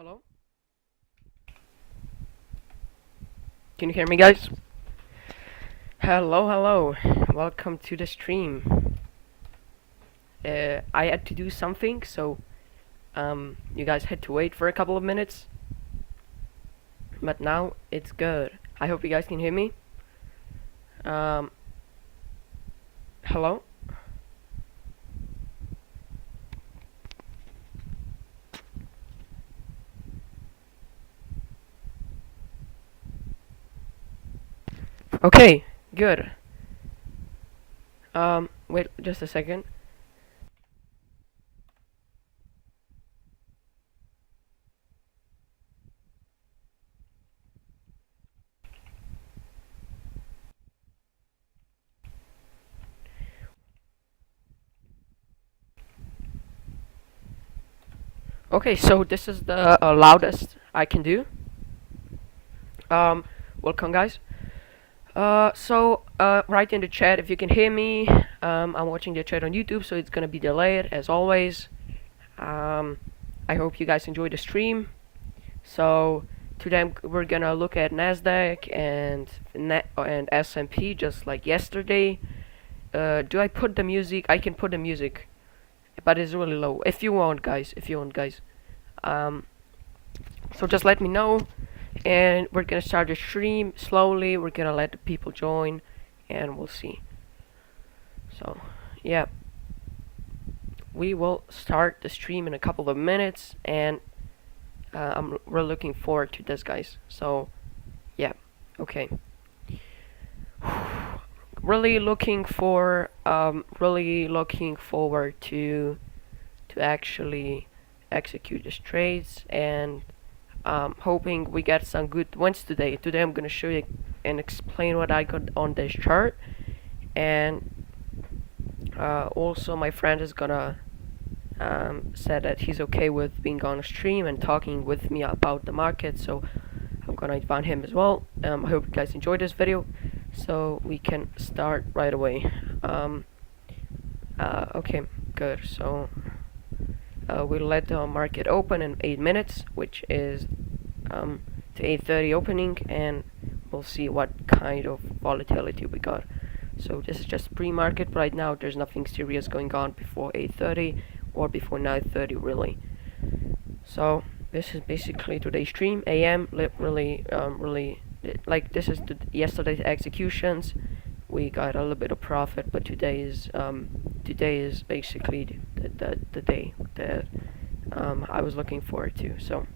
Hello? Can you hear me, guys? Hello, hello. Welcome to the stream. I had to do something, so you guys had to wait for a couple of minutes. But now it's good. I hope you guys can hear me. Um, Hello? Okay, good. Wait just a second. Okay, so this is the loudest I can do. Um, Welcome, guys. Write in the chat if you can hear me. I'm watching the chat on YouTube, so it's gonna be delayed as always. Um, I hope you guys enjoy the stream. So today we're gonna look at Nasdaq and S&P just like yesterday. Do I put the music? I can put the music, but it's really low. If you want, guys. Um, so just let me know, and we're gonna start the stream slowly. We're gonna let the people join, and we'll see. So, yeah, we will start the stream in a couple of minutes, and we're looking forward to this, guys. So, yeah, okay. Really looking forward to actually execute these trades, and hoping we get some good wins today. Today I'm gonna show you and explain what I got on this chart, and also my friend is gonna said that he's okay with being on a stream and talking with me about the market, so I'm gonna invite him as well. I hope you guys enjoyed this video, so we can start right away. Okay, good. So we'll let the market open in 8 minutes, which is to 8:30 opening, and we'll see what kind of volatility we got. So this is just pre-market right now. There's nothing serious going on before 8:30 or before 9:30 really. So this is basically today's stream. AM really like this is yesterday's executions. We got a little bit of profit, but today is basically the day that I was looking forward to. So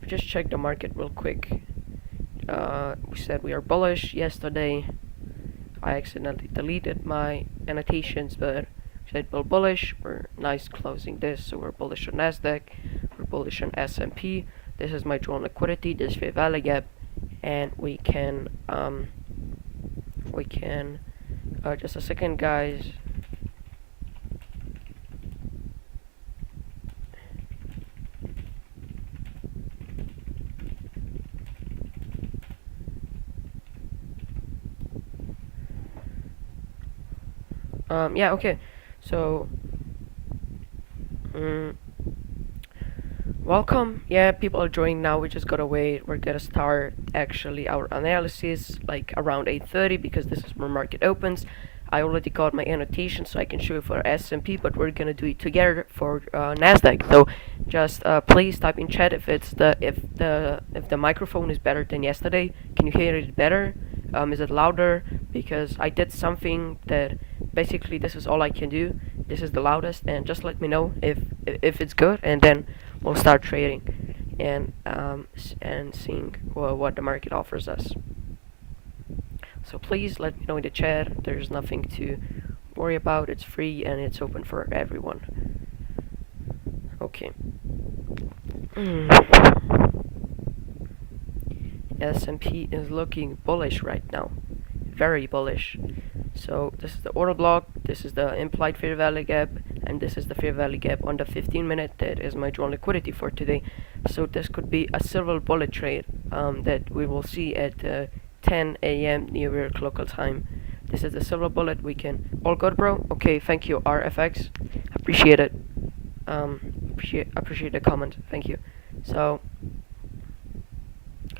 we just check the market real quick. We said we are bullish yesterday. I accidentally deleted my annotations, but said we're bullish. We're nice closing this, so we're bullish on Nasdaq. We're bullish on S&P. This is my drawn liquidity. This fair value gap, and we can just a second, guys. Yeah, okay. So, welcome. Yeah, people are joining now. We just gotta wait. We're gonna start actually our analysis like around 8:30 because this is where market opens. I already got my annotation, so I can show you for S&P, but we're gonna do it together for Nasdaq. So just please type in chat if the microphone is better than yesterday. Can you hear it better? Is it louder? Because I did something that basically this is all I can do. This is the loudest, and just let me know if it's good, and then we'll start trading and seeing what the market offers us. So please let me know in the chat. There's nothing to worry about. It's free and it's open for everyone. Okay. S&P is looking bullish right now, very bullish. So this is the order block, this is the implied fair value gap, and this is the fair value gap on the 15-minute. That is my drawn liquidity for today. So this could be a silver bullet trade that we will see at 10 a.m. New York local time. This is the silver bullet. We can all good, bro. Okay, thank you, RFX. Appreciate it. Appreciate the comment. Thank you. So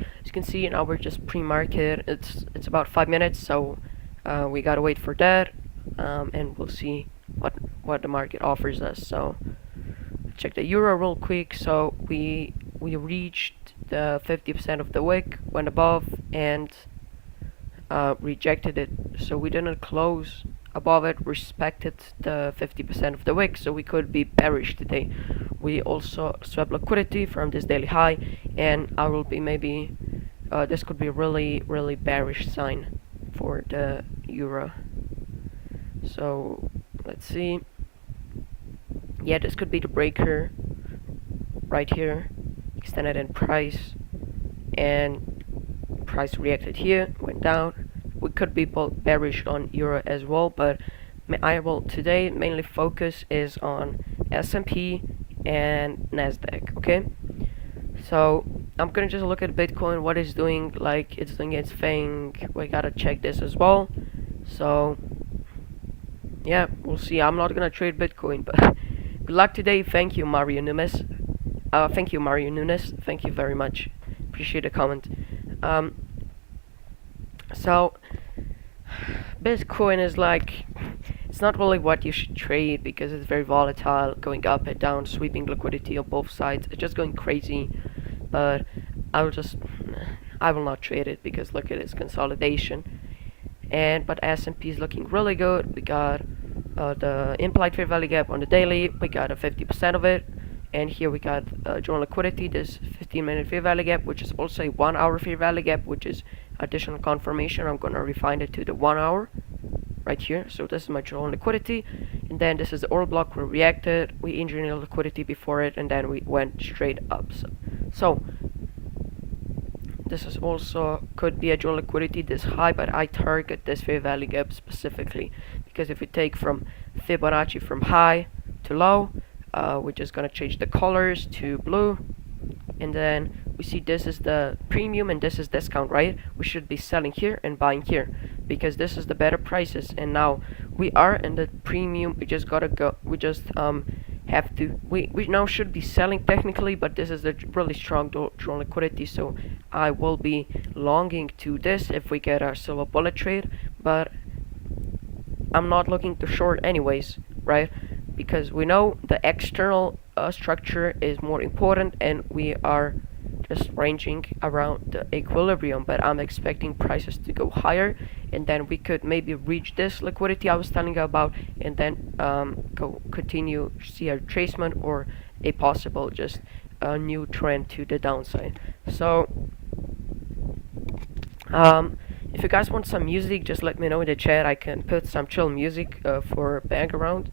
as you can see now we're just pre-market. It's about 5 minutes, so we gotta wait for that, and we'll see what the market offers us. So check the euro real quick. So we reached the 50% of the wick, went above, and rejected it. So we didn't close above it, respected the 50% of the wick, so we could be bearish today. We also swept liquidity from this daily high, and I will be maybe this could be a really bearish sign for the euro. So let's see. Yeah, this could be the breaker right here, extended in price, and price reacted here, went down. We could be both bearish on euro as well, but I will today mainly focus is on S&P and Nasdaq. Okay, so I'm gonna just look at Bitcoin, what it's doing. Like, it's doing its thing. We gotta check this as well. So yeah, we'll see. I'm not gonna trade Bitcoin, but good luck today. Thank you, Mario Nunes. Thank you, Mario Nunes. Thank you very much. Appreciate the comment. Um, so Bitcoin is like, it's not really what you should trade because it's very volatile, going up and down, sweeping liquidity on both sides. It's just going crazy. But I will not trade it because look at its consolidation. But S&P is looking really good. We got the implied fair value gap on the daily. We got a 50% of it. And here we got journal liquidity, this 15-minute fair value gap, which is also a 1-hour fair value gap, which is additional confirmation. I'm going to refine it to the 1 hour right here. So this is my journal liquidity. And then this is the oil block. We reacted. We engineered liquidity before it. And then we went straight up. So this is also could be a journal liquidity this high, but I target this fair value gap specifically because if we take from Fibonacci from high to low, we're just gonna change the colors to blue, and then we see this is the premium and this is discount, right? We should be selling here and buying here because this is the better prices. And now we are in the premium. We just gotta go. We just have to. We now should be selling technically, but this is a really strong drawn liquidity, so I will be longing to this if we get a silver bullet trade. But I'm not looking to short anyways, right? Because we know the external structure is more important, and we are just ranging around the equilibrium. But I'm expecting prices to go higher, and then we could maybe reach this liquidity I was telling you about, and then continue see a retracement or a possible just a new trend to the downside. So if you guys want some music, just let me know in the chat. I can put some chill music for background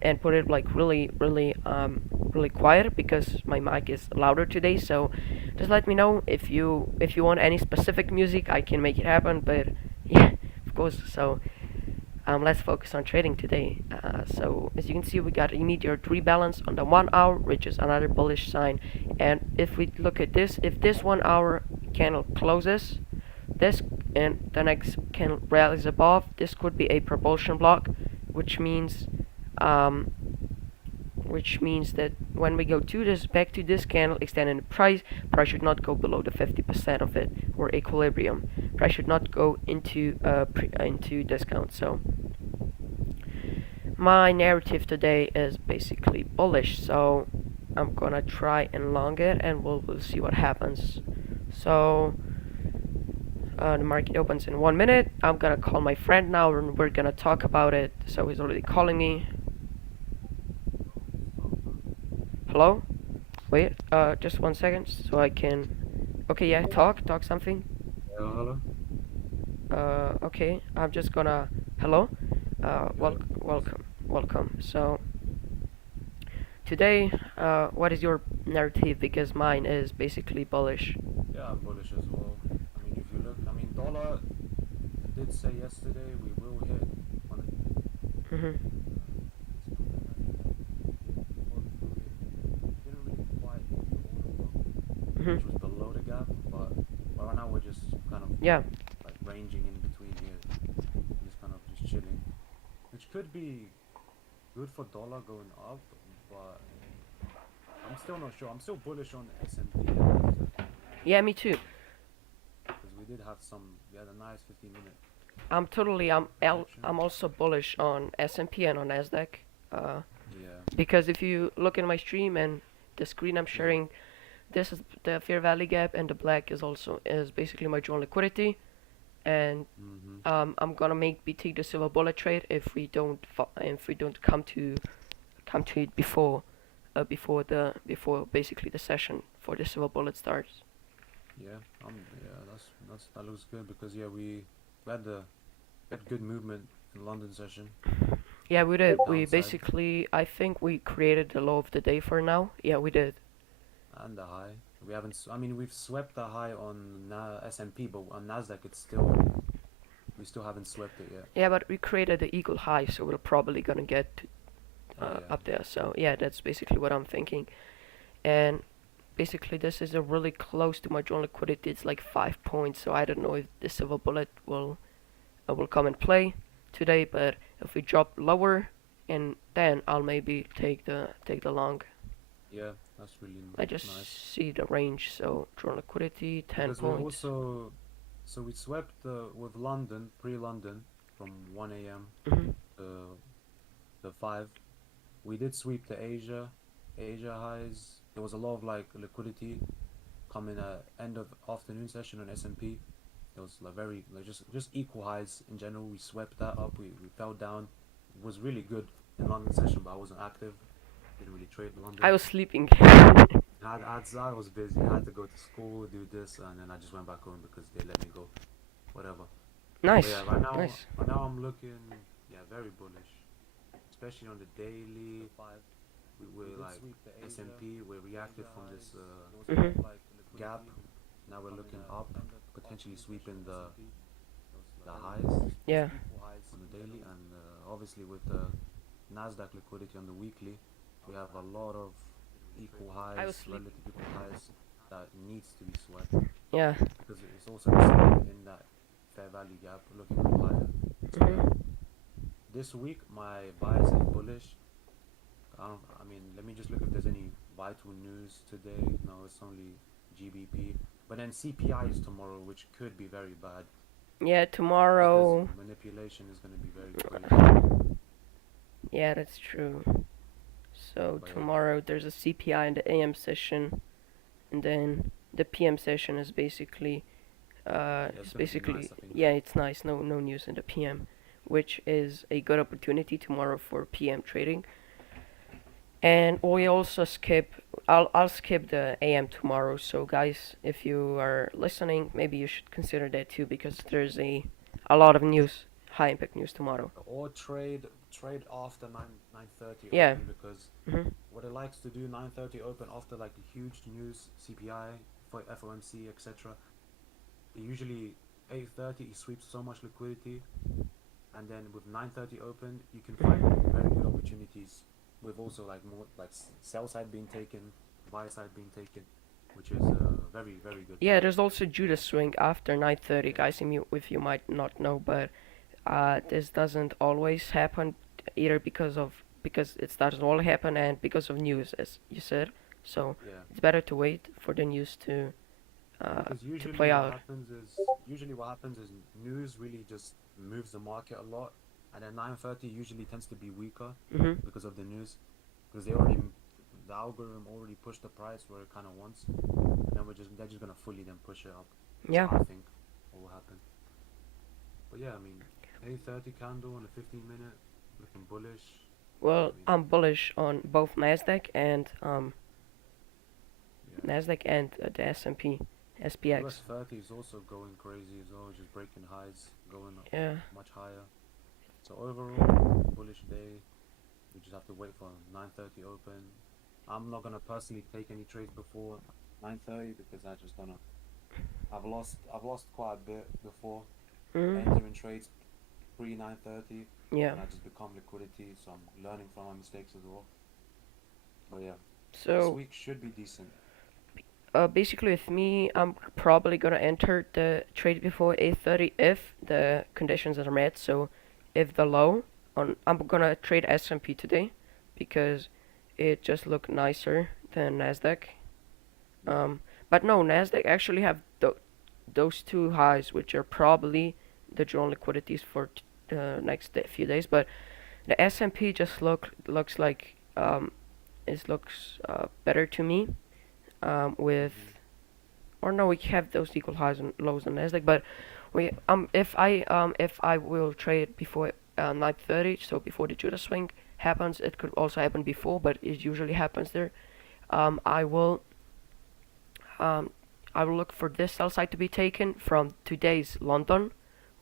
and put it like really quiet because my mic is louder today. So just let me know if you want any specific music. I can make it happen. But yeah, of course. So let's focus on trading today. So as you can see, we got immediate rebalance on the 1 hour, which is another bullish sign. And if we look at this, if this 1 hour candle closes this and the next candle rallies above, this could be a propulsion block, which means that when we go to this back to this candle extending the price should not go below the 50% of it, or equilibrium. Price should not go into discount. So my narrative today is basically bullish, so I'm gonna try and long it, and we'll see what happens. So the market opens in 1 minute. I'm gonna call my friend now and we're gonna talk about it. So he's already calling me. Hello? Wait, just 1 second so I can. Okay, yeah, talk something. Hello. Okay, I'm just gonna. Hello? Welcome. So today, what is your narrative? Because mine is basically bullish. Yeah, bullish as well. I mean, if you look, I mean, dollar did say yesterday we will hit on it. Mhm. Didn't really quite hit the order block, Mhm. which was below the gap, but right now we're just kind of Yeah. like ranging in between here, just kind of just chilling, which could be good for dollar going up, but I'm still not sure. I'm still bullish on S&P and Nasdaq Yeah, me too. because we had a nice 15-minute I'm totally rejection. I'm also bullish on S&P and on Nasdaq. Uh, Yeah, because if you look in my stream and the screen I'm yeah. sharing, this is the fair value gap, and the black is basically my drawn liquidity. And Mhm. I'm gonna make BT the silver bullet trade if we don't come to it before basically the session for the silver bullet starts. Yeah. That looks good because we had the we had good movement in London session Yeah, we did. We downside basically, I think we created the low of the day for now. Yeah, we did. and the high. We haven't. I mean, we've swept the high on S&P, but on Nasdaq, we still haven't swept it yet. Yeah, but we created the eagle high, so we're probably gonna get Oh yeah, up there. So yeah, that's basically what I'm thinking. And basically, this is a really close to my drawn liquidity. It's like 5 points. So I don't know if the silver bullet will come and play today. But if we drop lower, and then I'll maybe take the long. yeah. That's really I nice just see the range. So drawn liquidity 10 because we points. also we swept with London pre-London from 1 a.m. Mhm. to the 5. We did sweep the Asia highs. There was a lot of like liquidity coming at end of afternoon session on S&P. There was like very like just equal highs in general. We swept that up. We fell down. It was really good in London session, but I wasn't active. Didn't really trade I London. was sleeping. I was busy. I had to go to school, do this, and then I just went back home because they let me go. Whatever. But yeah, Nice, right nice. now I'm looking very bullish, especially on the daily 5. We were like S&P. We reacted from this Mhm. gap. Now we're looking up, potentially sweeping the highs Yeah. on the daily, and obviously with the Nasdaq liquidity on the weekly, we have a lot of equal I was highs, sleeping. relative equal highs that needs to be swept Yeah. because it's also the same in that fair value gap, looking up higher. So yeah, Mhm. this week my bias is bullish. I mean, let me just look if there's any vital news today. No, it's only GBP. But then CPI is tomorrow, which could be very bad Yeah, because tomorrow. manipulation is going to be very crazy. Yeah, that's true. So But yeah, tomorrow there's a CPI in the AM session, and then the PM session yeah, it's is going to be basically nice, I think. yeah, it's nice. No news in the PM, which is a good opportunity tomorrow for PM trading. And we also skip. I'll skip the AM tomorrow. So guys, if you are listening, maybe you should consider that too because there's a lot of news, high impact news tomorrow. Or trade after 9:30 Yeah. open because Mhm. what it likes to do 9:30 open after like a huge news CPI for FOMC etc. It usually 8:30 it sweeps so much liquidity, and then with 9:30 open you can find very good opportunities with also like more like sell side being taken, buy side being taken, which is a very good Yeah, thing. there's also Judas swing after 9:30, Yeah, guys. If you might not know, but this doesn't always happen either because it doesn't all happen and because of news, as you said. So yeah. it's better to wait for the news Because to play out. usually what happens is news really just moves the market a lot, and then 9:30 usually tends to be weaker Mhm. because of the news, because the algorithm already pushed the price where it kind of wants, and then they're just gonna fully then push it up. That's Yeah. what I think will happen. But yeah, I mean, 8:30 candle on a 15-minute looking bullish. Well, I mean, I'm bullish on both yeah. Nasdaq and the S&P, SPX. US 30 is also going crazy as well, just breaking highs, going up Yeah. much higher. So overall, bullish day. We just have to wait for 9:30 open. I'm not gonna personally take any trades before 9:30 because I just don't know. I've lost quite a bit before Mhm. entering trades pre 9:30, Yeah. and I just become liquidity. So I'm learning from my mistakes as well. But yeah, this So week should be decent. basically with me, I'm probably gonna enter the trade before 8:30 if the conditions are met. So if the low I'm gonna trade S&P today because it just looked nicer than Nasdaq. Yeah. But no, Nasdaq actually have those two highs, which are probably the drawn liquidities for the next few days. But the S&P just looks like it looks better to me. With Mhm. or no, we have those equal highs and lows on Nasdaq. But we if I will trade before 9:30, so before the Judah swing happens, it could also happen before, but it usually happens there. Um, I will um, I will look for this sell side to be taken from today's London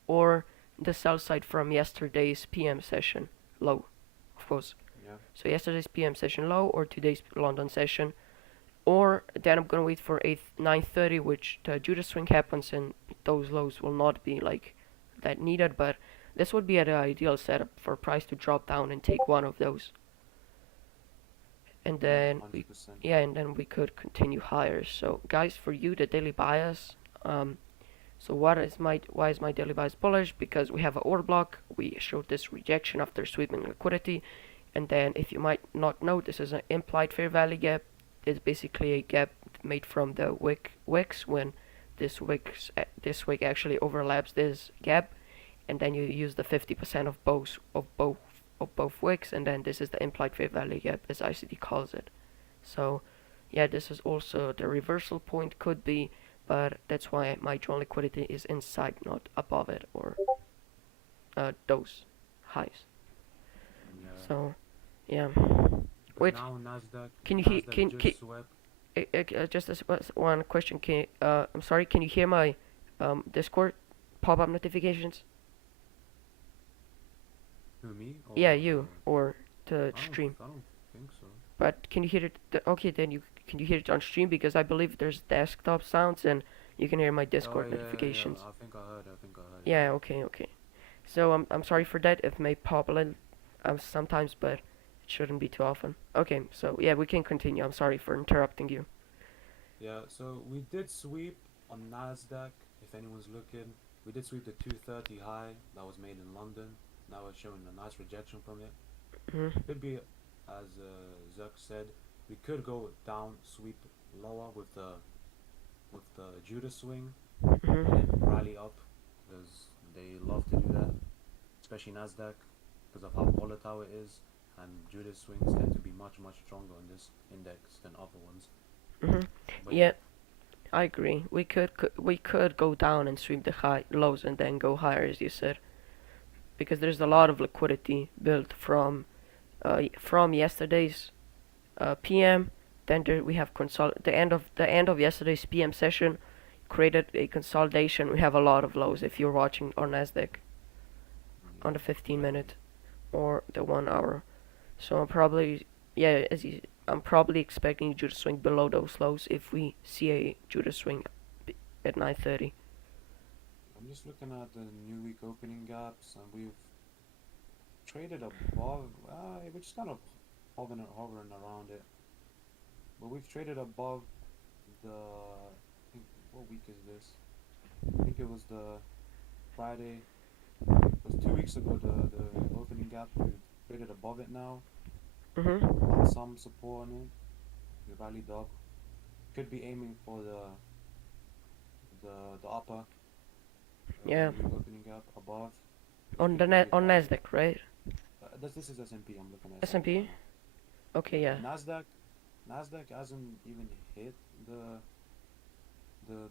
or the sell side from yesterday's PM session low, of course. Yeah. So yesterday's PM session low or today's London session, or then I'm gonna wait for 9:30, which the Judah swing happens, and those lows will not be like that needed. But this would be an ideal setup for price to drop down and take one of those, and Yeah. then we 100%. yeah, and then we could continue higher. So guys, for you, the daily bias. So why is my daily bias bullish? Because we have an order block. We showed this rejection after sweeping liquidity, and then if you might not know, this is an implied fair value gap. It's basically a gap made from the wicks when this wick actually overlaps this gap, and then you use the 50% of both wicks, and then this is the implied fair value gap, as ICT calls it. So yeah, this is also the reversal point could be, but that's why my drawn liquidity is inside, not above it or those highs. Yeah. So yeah, But wait, now Nasdaq, can you hear? Nasdaq just swept. Just as one question? I'm sorry. Can you hear my Discord pop-up notifications? Who, me Yeah, or you or the I don't. stream. I don't think so. But can you hear it? Okay, then you can you hear it on stream because I believe there's desktop sounds and you can hear my Oh Discord yeah, yeah, yeah. notifications. I think I heard. I think I heard. Yeah, okay, okay. So I'm sorry for that. It may pop a little sometimes, but it shouldn't be too often. Okay, so yeah, we can continue. I'm sorry for interrupting you. Yeah. So we did sweep on Nasdaq. If anyone's looking, we did sweep the 230 high that was made in London. Now we're showing a nice rejection from it. Mhm. Could be, as Zuck said, we could go down, sweep lower with the Judah swing, and then Mhm. rally up because they love to do that, especially Nasdaq because of how volatile it is. And Judah swings tend to be much stronger on this index than other ones. Mhm. But yeah, Yeah, I agree. We could go down and sweep the high lows and then go higher, as you said, because there's a lot of liquidity built from yesterday's PM. Then we have the end of yesterday's PM session created a consolidation. We have a lot of lows if you're watching on Nasdaq on the 15 yeah, minute or the 1 hour. So yeah, I'm probably expecting Judah swing below those lows if we see a Judah swing at 9:30. I'm just looking at the new week opening gaps, and we've traded above. We're just kind of hovering around it, but we've traded above the. I think, what week is this? I think it was the Friday. It was 2 weeks ago. The opening gap. We've traded above it now. Had Mhm. some support on it. We rallied up. Could be aiming for the upper Yeah. new week opening gap above. If On we the can net hit on that. Nasdaq, right? This is S&P. I'm looking at S&P right S&P. now. Okay, Yeah, yeah. Nasdaq hasn't even hit the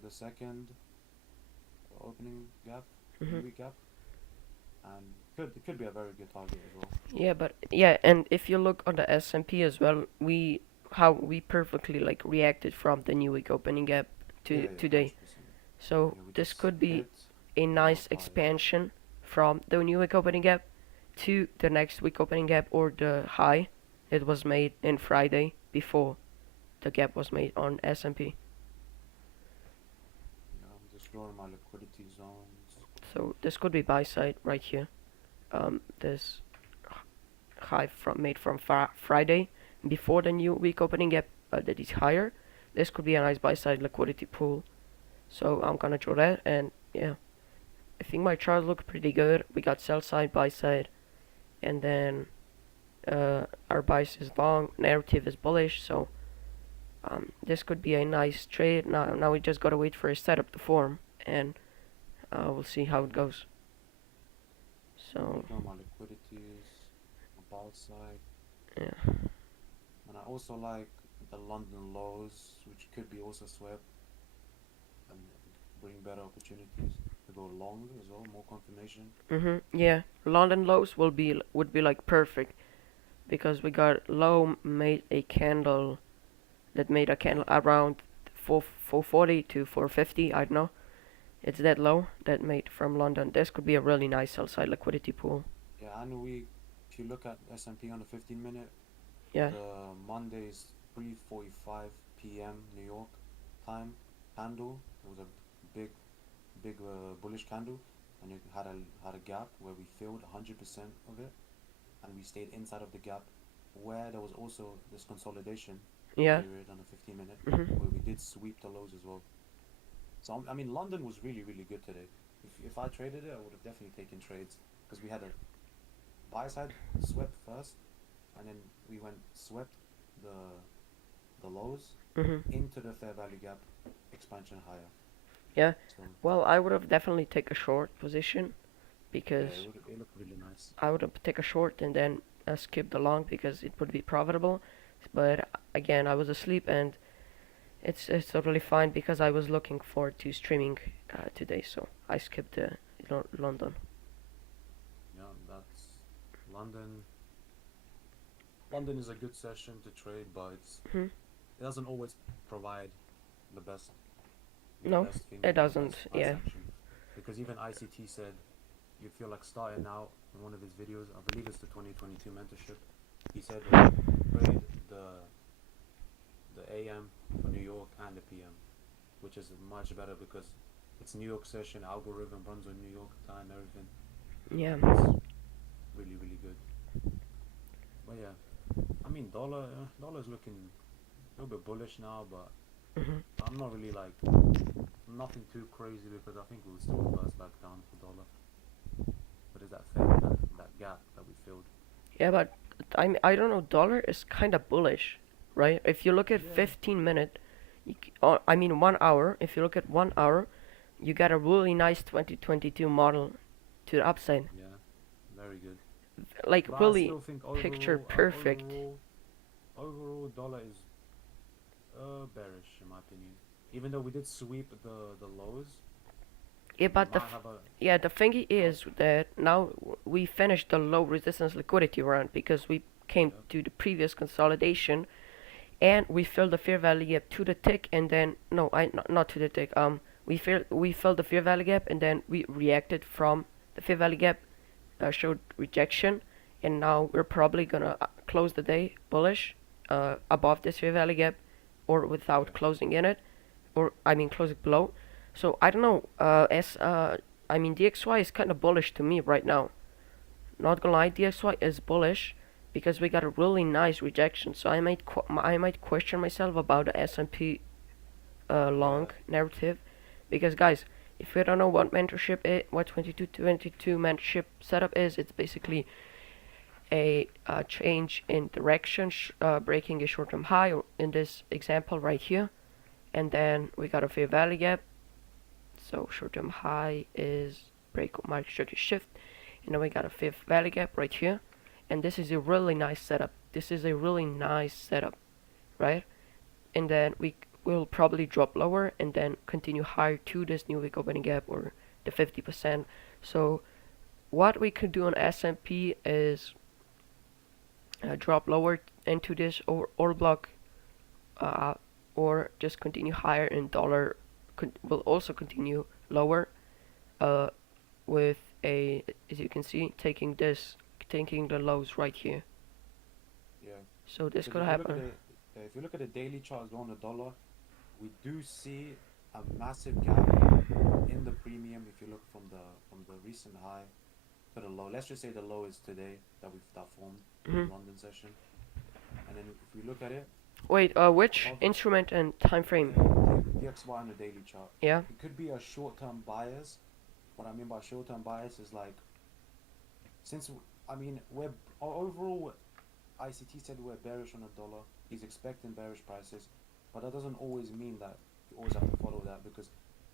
second opening gap, new Mhm. week gap, and it could be a very good target as well. Yeah, but yeah, and if you look on the S&P as well, how we perfectly like reacted from the new week opening gap to Yeah, yeah, today. 100%. So Yeah, we this just could be hit a and nice dropped higher. expansion from the new week opening gap to the next week opening gap or the high it was made in Friday before the gap was made on S&P. Yeah, I'm just drawing my liquidity zones. So this could be buy side right here. This high made from Friday before the new week opening gap that is higher. This could be a nice buy side liquidity pool. So I'm gonna draw that, and yeah, I think my chart look pretty good. We got sell side, buy side, and then our bias is long, narrative is bullish. So this could be a nice trade. Now we just gotta wait for a setup to form, and we'll see how it goes. So Looking at my liquidities, my buy side, yeah, and I also like the London lows, which could be also swept and bring better opportunities to go long as well, more confirmation. yeah. London lows would be like perfect because we got low made a candle that made a candle around 440 to 450. I don't know. It's that low that made from London. This could be a really nice sell side liquidity pool. Yeah, and if you look at S&P on the 15-minute, Yeah. the Monday's 3:45 p.m. New York time candle. It was a big bullish candle, and it had a gap where we filled 100% of it, and we stayed inside of the gap, where there was also this consolidation Yeah. period on the 15-minute, Mhm. where we did sweep the lows as well. So I mean, London was really really good today. If I traded it, I would have definitely taken trades because we had a buy side swept first, and then we went swept the the lows Mhm. into the fair value gap expansion higher. Yeah. So Well, I would have definitely take a short position yeah, because it looked really nice. I would have take a short and then skip the long because it would be profitable. But again, I was asleep and it's totally fine because I was looking forward to streaming today, so I skipped London. Yeah, that's London. London is a good session to trade, but Hmm. it doesn't always provide the best the No, best thing, it the doesn't. best price Yeah. action. Because even ICT said if you're like starting out in one of his videos, I believe it's the 2022 mentorship, he said trade the AM for New York and the PM, which is much better because it's New York session, algorithm runs on New York time, everything. Yeah. It's really really good. But yeah, I mean dollar's looking a little bit bullish now, but Hmm. I'm not really like nothing too crazy because I think we'll still reverse back down for dollar. But is that fair? That gap that we filled? Yeah, but I don't know. Dollar is kind of bullish, right? If you look at Yeah, 15 minute, I mean 1 hour. If you look at 1 hour, you got a really nice 2022 model to the upside, yeah, very good. like But I really still think picture overall, perfect. overall, dollar is bearish in my opinion. Even though we did sweep the lows, Yeah, we but might have a yeah, the thingy is that now we finished the low resistance liquidity round because we came yeah, to the previous consolidation and we filled the fair value gap to the tick and then no, not to the tick. We filled the fair value gap and then we reacted from the fair value gap, showed rejection, and now we're probably gonna close the day bullish, above this fair value gap, or without yeah, closing in it, or I mean closing below. So I don't know. I mean DXY is kind of bullish to me right now. Not gonna lie, DXY is bullish because we got a really nice rejection. So I might question myself about the S&P long yeah, narrative, because guys, if you don't know what mentorship is, what 2222 mentorship setup is, it's basically a change in direction, breaking a short-term high, or in this example right here, and then we got a fair value gap. So short-term high is break market structure shift, and then we got a fifth value gap right here, and this is a really nice setup. This is a really nice setup, right? And then we will probably drop lower and then continue higher to this new week opening gap or the 50%. So what we could do on S&P is drop lower into this or block, uh, or just continue higher, and dollar will also continue lower, uh, with a, as you can see, taking the lows right here. yeah. So this Because could happen. if you look at the daily chart as well on the dollar, we do see a massive gap in the premium. If you look from the recent high to the low, let's just say the low is today that formed in Hmm. the London session, and then if we look at it Wait, which above instrument and time frame? DXY on the daily chart, Yeah. it could be a short-term bias. What I mean by short-term bias is like since I mean we're overall ICT said we're bearish on the dollar. He's expecting bearish prices, but that doesn't always mean that you always have to follow that, because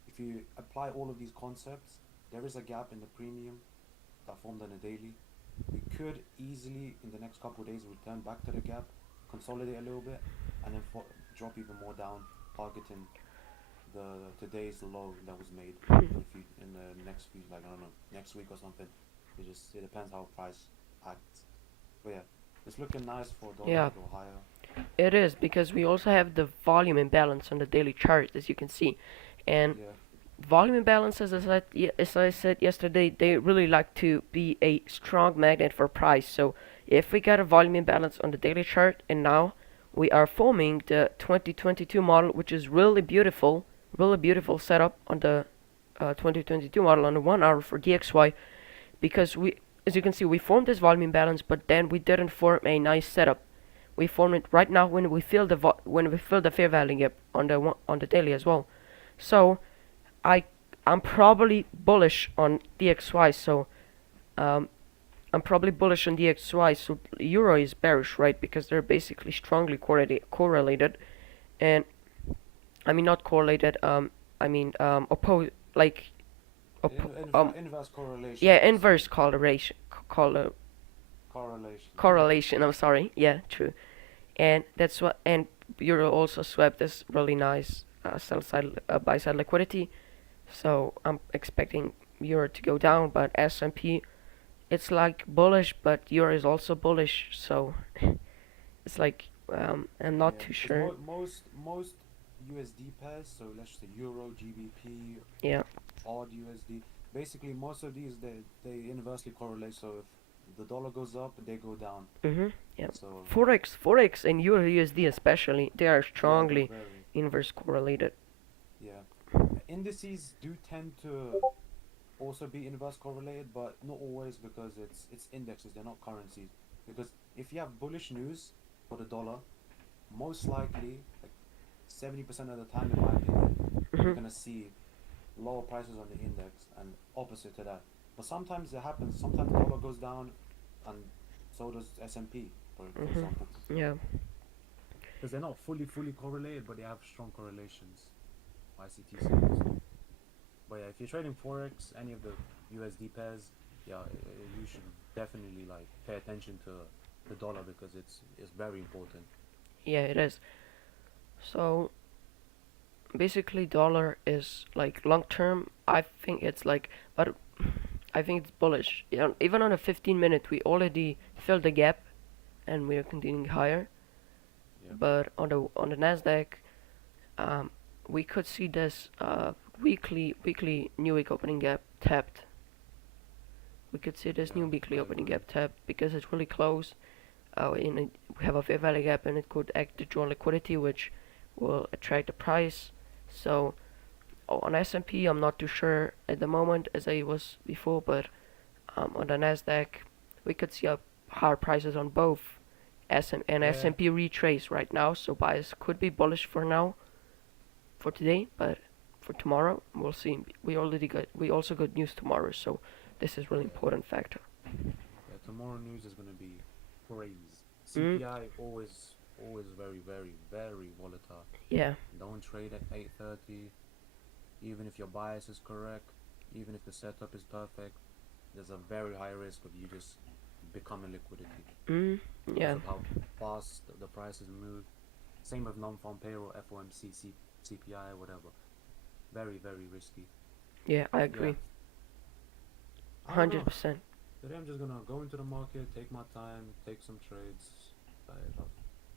if you apply all of these concepts, there is a gap in the premium that formed on a daily. We could easily, in the next couple of days, return back to the gap, consolidate a little bit, and then drop even more down, targeting the today's low that was made in the next few, like, I don't know, next week or something. It depends how price acts. But yeah, it's looking nice for dollar Yeah, to go higher. it is because we also have the volume imbalance on the daily chart, as you can see, and Yeah, volume imbalances, as I said yesterday, they really like to be a strong magnet for price. So if we got a volume imbalance on the daily chart, and now we are forming the 2022 model, which is really beautiful setup on the 2022 model on the 1 hour for DXY, because as you can see, we formed this volume imbalance, but then we didn't form a nice setup. We form it right now when we fill the fair value gap on the daily as well. So I I'm probably bullish on DXY. So um, I'm probably bullish on DXY. So euro is bearish, right? Because they're basically strongly correlated, and I mean not correlated. I mean oppose like inverse correlation, yeah, I would say. inverse correlation. Correlation. Correlation. I'm sorry. Yeah, true. And that's what. And euro also swept this really nice sell side buy side liquidity. So I'm expecting euro to go down, but S&P it's like bullish, but euro is also bullish. So it's like I'm not Yeah, too because sure. most USD pairs, so let's say Euro, GBP, Yeah. odd USD. Basically, most of these they inversely correlate. So if the dollar goes up, they go down. Yeah. So Forex and euro USD especially, they are yeah, they're strongly very, inverse correlated. yeah. Indices do tend to also be inverse correlated, but not always, because it's indexes. They're not currencies. Because if you have bullish news for the dollar, most likely, like 70% of the time, in my opinion, you're hmm gonna see lower prices on the index, and opposite to that. But sometimes it happens. Sometimes dollar goes down, and so does S&P, for example, Yeah. because they're not fully correlated, but they have strong correlations. ICT series. But yeah, if you're trading forex, any of the USD pairs, yeah, you should definitely like pay attention to the dollar, because it's very important. Yeah, it is. So basically dollar is like long term. I think it's like, but I think it's bullish. You know, even on a 15 minute, we already filled the gap and we are continuing higher. Yeah, But on the Nasdaq, um, we could see this weekly new week opening gap tapped. We could see this new yeah, weekly I opening agree. gap tapped because it's really close. We have a fair value gap and it could act to draw liquidity, which will attract the price. So on S&P, I'm not too sure at the moment as I was before, but on the Nasdaq, we could see up higher prices on both and Yeah, S&P retrace right now. So bias could be bullish for now, for today, but for tomorrow we'll see. We also got news tomorrow, so this is really yeah, important factor. yeah. Tomorrow news is gonna be crazy. Mm, CPI always very volatile. yeah. Don't trade at 8:30, even if your bias is correct, even if the setup is perfect. There's a very high risk of you just becoming liquidity Mm, because yeah. of how fast the prices move. Same with non-farm payroll, FOMC, CPI, whatever. Very risky. Yeah, I Yeah, agree. I don't know. 100%. Today I'm just gonna go into the market, take my time, take some trades.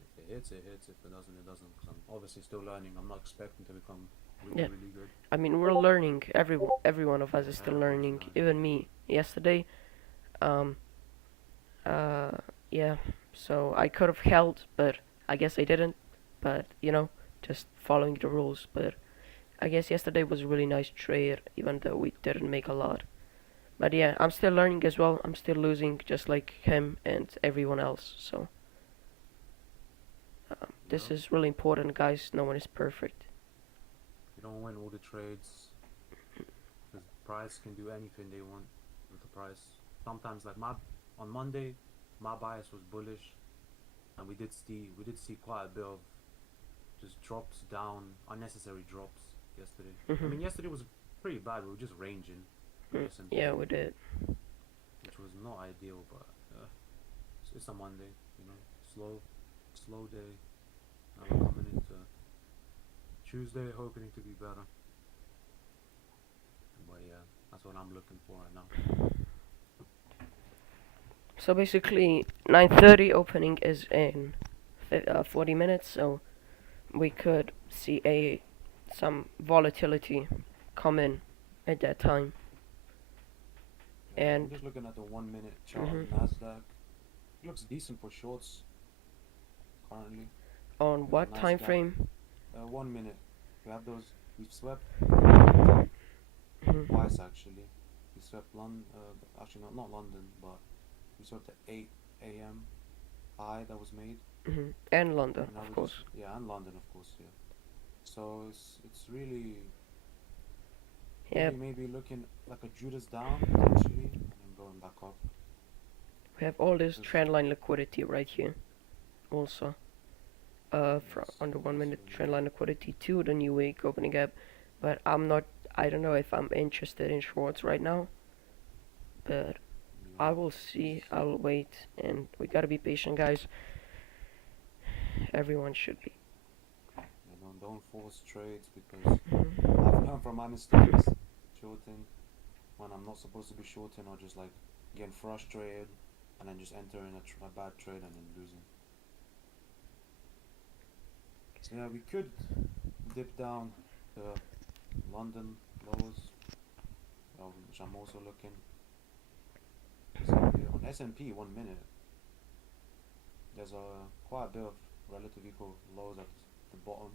If it hits, it hits. If it doesn't, it doesn't. Because I'm obviously still learning. I'm not expecting to become Yeah. really good. I mean, we're learning. Every one of us is Yeah, still everyone's learning. learning. Even me. Yesterday, um, uh, yeah. So I could have held, but I guess I didn't. But just following the rules. But I guess yesterday was a really nice trade, even though we didn't make a lot. But yeah, I'm still learning as well. I'm still losing, just like him and everyone else. So this Yeah, is really important, guys. No one is perfect. you don't win all the trades because price can do anything they want with the price. Sometimes, like my on Monday, my bias was bullish, and we did see quite a bit of just drops down, unnecessary drops yesterday. I Mhm. mean, yesterday was pretty bad. We were just ranging with Mm, S&P, yeah, we did. which was not ideal, but it's a Monday, you know, slow day. Now we're coming into Tuesday, hoping to be better. But yeah, that's what I'm looking for right now. So basically, 9:30 opening is in 40 minutes, so we could see a some volatility come in at that time. I'm And just looking at the 1 minute chart on mhm, Nasdaq. It looks decent for shorts currently. on There's a what nice time gap. frame? 1 minute. We have those. We've swept London Mhm, twice actually. We swept London. Actually, not London, but we swept the 8 a.m. high that was made, and London, and now of we just course. yeah, and London of course, yeah. So it's really Yeah, maybe looking like a Judas down potentially, and then going back up. we have all this Because trendline liquidity right here. Also, from yes, on the one yes, minute we do. trendline liquidity to the new week opening gap. But I'm not. I don't know if I'm interested in shorts right now. But I Yeah, will see. because I will wait, and we gotta be patient, guys. Everyone should be. yeah, don't force trades because I've Mhm. learned from my mistakes. Shorting when I'm not supposed to be shorting, or just like getting frustrated and then just entering a bad trade and then losing. So yeah, we could dip down to London lows, which I'm also looking. Because on S&P 1 minute, there's a quite a bit of relative equal lows at the bottom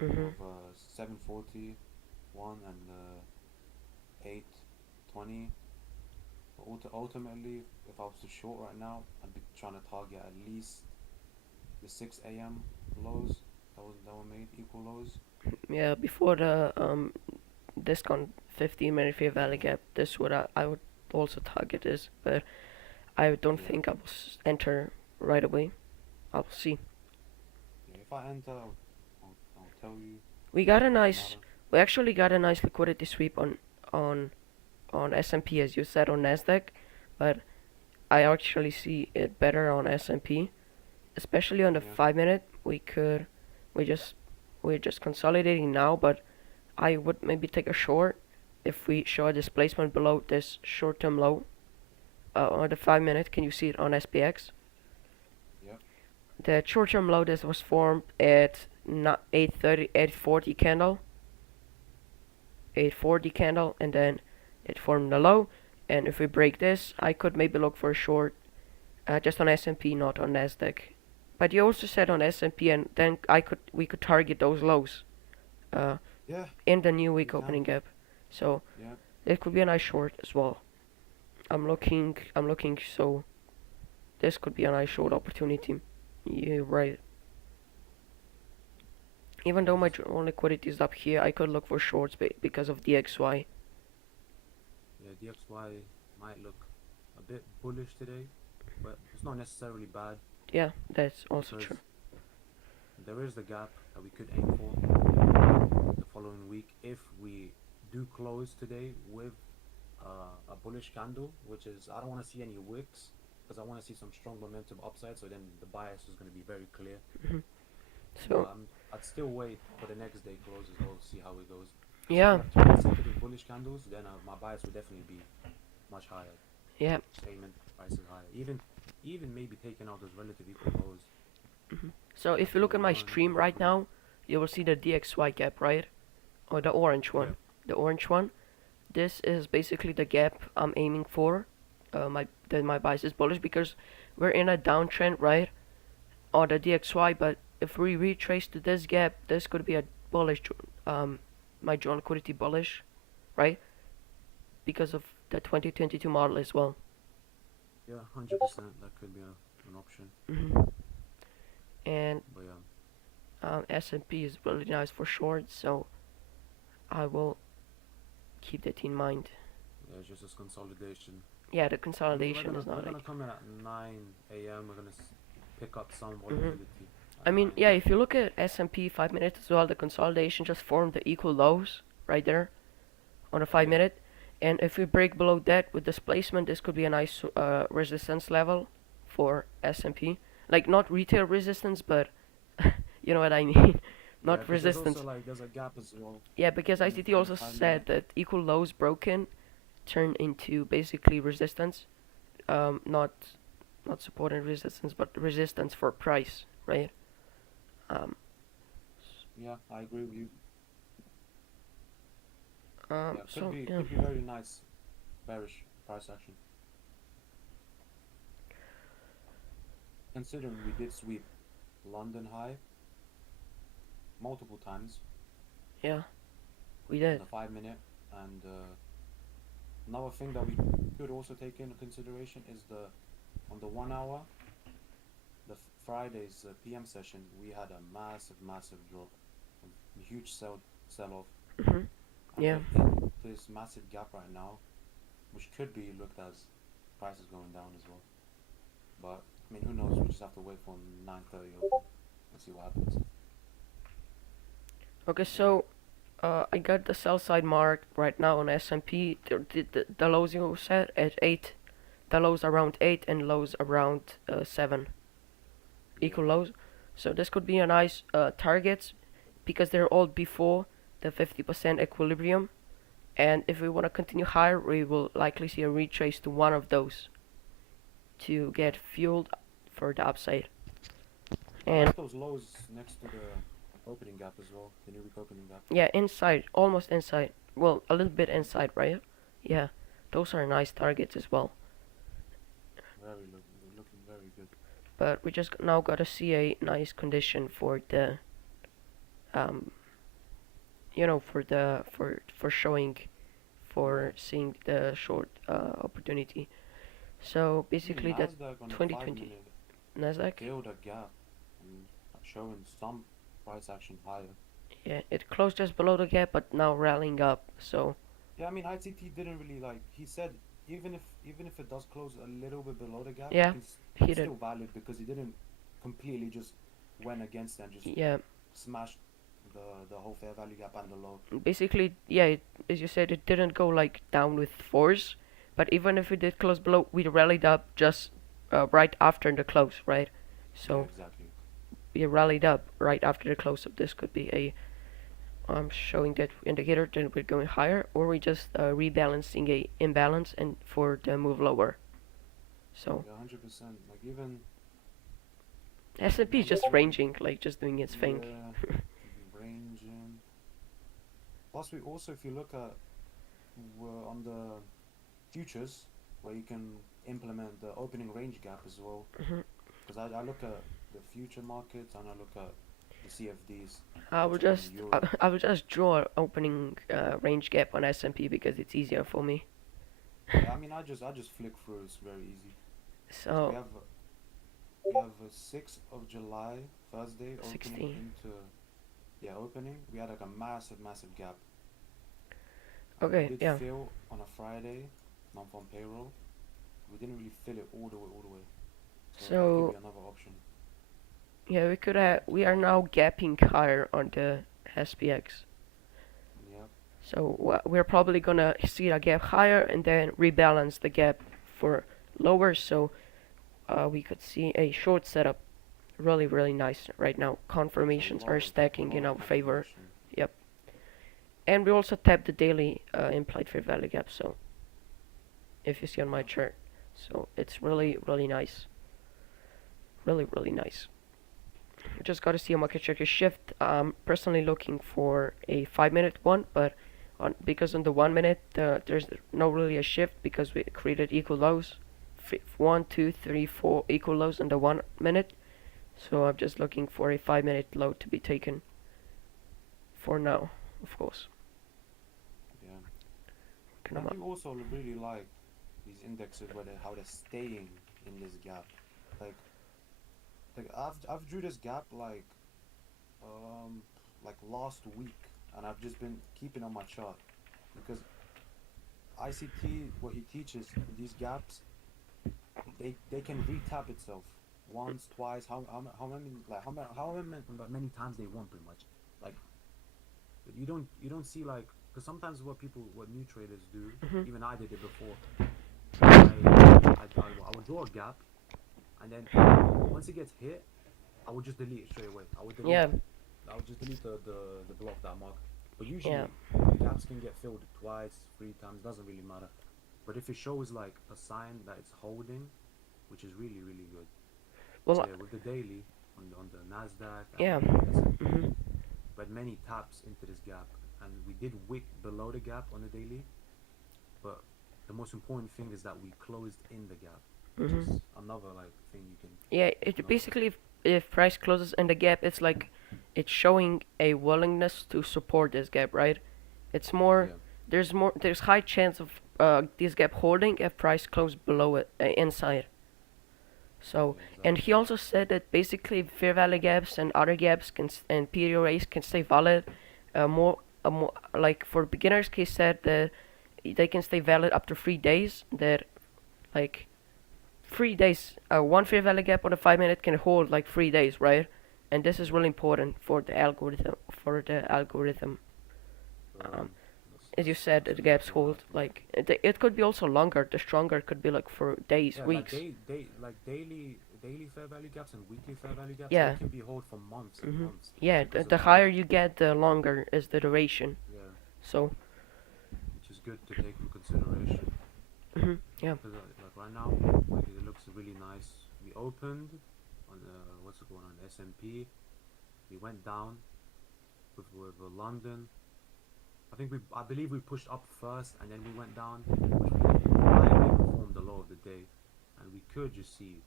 Mhm. of 741 and 820. But ultimately, if I was to short right now, I'd be trying to target at least the 6 a.m. lows that were made equal lows. Yeah, before the discount 15-minute fair value gap, this would I would also target this, but I don't Yeah, think I will enter right away. I'll see. yeah. If I enter, I'll tell you. We got a Doesn't nice. matter. We actually got a nice liquidity sweep on on S&P as you said on Nasdaq, but I actually see it better on S&P, especially on the Yeah, 5 minute. We just we're just consolidating now, but I would maybe take a short if we show a displacement below this short-term low on the 5 minute. Can you see it on SPX? yep, The short-term low that was formed at 8:30, 8:40 candle, 8:40 candle, and then it formed the low. And if we break this, I could maybe look for a short just on S&P, not on Nasdaq. But you also said on S&P, and then we could target those lows uh, yeah. in the new We week can. opening gap. So Yeah, it could be a nice short as well. I'm looking. So this could be a nice short yeah, opportunity. You're right. Even yeah. though my own liquidity is up here, I could look for shorts because of DXY. Yeah, DXY might look a bit bullish today, but it's not necessarily bad Yeah, that's also true. because there is the gap that we could aim for the following week if we do close today with a bullish candle, which is I don't want to see any wicks because I want to see some strong momentum upside. So then the bias is going to be very clear. Hmm. But So I'd still wait for the next day close as well to see how it goes. Because if we yeah, have two consecutive bullish candles, then my bias would definitely be much higher. yeah. Just aiming prices higher. Even maybe taking out those relative equal lows. So if you look at We're my going into stream the right week. now, you will see the DXY gap, right? Or the orange Yeah, one. The orange one. This is basically the gap I'm aiming for. My bias is bullish because we're in a downtrend, right? On the DXY, but if we retrace to this gap, this could be a bullish. My joint liquidity bullish, right? Because of the 2022 model as well. yeah, 100%. That could be an option. Hmm. And But yeah, S&P is really nice for short, so I will keep that in mind. yeah, it's just this consolidation. Yeah, the I mean, consolidation is we're not gonna like. come in at 9 a.m. We're gonna pick up some Hmm. volatility. I mean, I yeah, know. if you look at S&P 5 minutes as well, the consolidation just formed the equal lows right there on the 5 Yeah, minute. And if we break below that with displacement, this could be a nice resistance level for S&P. Like not retail resistance, but you know what I mean. yeah, Not because there's also resistance. like there's a gap as well Yeah, because in the ICT also 5 minute. said that equal lows broken turn into basically resistance. Not support and resistance, but resistance for price, right? Um, Yeah, I agree with you. Yeah, so yeah. could be very nice bearish price action. Considering we did sweep London high multiple times Yeah, we on did. the 5 minute, and another thing that we could also take into consideration is the on the 1 hour, the Friday's PM session, we had a massive drop, a huge sell off, Hmm. and Yeah. we're in this massive gap right now, which could be looked as prices going down as well. But I mean, who knows? We just have to wait for 9:30 open and see what happens. Okay, Yeah, so I got the sell side mark right now on S&P. The lows you set at 8, the lows around 8 and lows around 7 yeah, equal lows. So this could be a nice targets because they're all before the 50% equilibrium. And if we want to continue higher, we will likely see a retrace to one of those to yeah. get fueled for the upside. I And like those lows next to the opening gap as well, the new week opening gap. yeah, inside, almost inside. Well, a little bit inside, right? Yeah, those are nice targets as well. Looking very good. But we just now gotta see a nice condition for the, um, for showing, Yeah. for seeing the short opportunity. So Even basically, that Nasdaq on the 2020 5 minute Nasdaq, filled a gap and showing some price action higher. yeah, it closed just below the gap, but now rallying up. So Yeah, I mean ICT didn't really like. He said even if it does close a little bit below the gap, yeah, he it's did. still valid because he didn't completely just went against and just Yeah, smashed the whole fair value gap and the low. basically, yeah, as you said, it didn't go like down with force, but even if it did close below, we rallied up just right after the close, right? Yeah, So exactly. we rallied up right after the close. So this could be a showing that indicator that we're going higher, or we just rebalancing a imbalance and for the move lower. So Yeah, 100%. Like even S&P is I'm just just looking. ranging, like just doing its thing. Yeah, ranging. Plus, we also, if you look at on the futures, where you can implement the opening range gap as well. Hmm. Because I look at the future markets and I look at the CFDs, I will which are in just I, Europe. I will just draw opening range gap on S&P because it's easier for me. Yeah, I mean, I just flick through. It's very easy. So So we have 6th of July, Thursday, opening 16. into opening. We had like a massive gap, and we Okay, did yeah. fill on a Friday, month on payroll. We didn't really fill it all the way. So that could be So another option. yeah, we are now gapping higher on the SPX. Yep. So we're probably gonna see a gap higher and then rebalance the gap for lower. So we could see a short setup. Really nice right now. There's Confirmations are a stacking lot in of our favor. confirmation. Yep. And we also tapped the daily implied fair value gap. So if you see on my Yep. chart, so it's really nice. Really nice. We just got to see a market structure shift. Personally looking for a 5 minute one, but because on the 1 minute there's no really a shift because we created equal lows, one, two, three, four equal lows in the 1 minute. So I'm just looking for a 5 minute low to be taken for now, of course. Yeah. And Can I do also really like these indexes where how they're staying in this gap. Like I've drew this gap um last week, and I've just been keeping on my chart because ICT, what he teaches, these gaps, they can retap itself. once, twice, how many times they want, pretty much. Like you don't see like, because sometimes what new traders do, Hmm. even I did it before. I would draw a gap, and then once it gets hit, I would just delete it straight away. Yeah, I would just delete the block that mark. But yeah. usually gaps can get filled twice, 3 times, doesn't really matter. But if it shows like a sign that it's holding, which is really really good. So Well, yeah, with the daily on the Nasdaq and yeah. on the S&P, Hmm. we had many taps into this gap, and we did wick below the gap on the daily. But the most important thing is that we closed in the gap, which Hmm. is another like thing you can, Yeah, it know. basically, if price closes in the gap, it's like it's showing a willingness to support this gap, right? It's more, Yeah, there's high chance of this gap holding if price close below it, inside. So, yeah, and exactly. he also said that basically fair value gaps and other gaps and PRAs can stay valid. More like for beginners, he said that they can stay valid up to 3 days. That like 3 days, one fair value gap on a 5 minute can hold like 3 days, right? And this is Yeah. really important for the algorithm. For the algorithm, um, That's as you that's said, that's the gaps exactly what hold happened. like it could be also longer. The stronger could be like for days, Yeah, like weeks. daily fair value gaps and weekly fair value gaps, they Yeah. can be held for months and Mhm. months Yeah. because of The how, higher you get, the longer is the duration. yeah, So. which is good to take into consideration. Mhm. Yeah. Because like right now, like it looks really nice. We opened on what's it going on, S&P. We went down with London. I believe we pushed up first and then we went down, which we highly performed the low of the day, and we could just see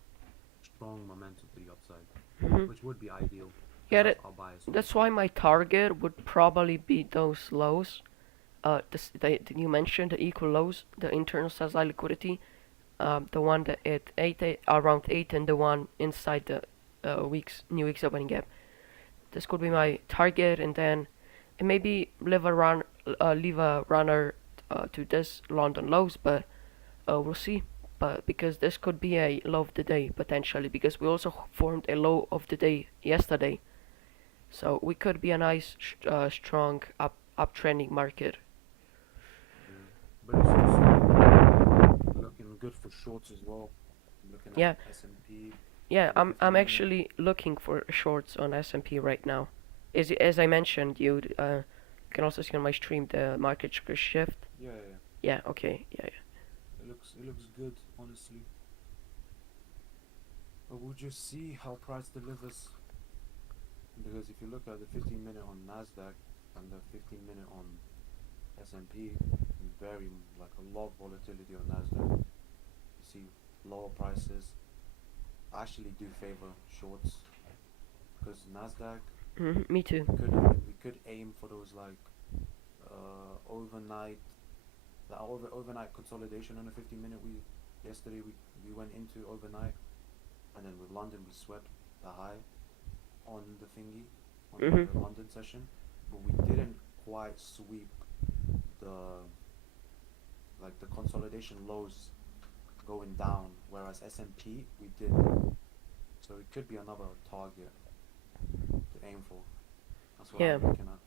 strong momentum to the upside, Mhm. which would be ideal because Yeah. that's our bias, That's obviously. why my target would probably be those lows. You mentioned the equal lows, the internal sales liquidity. The one that at around 8, and the one inside the new week's opening gap. This could be Yeah, my target, and then maybe leave a runner to this London lows, but we'll see. But because this could be a low of the day potentially, because we also formed a low of the day yesterday, so we could be a nice, strong uptrending market. yeah. But it's also looking good for shorts as well. I'm looking at Yeah, S&P yeah. on the I'm 15 minute. actually looking for shorts on S&P right now. As I mentioned, you can also see on my stream the market shift. Yeah, yeah, yeah. Yeah. Okay. Yeah. It looks good, honestly. But we'll just see how price delivers. Because if you look at the 15 minute on Nasdaq and the 15 minute on S&P, very like a lot of volatility on Nasdaq. You see lower prices. I actually do favor shorts because Nasdaq, Yeah. Me too. we could aim for those like overnight, overnight consolidation on the 15 minute. We went into overnight, and then with London we swept the high on the thingy, on Mhm. the London session, but we didn't quite sweep the the consolidation lows going down, whereas S&P we did. So it could be another target to aim for. That's what Yeah. I'm looking at.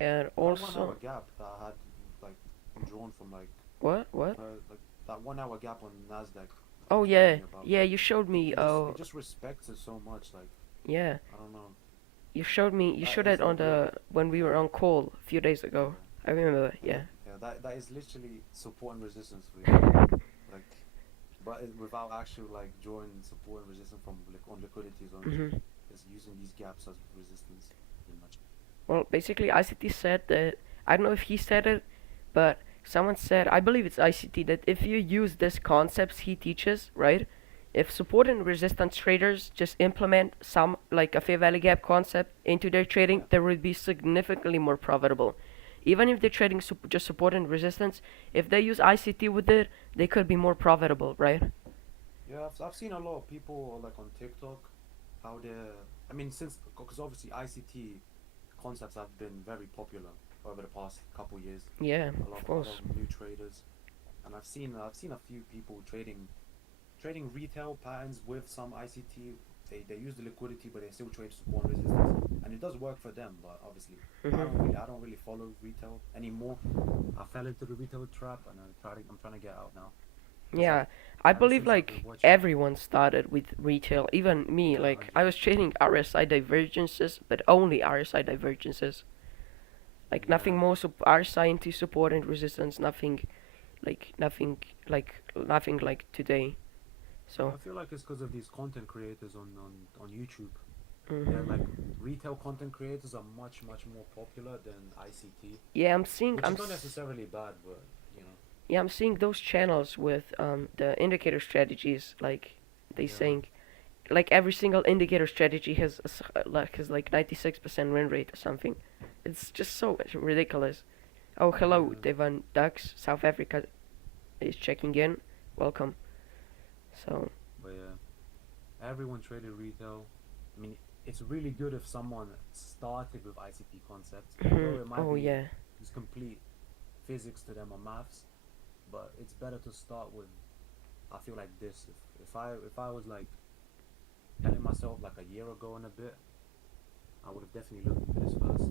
And But that 1 hour also, gap that I had like drawn from what? like that 1 hour gap on Nasdaq I Oh was telling yeah, you about. yeah. You showed It, me. it just it just respects it so much. Like Yeah. I don't know. You showed me. You That showed is it on like look. the when we were on call a few days ago. Yeah. I remember. Yeah. Yeah. That is literally support and resistance for you. Like, but without actual like drawing support and resistance from on liquidity zones, Mhm. just using these gaps as resistance, pretty much. Well, basically, ICT said that, I don't know if he said it, but someone said, I believe it's ICT, that if you use these concepts he teaches, right? If support and resistance traders just implement some like a fair value gap concept into their trading, Yeah. they will be significantly more profitable. Even if they're trading just support and resistance, if they use ICT with it, they could be more profitable, right? Yeah, I've seen a lot of people like on TikTok how they're. I mean, since because obviously ICT concepts have been very popular over the past couple years. Yeah, A lot of of a lot course. of new traders, and I've seen a few people trading retail patterns with some ICT. They use the liquidity, but they still trade support and resistance, and it does work for them. But obviously, Hmm. I don't really follow retail anymore. I fell into the retail trap, and I'm trying to get out now. Cause like Yeah, I ever believe since I've been like watching, everyone started with retail, even me. yeah, Like hundred I was percent, trading RSI divergences, but only RSI divergences. Like nothing yeah. more RSI into support and resistance. Nothing like today. But So, I feel like it's because of these content creators on YouTube. They're like hmm, retail content creators are much more popular than ICT, yeah, which is not necessarily bad, but you know, yeah, I'm seeing those channels with the indicator strategies. Like they yeah, saying like every single indicator strategy has like 96% win rate or something. It's just so ridiculous. Oh, hello, yeah. Devon Ducks, South Africa is checking in. Welcome. So, But yeah, everyone traded retail. I mean, it's really good if someone started with ICT concepts, although it might oh be yeah, just complete physics to them or maths. But it's better to start with. I feel like this. If I was like telling myself like a year ago and a bit, I would have definitely looked into this first,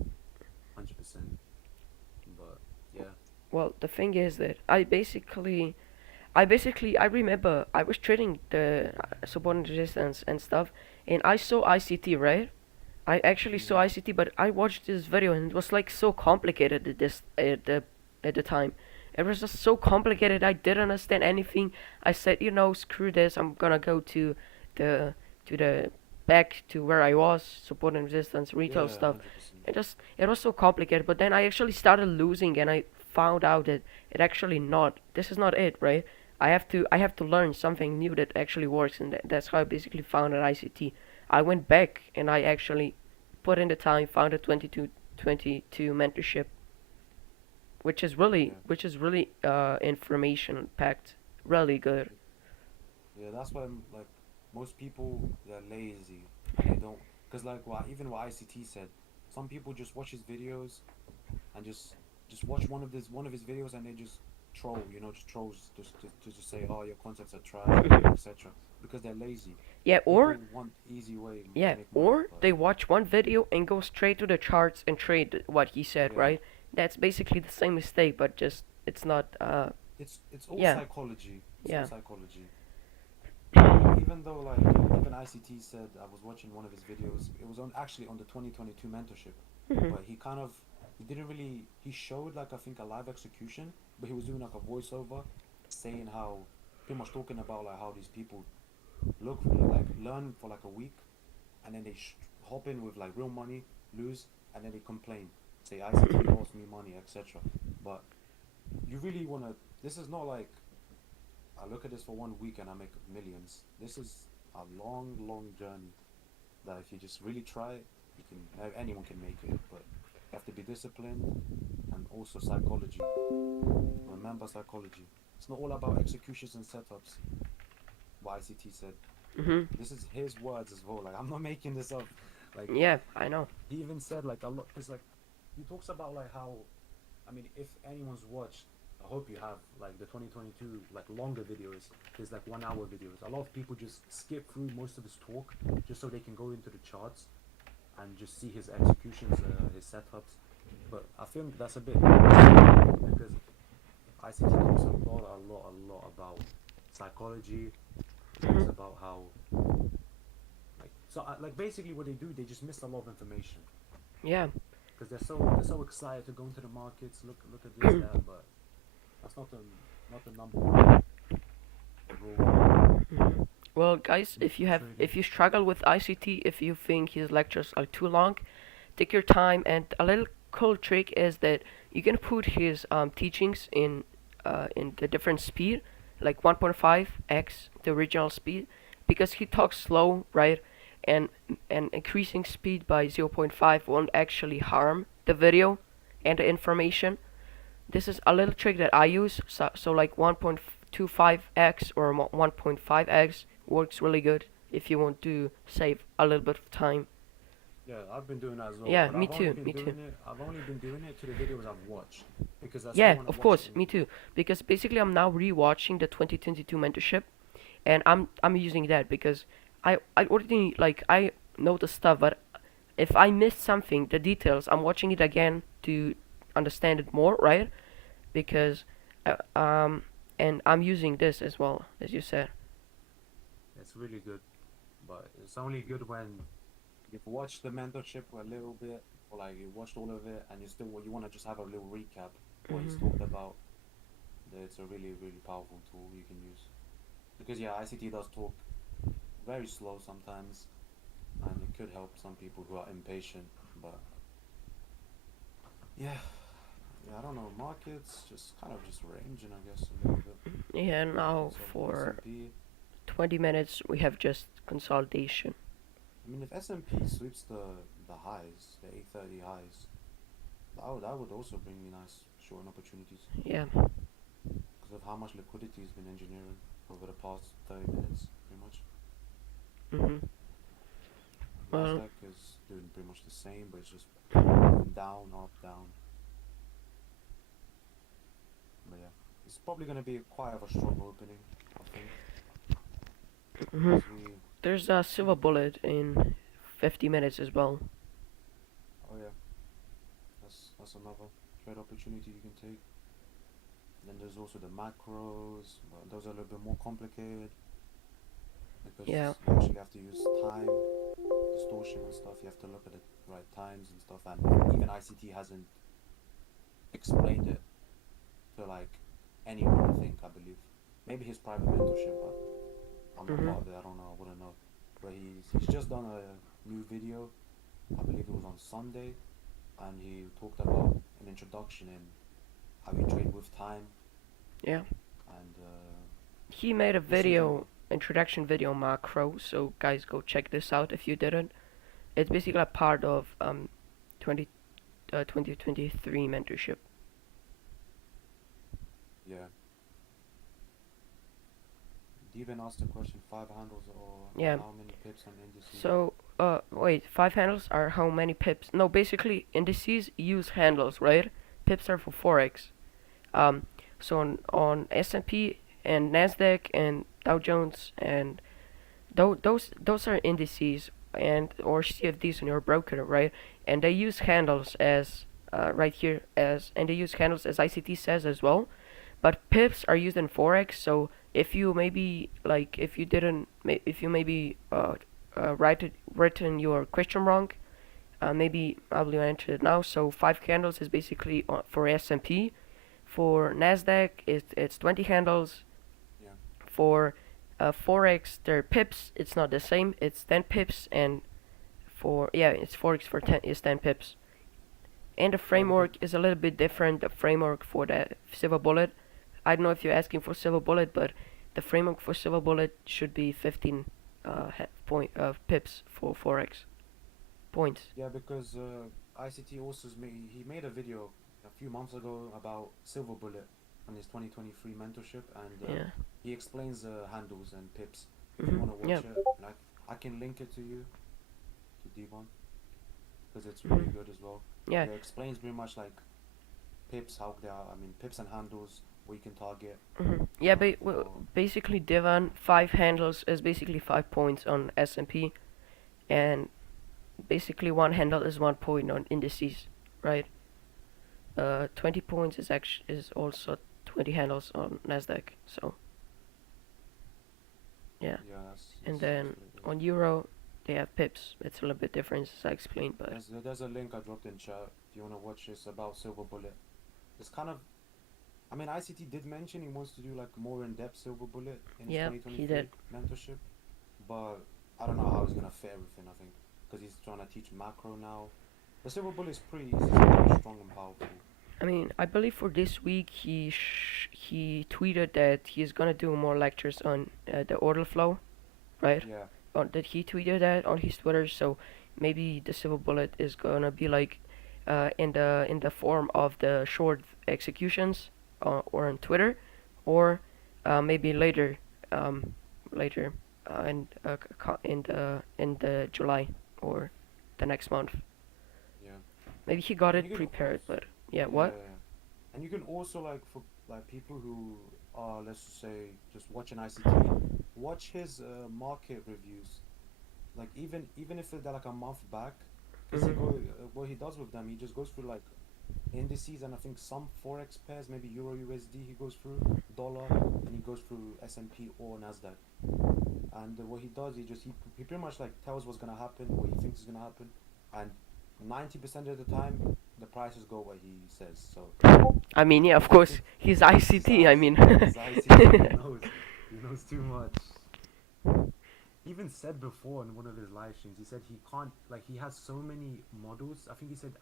100%. But yeah, well, the thing is that I remember I was trading the support and resistance and stuff, and I saw ICT, right? I actually saw mm, ICT, but I watched this video and it was like so complicated at the time. It was just so complicated. I didn't understand anything. I said, screw this. I'm gonna go the to the back to where I was, support and resistance, retail yeah, stuff. 100%. It was so complicated. But then I actually started losing, and I found out that it actually not. This is not it, right? I have to learn something new that actually works, and that's how I basically found an ICT. I went back and I actually put in the time, found a 22 mentorship, Yeah, which is really information packed, really good. yeah. That's why like most people they're lazy and they don't because like what even what ICT said, some people just watch his videos and just watch one of his videos and they just troll, just trolls to just say, oh, your concepts are trash, etc. Because they're lazy. Yeah, People want easy way to make money, or but they watch one video and go straight to the charts and trade what he said, yeah, right? That's basically the same mistake, but just it's not. it's all Yeah, psychology. It's all yeah. psychology. Even though like even ICT said I was watching one of his videos. It was on actually on the 2022 mentorship, Mhm. but he didn't really he showed like I think a live execution, but he was doing like a voiceover, saying how pretty much talking about like how these people like learn for like a week, and then they hop in with like real money, lose, and then they complain, say ICT lost me money, etc. But you really wanna. This is not like I look at this for 1 week and I make millions. This is a long journey that if you just really try, you can. Anyone can make it, but you have to be disciplined and also psychology. Remember psychology. It's not all about executions and setups. What ICT said. Mhm. This is his words as well. Like I'm not making this up. Like Yeah, I know. he even said like a lot. Cause like he talks about like how I mean, if anyone's watched, I hope you have like the 2022 like longer videos. There's like 1 hour videos. A lot of people just skip through most of his talk just so they can go into the charts and just see his executions, his setups. But I think that's a bit oversimplified because ICT talks a lot about psychology. Talks Mhm. about how like basically what they do, they just miss a lot of information Yeah. because they're so excited to go into the markets. Look at this that, but that's not the number one rule Mhm. Well, guys, in trading. if you struggle with ICT, if you think his lectures are too long, take your time. And a little cool trick is that you can put his teachings in the different speed, like 1.5x the original speed, because he talks slow, right? And increasing speed by zero point 0.5 won't actually harm the video and the information. This is a little trick that I use. So like 1.25x or 1.5x works really good if you want to save a little bit of time. Yeah, I've been doing that as well, Yeah, but me too, me too. I've only been doing it to the videos I've watched because I still Yeah, want to of watch it course, in. me too. Because basically I'm now rewatching the 2022 mentorship, and I'm using that because I already like I know the stuff, but if I missed something, the details, I'm watching it again to understand it more, right? Because and I'm using this as well, as you said. It's really good, but it's only good when you've watched the mentorship a little bit, or like you watched all of it, and you want to just have a little recap of what he's talked Hmm. about. It's a really powerful tool you can use because yeah, ICT does talk very slow sometimes, and it could help some people who are impatient. But yeah, yeah, I don't know. Markets just kind of just ranging, I guess, a little bit. Yeah, now So for S&P. 20 minutes we have just consolidation. I mean, if S&P sweeps the highs, the 830 highs, that would also bring me nice short opportunities Yeah. because of how much liquidity has been engineering over the past 30 minutes, pretty much. Hmm. Well, Nasdaq is doing pretty much the same, but it's just moving down, up, down. But yeah, it's probably gonna be quite of a strong opening, I think, hmm, because we. there's a silver bullet in 50 minutes as well. Oh yeah, that's another trade opportunity you can take. Then there's also the macros, but those are a little bit more complicated Yeah. because you actually have to use time distortion and stuff. You have to look at the right times and stuff, and even ICT hasn't explained it to like anyone. I believe maybe his private mentorship, but I'm not Hmm. part of it. I don't know. I wouldn't know. But he's just done a new video. I believe it was on Sunday, and he talked about an introduction in how you trade with time, Yeah. and He made a he shows you. video, introduction video macro, so guys go check this out if you didn't. It's basically a part of 20, 2023 mentorship. Yeah. Do you even ask the question five handles or Yeah. how many pips on indices? So, wait, five handles are how many pips? No, basically indices use handles, right? Pips are for forex. Um, so on S&P and Nasdaq and Dow Jones and those are indices and or CFDs on your broker, right? And they use handles as right here as and they use handles as ICT says as well. But pips are used in forex, so if you maybe like if you didn't if you maybe written your question wrong, maybe I will answer it now. So five candles is basically for S&P. For Nasdaq, it's 20 candles. Yeah. For forex, their pips, it's not the same. It's 10 pips, and for yeah, it's forex for 10 is 10 pips. And the Yeah, because framework is a little bit different. The framework for the silver bullet, I don't know if you're asking for silver bullet, but the framework for silver bullet should be 15 pips for forex points. yeah, because ICT also he made a video a few months ago about Silver Bullet on his 2023 mentorship, and Yeah. he explains handles and pips. If you Mhm. want to Yeah. watch it, and I can link it to you to Devon because it's really Mhm. good as well. Yeah. He explains pretty much like pips how they are. I mean pips and handles we can target Mhm. Yeah. for. Basically, Divan five handles is basically 5 points on S&P, and basically one handle is 1 point on indices, right? 20 points is actually is also 20 handles on Nasdaq. So yeah, Yeah, and that's then what it is. on Euro they have pips. It's a little bit different as I explained, but There's a link I dropped in chat if you want to watch this about Silver Bullet. It's kind of, I mean, ICT did mention he wants to do like more in depth Silver Bullet in his yeah, he did. 2023 mentorship, but I don't know how he's gonna fit everything. I think because he's trying to teach macro now. The Silver Bullet is is pretty strong and powerful. I mean, I believe for this week he tweeted that he's gonna do more lectures on the order flow, right? Yeah, Did he tweeted that on his Twitter? So maybe the silver bullet is gonna be like in the form of the short executions or on Twitter, or maybe later um, later in the July or the next month. yeah, Maybe he got and it you can prepared, also but yeah, yeah, what? yeah, yeah. And you can also like for like people who let's just say, just watch an ICT, watch his market reviews. Like even if they're like a month back, because Mhm. what he does with them, he just goes through like indices, and I think some forex pairs, maybe Euro USD, he goes through dollar, and he goes through S&P or Nasdaq. And what he does, he pretty much like tells what's gonna happen, what he thinks is gonna happen, and 90% of the time the prices go what he says. So I mean, yeah, of I think course, he's he's ICT. I IC, mean, he's ICT. He knows too much. He even said before in one of his live streams, he said he can't, like, he has so many models. I think he said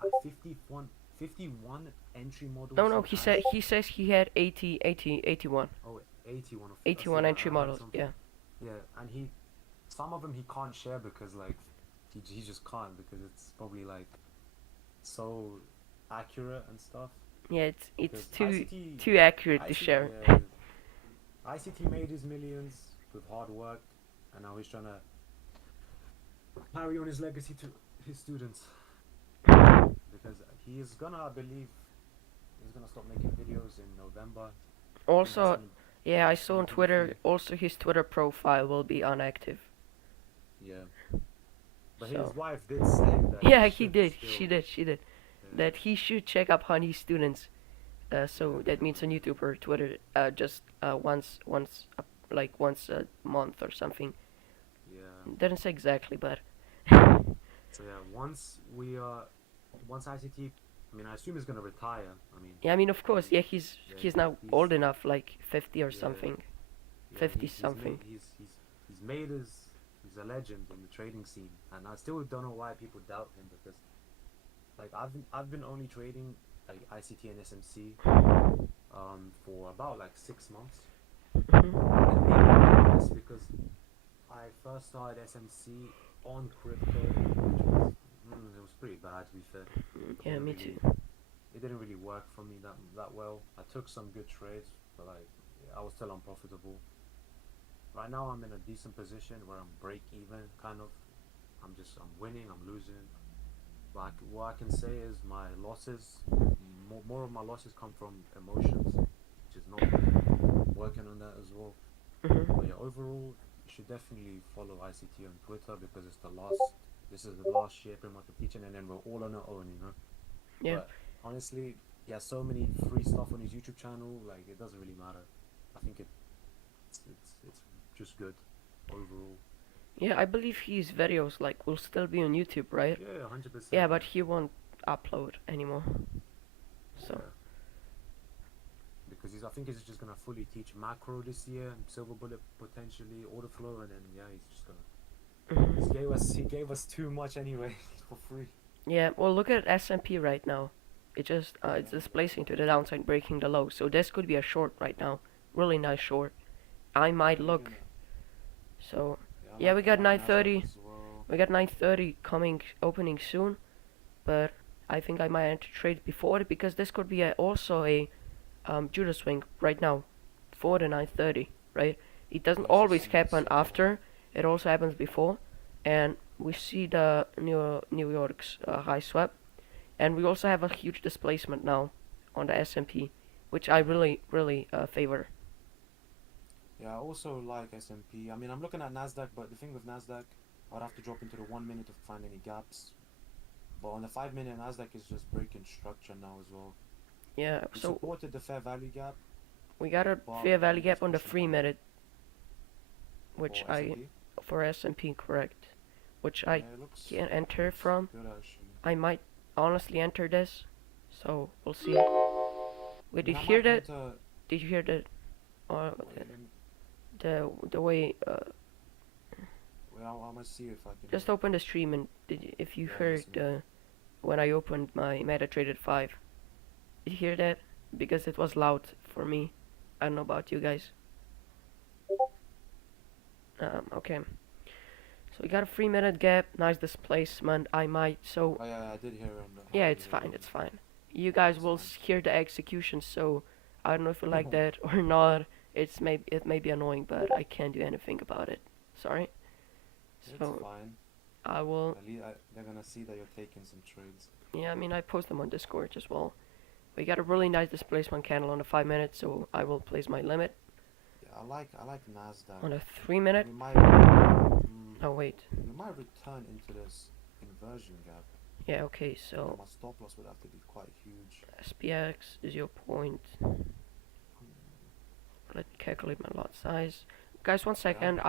51 entry no, models no, he has. he says he had 80, 80, 81, Oh, 81 of, 81 yeah, entry I heard models. something. Yeah, Yeah, and some of them he can't share because like he just can't, because it's probably like so accurate and stuff. yeah, it's Because too accurate to ICT, share. yeah, ICT made his millions with hard work, and now he's trying to carry on his legacy to his students. Because he is gonna, I believe, he's gonna stop making videos in November. I think that's Also, when yeah, I saw on Twitter. 2023. Also, his Twitter profile will be inactive. Yeah, but his So, wife did say that he yeah, he should did. still. She did. Yeah, That he should check up on his students. yeah, So that means on YouTube or Twitter, just like once a month or something. yeah. Doesn't say exactly, but So yeah, once ICT, I mean, I assume he's gonna retire. I mean, yeah, I mean, of course, he, yeah, yeah, he's now he's old enough, like 50 or yeah, something, yeah. 50 something. He's made he's a legend in the trading scene, and I still don't know why people doubt him, because like I've been only trading like ICT and SMC for about like 6 months, Hmm. and maybe even less, because I first started SMC on crypto, which was it was pretty bad, to be fair. It Yeah, didn't me too. really it didn't really work for me that well. I took some good trades, but like I was still unprofitable. Right now I'm in a decent position where I'm break even kind of. I'm winning, I'm losing. Like what I can say is my losses, more of my losses come from emotions, which is not good. I'm working on that as well. But Hmm. yeah, overall, you should definitely follow ICT on Twitter, because it's the last. This is the last year pretty much of teaching, and then we're all on our own, you know. Yeah, But honestly, he has so many free stuff on his YouTube channel. Like it doesn't really matter. I think it's just good overall. yeah, I believe his videos like will still be on YouTube, right? Yeah, Yeah, 100%. but he won't upload anymore. So, Yeah, because I think he's just gonna fully teach macro this year, silver bullet potentially, order flow, and then yeah, he's just gonna. hmm, He gave us too much anyway for free. yeah. Well, look at S&P right now. It's Yeah, displacing to the downside, breaking the low. So this could be a short right now. Really nice short. I might yeah, look. So, yeah. yeah, we I got like Nasdaq 9:30. as well. We got 9:30 coming, opening soon. But I think I might enter trade before it because this could be also a Judah swing right now, for the 9:30. Right? It doesn't Let's just always see this. happen after. It also happens before, and we see the New York's high swap, and we also have a huge displacement now on the S&P, which I really favor. Yeah, I also like S&P. I mean, I'm looking at Nasdaq, but the thing with Nasdaq, I'd have to drop into the 1 minute to find any gaps. But on the 5 minute, Nasdaq is just breaking structure now as well. Yeah, He so supported the fair value gap, we got a but fair I value think he's gap on the pushing 3 higher minute, which for I S&P. for S&P correct, which I Yeah, can enter looks from. good actually. I might honestly enter this, so we'll see. I Wait, mean, did I you hear might that? enter. Did you hear that? Uh, Wait, let me, the way wait, I must see if I can. just open the stream and if you Yeah, I'm heard listening. when I opened my MetaTrader 5, did you hear that? Because it was loud for me. I don't know about you guys. Okay. So we got a 3 minute gap, nice displacement. I might so Oh yeah, I did hear him. I yeah, did it's hear fine, him. it's fine. You guys It's will fine. hear the execution, so I don't know if you like that or not. It may be annoying, but I can't do anything about it. Sorry. It's So fine. I will. At least they're gonna see that you're taking some trades. Yeah, I mean I post them on Discord as well. We got a really nice displacement candle on the 5 minutes, so I will place my limit. I like Nasdaq. on a 3 minute. We might Oh wait. we might return into this inversion gap. Yeah. Okay. You know, So my stop loss would have to be quite huge. SPX is your point. Let me calculate my lot size. Guys, one Yeah, second.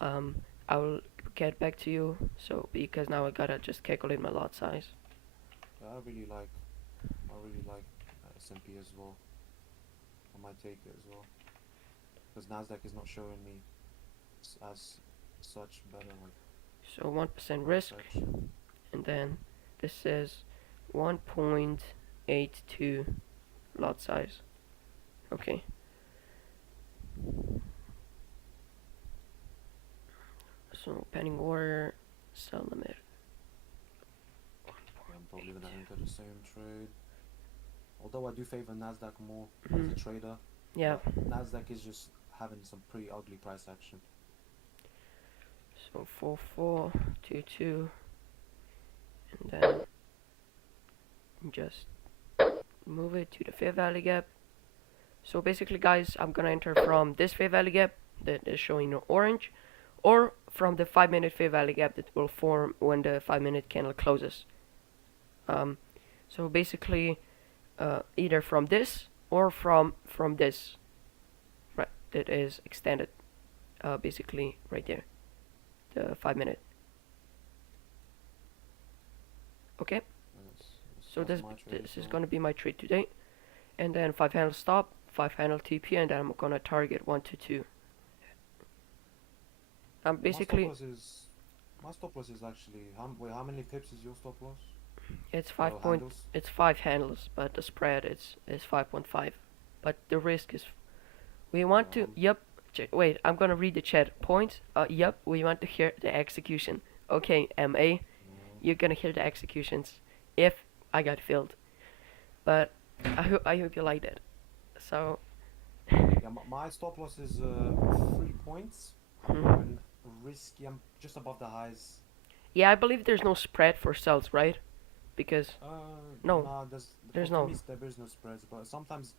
Um I will get back to you. So because now I gotta just calculate my lot size. yeah, I really like S&P as well. I might take it as well because Nasdaq is not showing me as such better like So 1% price risk, action. and then this is 1.82 lot size. Okay. So pending order, sell limit. Yeah, I'm probably gonna enter the same trade. Although I do favor Nasdaq more as Mhm. a trader, Yeah. but Nasdaq is just having some pretty ugly price action. So 4422, and then just move it to the fair value gap. So basically, guys, I'm gonna enter from this fair value gap that is showing orange, or from the 5-minute fair value gap that will form when the 5-minute candle closes. Um, so basically, either from this or from this, right? That is extended, basically right there, the 5-minute. Okay. So That's this my trade this as is well. gonna be my trade today, and then 5 handle stop, 5 handle TP, and then I'm gonna target 1 to 2. My stop Basically, loss is actually wait, how many pips is your stop loss? it's 5 point, Handles. it's 5 handles, but the spread is 5.5. But the risk is, we want to, Um, yep. Wait, I'm gonna read the chat points. Yep, we want to hear the execution. Okay, MA, you're gonna hear the executions if I got filled. But I hope you liked it. So, yeah, my stop loss is 3 points. I'm going risky. I'm just above the highs. yeah, I believe there's no spread for cells, right? Because no, Nah, there's for no. me there is no spreads, but sometimes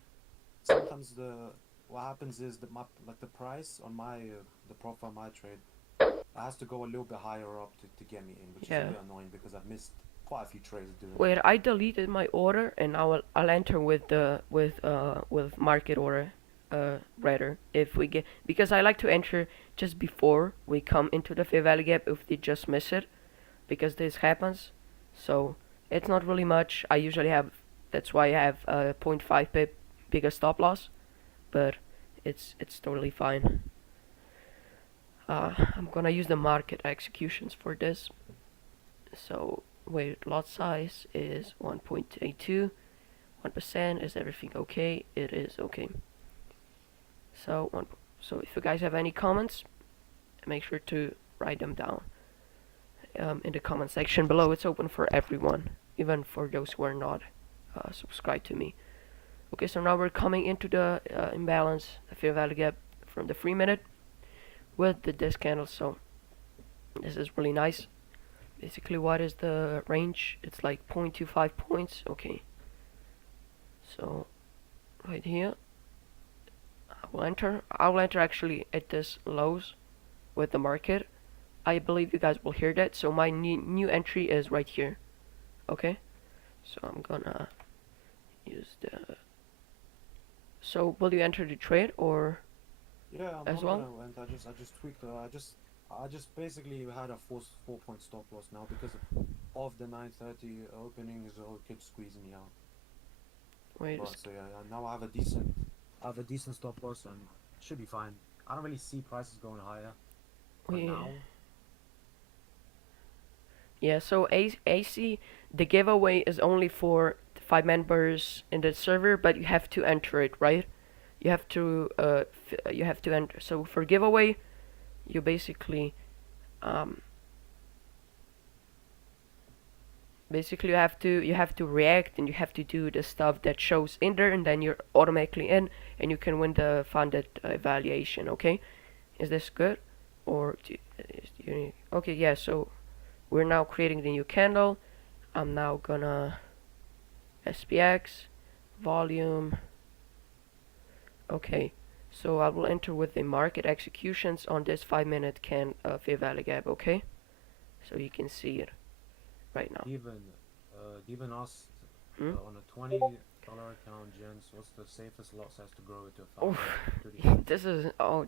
the what happens is the map like the price on my the profile my trade it has to go a little bit higher up to get me in, which is a Yeah. bit annoying because I've missed quite a few trades doing Wait, that. I deleted my order and now I'll enter with the with market order rather if we get, because I like to enter just before we come into the fair value gap if they just miss it, because this happens. So it's not really much. I usually have, that's why I have a point 0.5 pip bigger stop loss, but it's totally fine. I'm gonna use the market executions for this. So wait, lot size is 1.82. 1%. Is everything okay? It is okay. So so if you guys have any comments, make sure to write them down in the comment section below. It's open for everyone, even for those who are not subscribed to me. Okay, so now we're coming into the imbalance, the fair value gap from the 3 minute with the disc candle. So this is really nice. Basically, what is the range? It's like 0.25 points. Okay, so right here I will enter actually at this lows with the market. I believe you guys will hear that. So my new entry is right here. Okay, so I'm gonna use the, so will you enter the trade or Yeah, as I'm well? gonna and I just tweaked I just basically had a 4 point stop loss now because of the 9:30 opening, so it kept squeezing me out. Wait, But so yeah, now I have a decent stop loss and should be fine. I don't really see prices going higher for we, now. yeah, so AC, the giveaway is only for 5 members in the server, but you have to enter it, right? You have to enter. So for giveaway, you um basically you have to react and you have to do the stuff that shows in there, and then you're automatically in, and you can win the funded evaluation. Okay, is this good or okay? Yeah, so we're now creating the new candle. I'm now gonna SPX volume. Okay, So I will enter with the market executions on this 5 minute fair value gap, okay? So you can see it right now. Even asked Hmm? on a $20 account, gents, what's the safest lot size to grow it to Oh, 1,000? What do you think?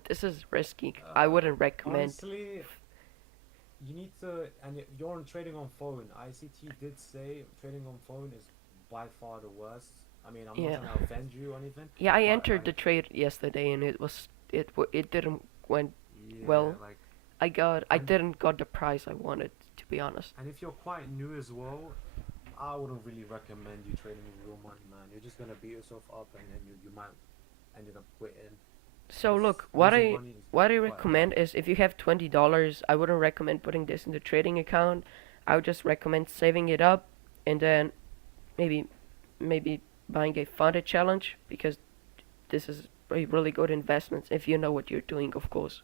this is risky. I Uh, wouldn't recommend. Honestly, you need to, and you're on trading on phone. ICT did say trading on phone is by far the worst. I mean, I'm not Yeah, trying to offend you or anything, yeah. I but entered the like, trade yesterday and it didn't went yeah, well. like, I and didn't got the price I wanted, to be honest. and if you're quite new as well, I wouldn't really recommend you trading with real money, man. You're just gonna beat yourself up, and then you might ended up quitting So because look, losing money is what I quite hard. recommend is if you have $20, I wouldn't recommend putting this in the trading account. I would just recommend saving it up and then maybe maybe buying a funded challenge because this is a really good investment if you know what you're doing, of course,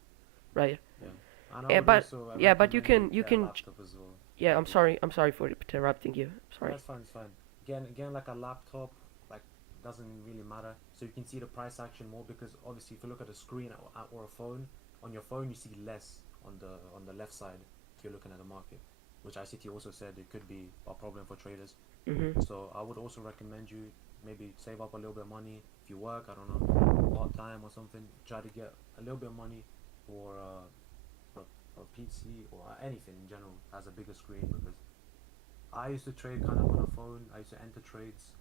right? Yeah, and I Yeah, would but also yeah, but recommend you you get a can. laptop as well. Yeah, If you I'm sorry for interrupting you. Sorry. That's fine, it's fine. Again, like a laptop, like doesn't really matter. So you can see the price action more because obviously, if you look at a screen or a phone, on your phone you see less on the left side if you're looking at the market, which ICT also said it could be a problem for traders. Mhm. So I would also recommend you maybe save up a little bit of money if you work. I don't know, part time or something. Try to get a little bit of money for for a PC or anything in general has a bigger screen because I used to trade kind of on a phone. I used to enter trades,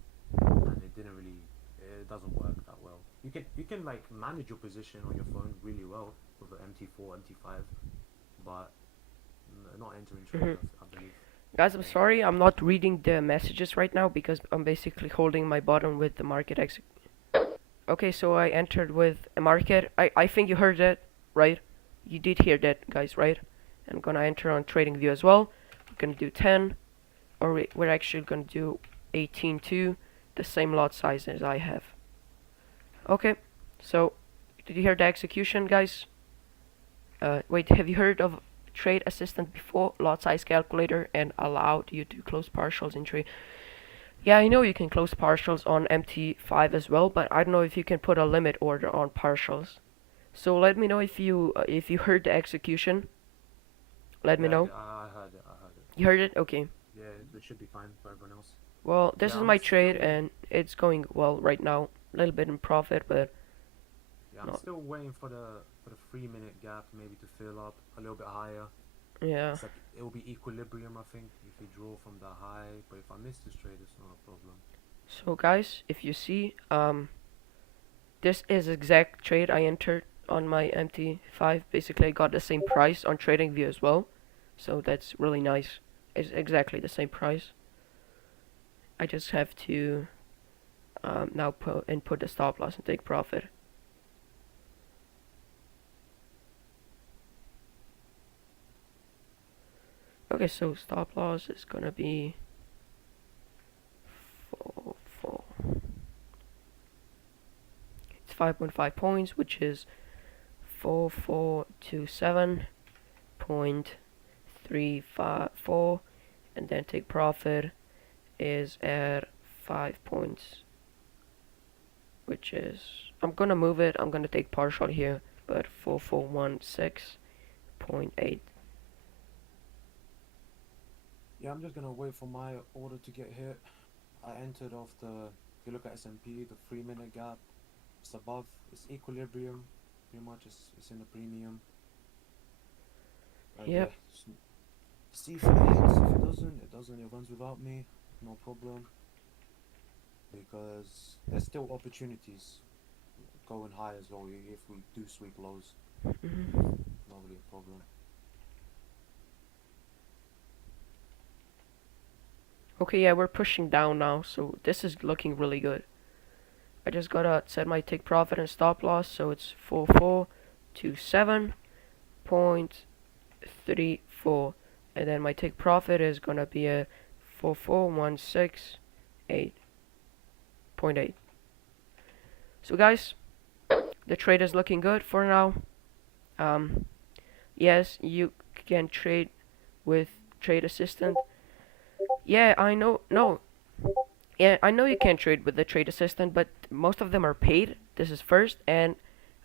and it didn't really. It doesn't work that well. You can like manage your position on your phone really well with an MT4, MT5, but not entering trades. Mhm. I believe. Guys, I'm Yeah. sorry, I'm not reading the messages right now because I'm basically holding my button with the market exit. Okay, so I entered with a market. I think you heard that, right? You did hear that, guys, right? I'm gonna enter on trading view as well. We're gonna do 10, or we're actually gonna do 18 too, the same lot size as I have. Okay, so did you hear the execution, guys? Wait, have you heard of Trade Assistant before? Lot size calculator and allowed you to close partials in trade. Yeah, I know you can close partials on MT5 as well, but I don't know if you can put a limit order on partials. So let me know if you heard the execution. Let me Yeah, know. I heard it. I heard it. You heard it? Okay. Yeah, it should be fine for everyone else. Well, this Yeah, is I'm my trade still. and it's going well right now. A little bit in profit, but Yeah, I'm not. still waiting for the 3 minute gap maybe to fill up a little bit higher. Yeah. It's like it will be equilibrium, I think, if we draw from the high. But if I miss this trade, it's not a problem. So guys, if you see, this is exact trade I entered on my MT5. Basically, I got the same price on TradingView as well. So that's really nice. It's exactly the same price. I just have to now input the stop loss and take profit. Okay, so stop loss is gonna be 4. It's 5.5 points, which is 4427.354, and then take profit is at 5 points, which is, I'm gonna move it. I'm gonna take partial here, but 4416.8. Yeah, I'm just gonna wait for my order to get hit. I entered off the. If you look at S&P, the 3 minute gap, it's above. It's equilibrium. Pretty much, it's in the premium. And yeah, Yep. see if it hits. If it doesn't, it doesn't. It runs without me. No problem. Because there's still opportunities going high as well. If we do sweep lows, Mhm. not really a problem. Okay, yeah, we're pushing down now, so this is looking really good. I just gotta set my take profit and stop loss, so it's 4427.34, and then my take profit is gonna be a 4416.8. So guys, the trade is looking good for now. Um, yes, you can trade with Trade Assistant. Yeah, I know. No, yeah, I know you can trade with the Trade Assistant, but most of them are paid. This is first, and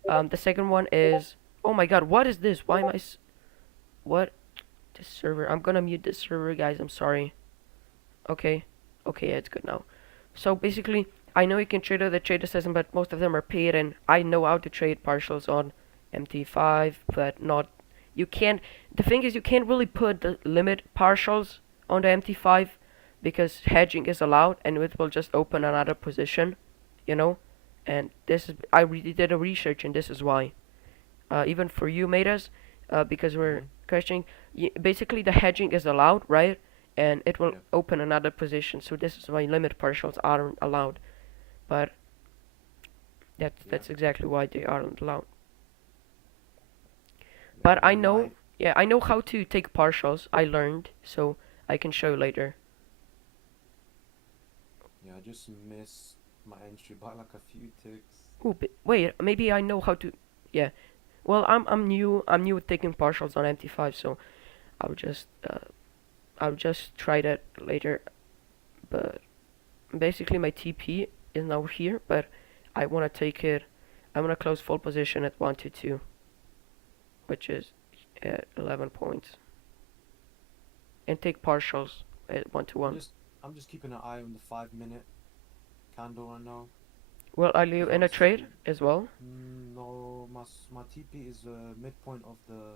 The second one is, oh my god, what is this? Why am I what? This server. I'm gonna mute this server, guys. I'm sorry. Okay. Okay, yeah, it's good now. So basically, I know you can trade on the trader system, but most of them are paid, and I know how to trade partials on MT5, but not. You can't. The thing is, you can't really put the limit partials on the MT5 because hedging is allowed, and it will just open another position, you know. And this is I really did a research, and this is why. Even for you, Metas, because we're Mm-hmm. questioning. Basically, the hedging is allowed, right? And it will Yeah. open another position. So this is why limit partials aren't allowed. But Yeah. that's exactly why they aren't allowed. Yeah. But I mean, my I know how to take partials. I learned, so I can show you later. yeah, I just missed my entry by like a few ticks. Ooh, wait, maybe I know how to. Yeah. Well, I'm new. I'm new with taking partials on MT5, so I'll just I'll just try that later. But basically, my TP is now here, but I wanna take it. I wanna close full position at 122, which is at 11 points, and take partials at 1 to I'm 1. just I'm just keeping an eye on the 5 minute candle right now. Well, are you Because in a trade obviously, as well? no, my TP is the midpoint of the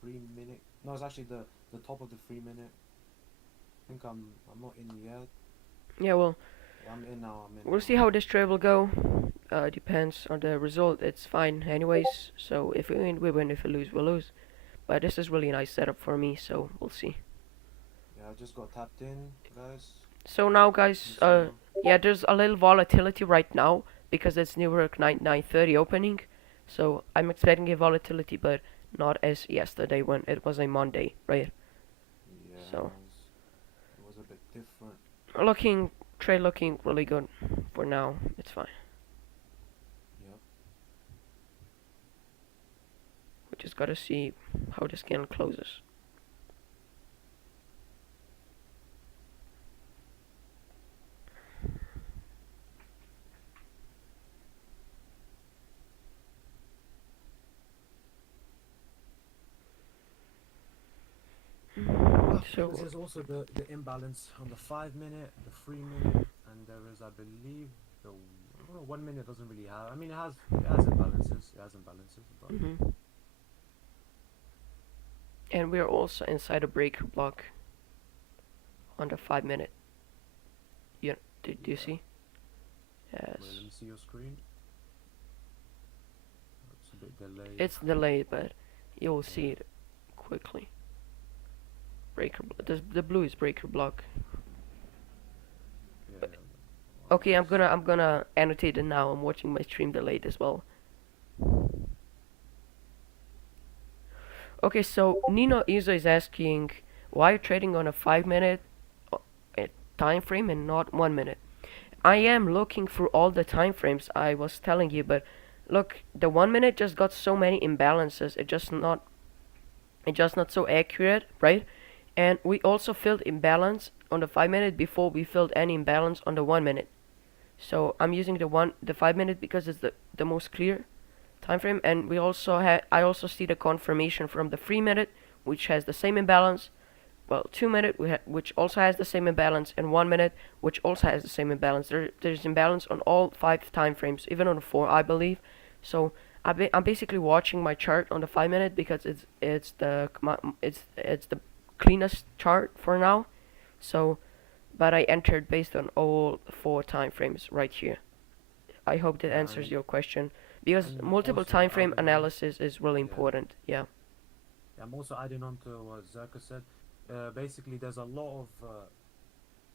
3 minute. No, it's actually the top of the 3 minute. I think I'm not in yet. Yeah, well, Yeah, I'm in now. I'm in we'll now. see how this trade will go. Depends on the result. It's fine anyways. So if we win, we win. If we lose, we lose. But this is really a nice setup for me, so we'll see. Yeah, I just got tapped in, guys. So now, You guys, see now? yeah, there's a little volatility right now because it's New York 9:30 opening. So I'm expecting a volatility, but not as yesterday when it was a Monday, right? Yeah, So it was a bit different. looking trade looking really good for now. It's fine. Yep. We just gotta see how this candle closes. Because So there's also the imbalance on the 5 minute, the 3 minute, and there is, I believe, the 1 minute doesn't really have. I mean, it has imbalances. It has imbalances, but hmm and we're also inside a breaker block on the 5 minute. Yeah, do you yeah. see? Yes. Wait, let me see your screen. It's a bit delayed. It's delayed, but you'll see Yeah, it quickly. The blue is breaker block. yeah, But, yeah. I'll okay, just I'm gonna annotate it now. I'm watching my stream delayed as well. Okay, so Nino Izo is asking why you're trading on a 5 minute time frame and not 1 minute. I am looking through all the time frames I was telling you, but look, the 1 minute just got so many imbalances. It's just not so accurate, right? And we also filled imbalance on the 5 minute before we filled any imbalance on the 1 minute. So I'm using the 5 minute because it's the most clear time frame, and I also see the confirmation from the 3 minute, which has the same imbalance. Well, 2 minute which also has the same imbalance, and 1 minute which also has the same imbalance. There's imbalance on all five time frames, even on the four, I believe. So I'm basically watching my chart on the 5 minute because it's the cleanest chart for now. So, but I entered based on all four time frames right here. I hope that yeah, answers your question because and multiple also time frame adding on. analysis is really Yeah, important. Yeah. yeah, I'm also adding on to what Zerka said. Basically, there's a lot of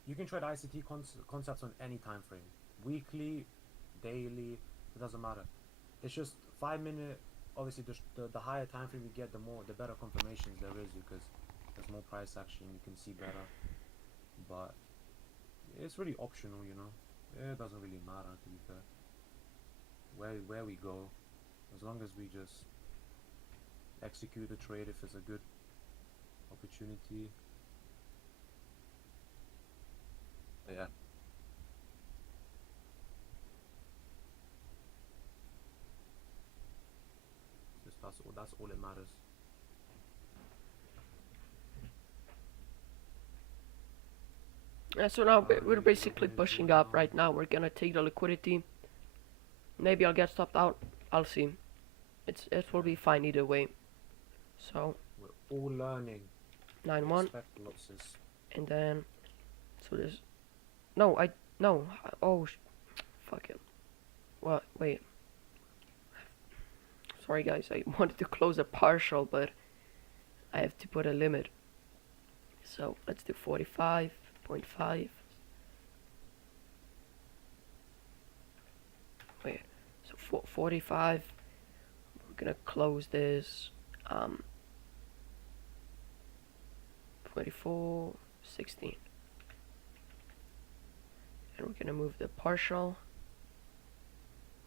you can trade ICT concepts on any time frame, weekly, daily. It doesn't matter. It's just 5 minute. Obviously, the higher time frame you get, the better confirmations there is because there's more price action. You can see better, but it's really optional. It doesn't really matter to be fair. Where we go, as long as we just execute the trade if it's a good opportunity. Yeah. That's all it matters. So now we're You should basically open it if you pushing want up now. right now. We're gonna take the liquidity. Maybe I'll get stopped out. I'll see. It will Yeah, be fine either way. So we're all learning. 9-1, Expect losses. and then so this. No, I no. Oh, fuck it. What? Wait. Sorry guys. I wanted to close a partial, but I have to put a limit. So let's do 45.5. Wait. So 45. We're gonna close this. 24.16. And we're gonna move the partial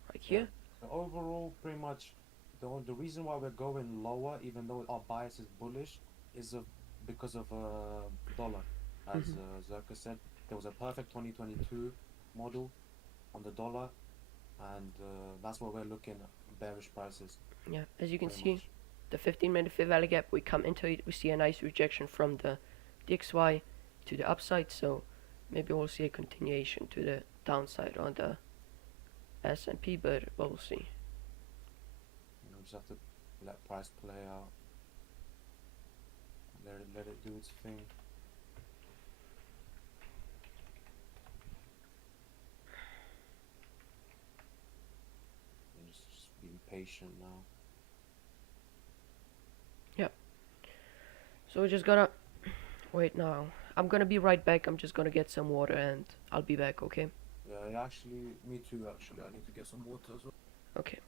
right Yeah. here. So overall, pretty much, the reason why we're going lower, even though our bias is bullish, is because of dollar. As Mhm. Zerka said, there was a perfect 2022 model on the dollar, and that's why we're looking at bearish prices, Yeah, as you can pretty see, much. the 15-minute fair value gap, we come into it, we see a nice rejection from the DXY to the upside, so maybe we'll see a continuation to the downside on the S&P, but we'll see. Just have to let price play out, let it do its thing. And just be patient now. Yep. So we're just gonna wait now. I'm gonna be right back. I'm just gonna get some water and I'll be back, okay? Yeah, actually, me too. Actually, I need to get some water as well. Okay.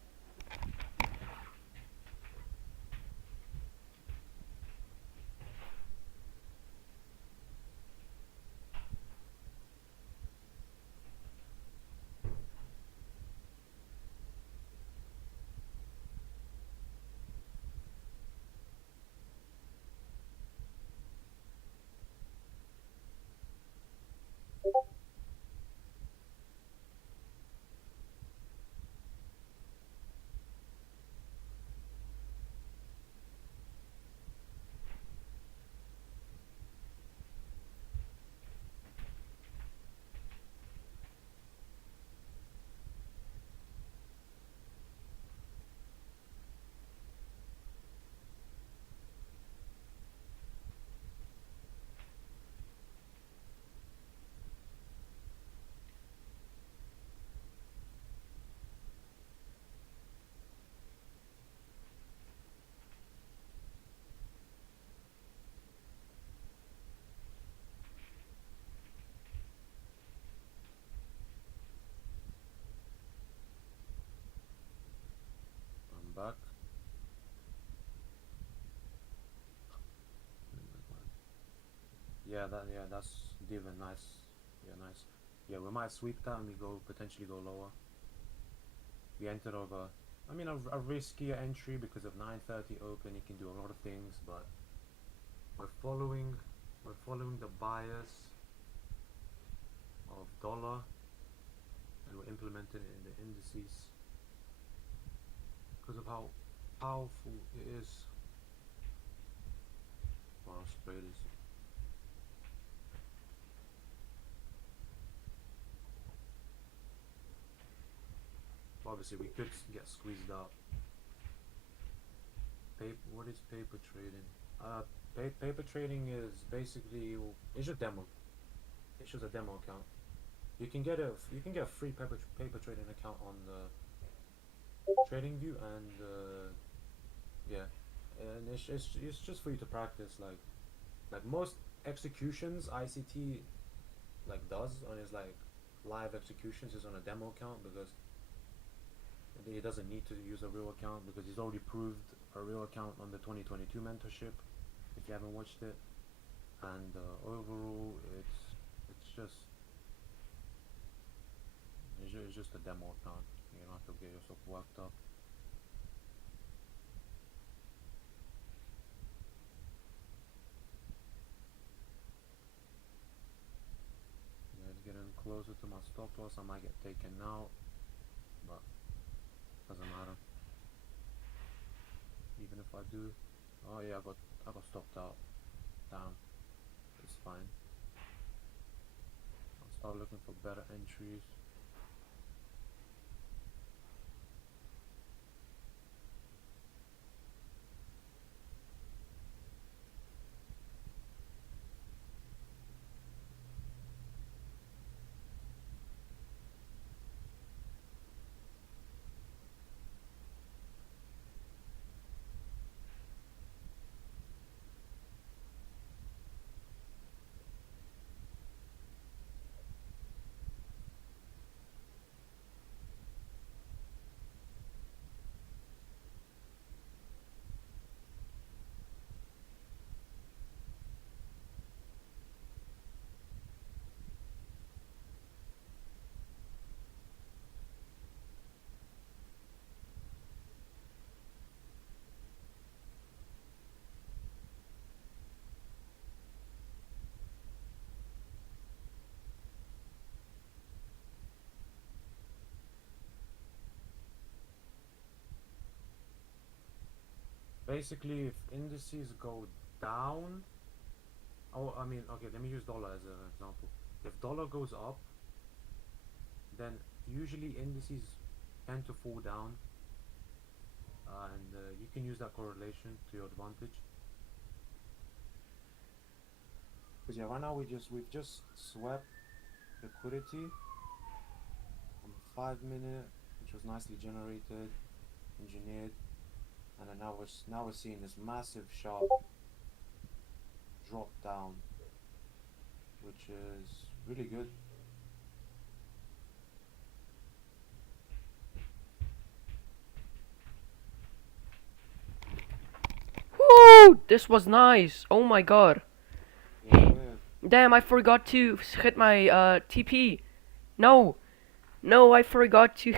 I'm back. That's given nice. Yeah, nice. Yeah, we might sweep that and we potentially go lower. We entered over. I mean, a riskier entry because of 9:30 open. It can do a lot of things, but we're following the bias of dollar, and we're implementing it in the indices because of how powerful it is for us traders. Obviously, we could get squeezed out. What is paper trading? Paper trading is basically, it's just demo. It's just a demo account. You can get a free paper trading account on the trading view, and yeah, and it's just for you to practice, like most executions ICT like does on his like live executions is on a demo account, because he doesn't need to use a real account because he's already proved a real account on the 2022 mentorship, if you haven't watched it. And overall, it's just a demo account. You don't have to get yourself worked up. Yeah, it's getting closer to my stop loss. I might get taken out, but doesn't matter. even if I do. Oh yeah, I got stopped out. Damn, it's fine. I'll start looking for better entries. Basically, if indices go down, oh, I mean, okay, let me use dollar as an example. If dollar goes up, then usually indices tend to fall down, and you can use that correlation to your advantage. Because yeah, right now we've just swept liquidity on the 5 minute, which was nicely generated, engineered, and then now we're seeing this massive sharp drop down, which is really good. Woo! This was nice. Oh my god. Yeah, Damn, I forgot to hit my TP. No, no, I forgot to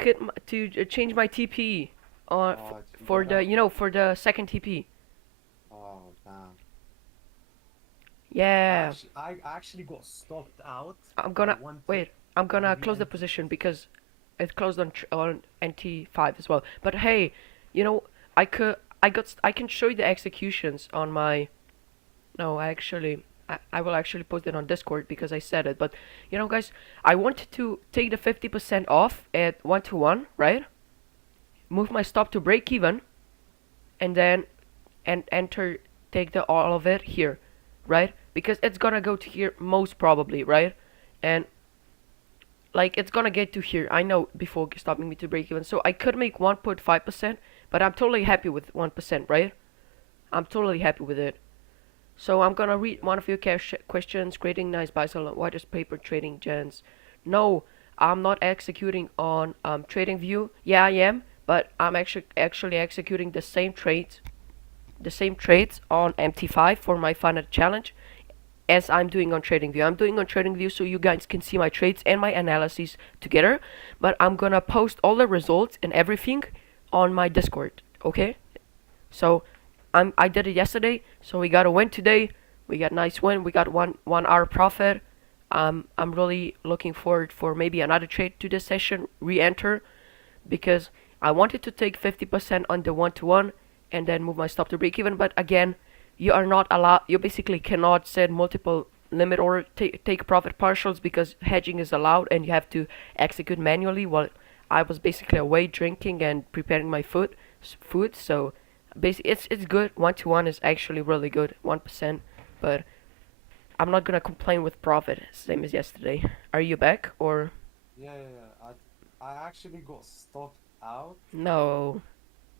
change my TP. oh, you For got the out. for the second TP. Oh damn. Yeah. I actually got stopped out I'm by gonna one tick wait. I'm gonna and close the re-entered the position position. because it closed on NT5 as well. But hey, you know, I could I can show you the executions on my. No, I will actually post it on Discord because I said it. But you know, guys, I wanted to take the 50% off at 1 to 1, right? Move my stop to break even, and then enter take the all of it here, right? Because it's gonna go to here most probably, right? And like it's gonna get to here. I know before stopping me to break even. So I could make 1.5%, but I'm totally happy with 1%, right? I'm totally happy with it. So I'm gonna read Yeah. one of your questions. Creating nice buy sell. Why does paper trading gens? No, I'm not executing on trading view. Yeah, I am, but I'm actually executing the same trades on MT5 for my final challenge as I'm doing on TradingView. I'm doing on TradingView so you guys can see my trades and my analysis together, but I'm gonna post all the results and everything on my Discord. Okay? So I did it yesterday, so we got a win today. We got nice win. We got 1 hour profit. I'm really looking forward for maybe another trade to this session, re-enter, because I wanted to take 50% on the 1 to 1 and then move my stop to break even. But again, you are not allowed. You basically cannot set multiple limit or take profit partials because hedging is allowed and you have to execute manually. While I was basically away drinking and preparing my food. So basically, it's good. 1 to 1 is actually really good, 1%. But I'm not gonna complain with profit, same as yesterday. Are you back or Yeah, yeah, yeah. I actually got stopped out, no?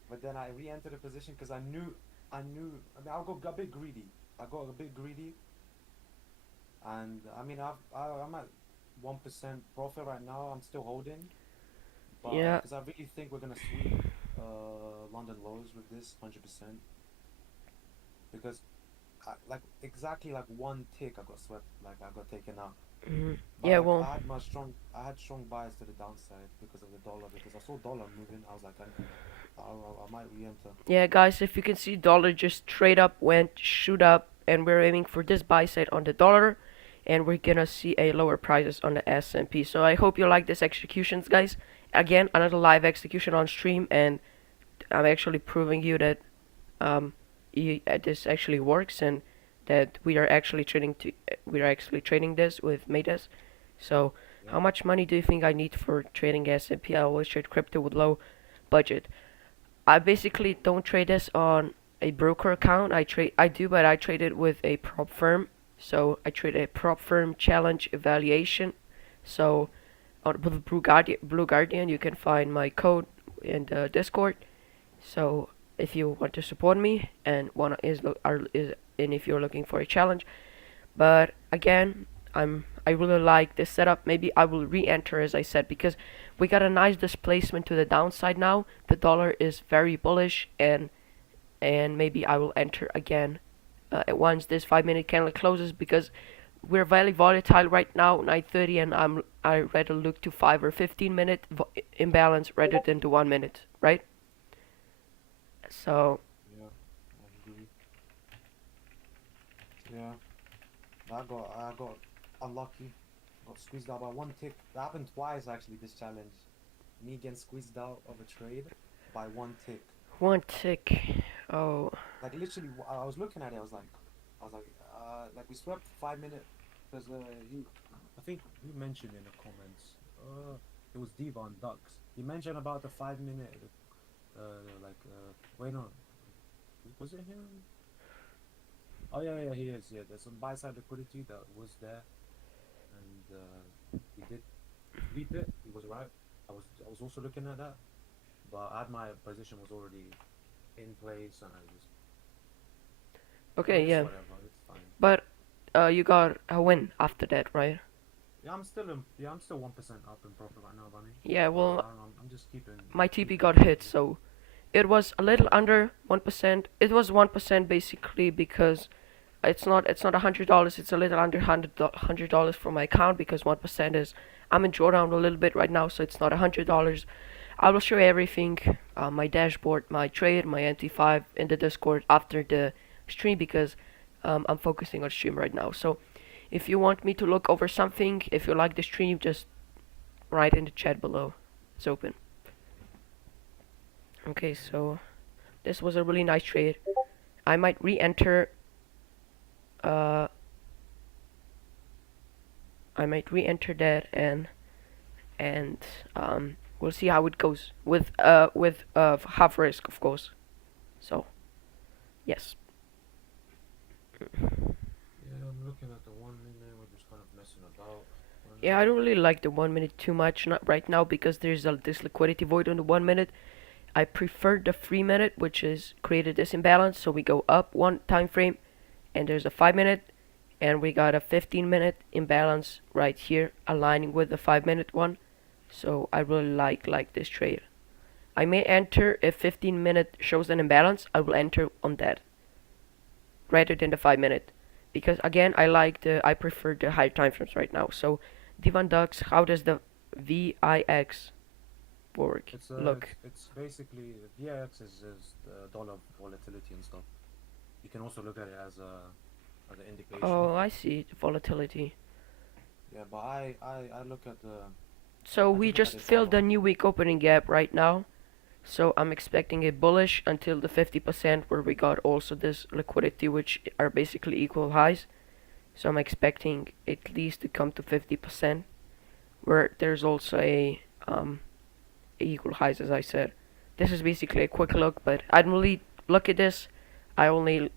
but then I re-entered the position because I knew. I mean, I got a bit greedy. I got a bit greedy, and I mean, I'm at 1% profit right now. I'm still holding, but Yeah, because I really think we're gonna sweep London lows with this 100%. Because like exactly like one tick, I got swept. Like I got taken out. But yeah. like Well, I had strong bias to the downside because of the dollar. Because I saw dollar moving, I was like, I might re-enter. yeah, guys. If you can see, dollar just straight up went shoot up, and we're aiming for this buy side on the dollar, and we're gonna see a lower prices on the S&P. So I hope you like this executions, guys. Again, another live execution on stream, and I'm actually proving you that um, this actually works and that we are actually trading this with Matus. So Yeah. how much money do you think I need for trading S&P? I always trade crypto with low budget. I basically don't trade this on a broker account. I do, but I trade it with a prop firm. So I trade a prop firm challenge evaluation. So on Blue Guardian, you can find my code in the Discord. So if you want to support me and want is are is and if you're looking for a challenge, but again, I really like this setup. Maybe I will re-enter as I said because we got a nice displacement to the downside now. The dollar is very bullish and maybe I will enter again once this 5 minute candle closes because we're very volatile right now 9:30 and I rather look to 5 or 15 minute imbalance rather than to 1 minute, right? So Yeah. I agree. Yeah. I got unlucky. Got squeezed out by one tick. That happened twice actually. This challenge. Me getting squeezed out of a trade by one tick. one tick. Oh, Like literally, I was looking at it. Like we swept 5 minute because I think he mentioned in the comments. It was Devon Ducks. He mentioned about the 5 minute. Wait no, was it him? Oh yeah, he is. Yeah, there's some buy side liquidity that was there, and he did sweep it. He was right. I was also looking at that, but I had my position was already in place, and I just okay, it's yeah. whatever. It's fine. But you got a win after that, right? I'm still 1% up in profit right now, Bunny. Yeah, But well, I'm just my TP keeping got hit, trading. so it was a little under 1%. It was 1% basically because it's not $100. It's a little under $100 for my account because 1% is I'm in drawdown a little bit right now, so it's not $100. I will show you everything, my dashboard, my trade, my NT5 in the Discord after the stream because I'm focusing on stream right now. So if you want me to look over something, if you like the stream, just write in the chat below. It's open. Okay, so this was a really nice trade. I might re-enter. Uh, I might re-enter that and we'll see how it goes with half risk, of course. So yes. Yeah, I'm looking at the 1 minute. We're just kind of messing about right Yeah, I now. don't really like the 1 minute too much, not right now because there's this liquidity void on the 1 minute. I prefer the 3 minute, which is created this imbalance. So we go up one time frame, and there's a 5 minute, and we got a 15 minute imbalance right here, aligning with the 5 minute one. So I really like this trade. I may enter if 15 minute shows an imbalance. I will enter on that rather than the 5 minute because again I prefer the higher time frames right now. So Divan Ducks, how does the VIX work? Look. It's basically VIX is the dollar volatility and stuff. You can also look at it as an indication. Oh, I see the volatility. Yeah, but I look at the So I we just look at just the filled dollar. the new week opening gap right now. So I'm expecting a bullish until the 50% where we got also this liquidity which are basically equal highs. So I'm expecting at least to come to 50% where there's also a equal highs as I said. This is basically a quick look, but I don't really look at this. I only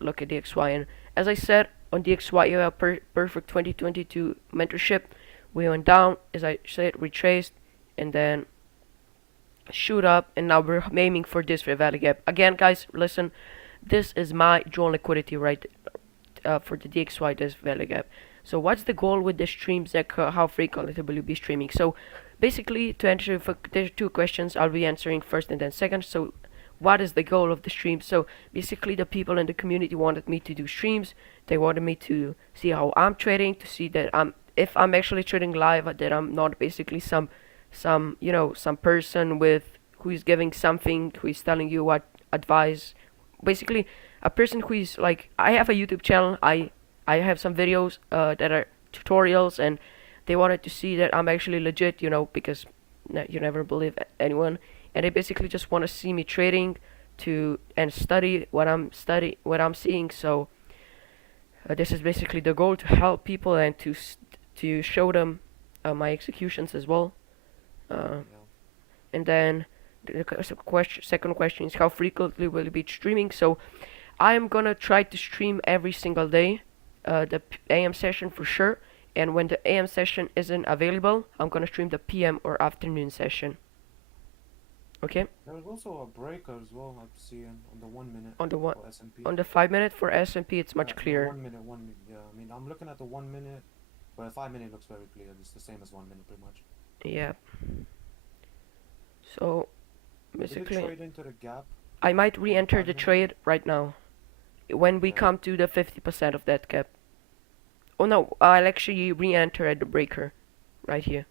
look at the XY, and as I said on the XY you have perfect 2022 mentorship. We went down, as I said, retraced, and then shoot up, and now we're aiming for this fair value gap. Again, guys, listen, this is my drawn liquidity right for the DXY this value gap. So what's the goal with the streams? Like how frequently will you be streaming? So basically, to answer, there's two questions I'll be answering first and then second. So what is the goal of the stream? So basically, the people in the community wanted me to do streams. They wanted me to see how I'm trading, to see that if I'm actually trading live, that I'm not basically some person with who is giving something, who is telling you what advice. Basically, a person who is like, I have a YouTube channel. I have some videos that are tutorials, and they wanted to see that I'm actually legit, because you never believe anyone, and they basically just want to see me trading to and study what I'm seeing. So this is basically the goal, to help people and to show them my executions as well. Uh, Yeah. and then second question is, how frequently will you be streaming? So I'm gonna try to stream every single day, the AM session for sure. And when the AM session isn't available, I'm gonna stream the PM or afternoon session. Okay. There's also a breaker as well. I'm seeing on the 1 minute On the one, for S&P. on the 5 minute for S&P, it's much The clearer. 1 minute, 1 minute. Yeah, I mean, I'm looking at the 1 minute, but the 5 minute looks very clear. It's the same as 1 minute, pretty much. Yeah. So Did it basically, trade into the gap I might on the re-enter the 5 minute? trade right now when we Yeah. come to the 50% of that gap. Oh no, I'll actually re-enter at the breaker right here.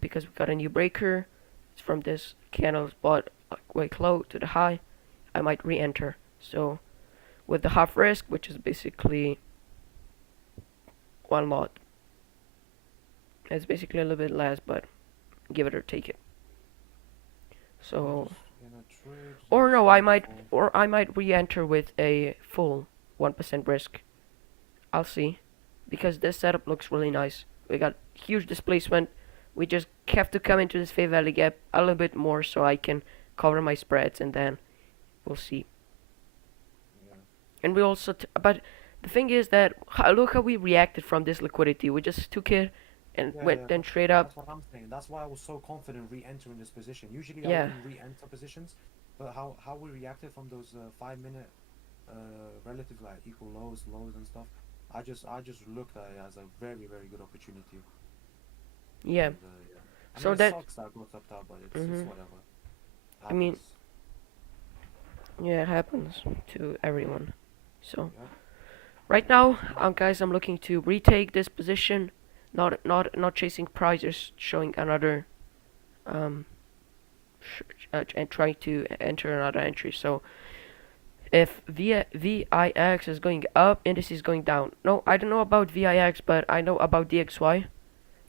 Because we got a new breaker. It's from this candle spot quite low to the high. I might re-enter. So with the half risk, which is basically one lot. It's basically a little bit less, but give it or take it. So, In a trade, or no, full. I might re-enter with a full 1% risk. I'll see, because this setup looks really nice. We got huge displacement. We just have to come into this Fair Valley gap a little bit more so I can cover my spreads, and then we'll see. Yeah. And we also, but the thing is that look how we reacted from this liquidity. We just took it and Yeah, went yeah, then straight up. that's what I'm saying. That's why I was so confident re-entering this position. Usually I Yeah, wouldn't re-enter positions, but how we reacted from those 5 minute relative like equal lows and stuff. I just looked at it as a very good opportunity. yeah. And yeah, I mean So it that, sucks that I got tapped out, but it's mhm. whatever. I mean, Happens. yeah, it happens to everyone. So Yeah. right now, guys, I'm looking to retake this position, not chasing prices, showing another um, and trying to enter another entry. So if VIX is going up, index is going down. No, I don't know about VIX, but I know about DXY.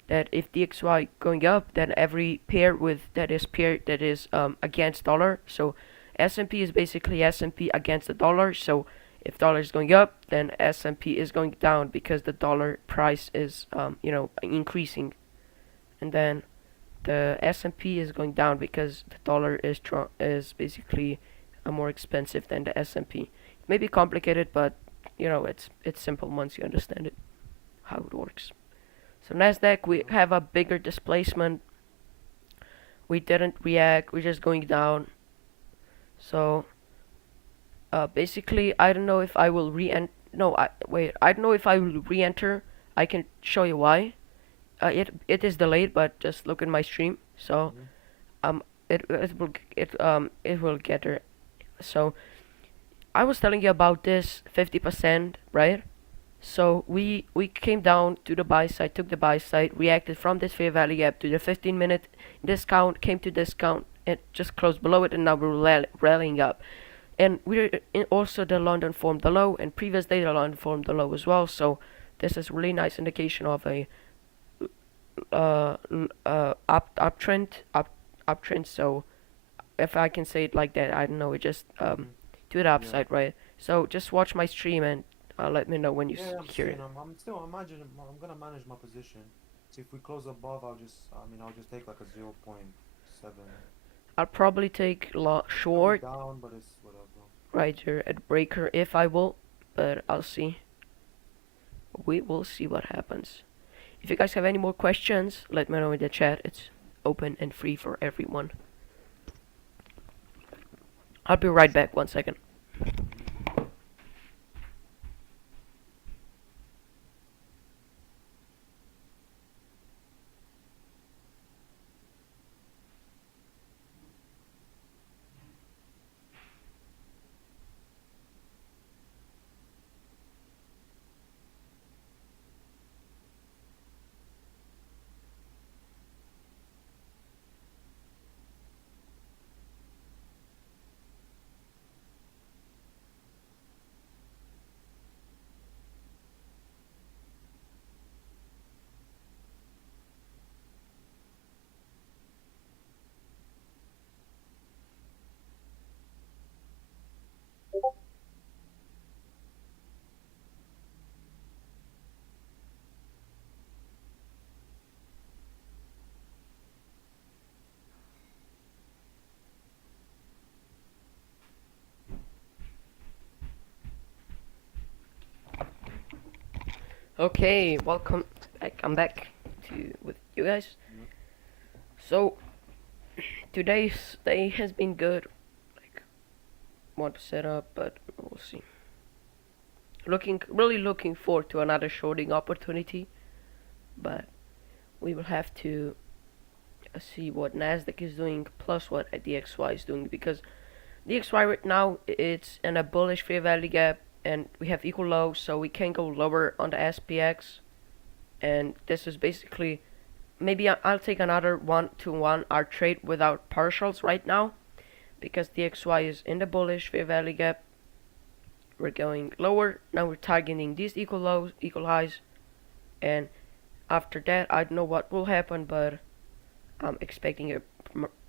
That if DXY going up, then every pair that is against dollar. So S&P is basically S&P against the dollar. So if dollar is going up, then S&P is going down because the dollar price is increasing, and then the S&P is going down because the dollar is basically more expensive than the S&P. It may be complicated, but it's simple once you understand it how it works. So Nasdaq, we have a bigger displacement. We didn't react. We're just going down. So basically, I don't know if I will re-enter. No, wait. I don't know if I will re-enter. I can show you why. It is delayed, but just look at my stream. So Mhm. um it will get there. So I was telling you about this 50%, right? So Mhm. we came down to the buy side, took the buy side, reacted from this fair value gap to the 15-minute discount, came to discount, it just closed below it, and now we're rallying up. And we're also the London formed the low, and previous day the London formed the low as well. So this is really nice indication of a uptrend. So if I can say it like that, I don't know, it just Mhm. to the Yeah. upside, right? So just watch my stream and let me know when you Yeah, I'm hear seeing. it. I'm still imagining. I'm gonna manage my position. See if we close above, I'll just take like a 0.7. I'll probably take It'll be short down, but it's whatever. right here at breaker if I will, but I'll see. We will see what happens. If you guys have any more questions, let me know in the chat. It's open and free for everyone. I'll be right back. 1 second. Mhm. Okay, welcome back. I'm back to with you guys. Yep. So today's day has been good. Like want to set up, but we'll see. Really looking forward to another shorting opportunity, but we will have to see what Nasdaq is doing plus what DXY is doing because DXY right now it's in a bullish fair value gap and we have equal lows, so we can go lower on the SPX. And this is basically maybe I'll take another 1 to 1 our trade without partials right now because DXY is in the bullish fair value gap. We're going lower now. We're targeting these equal lows, equal highs, and after that I don't know what will happen, but I'm expecting a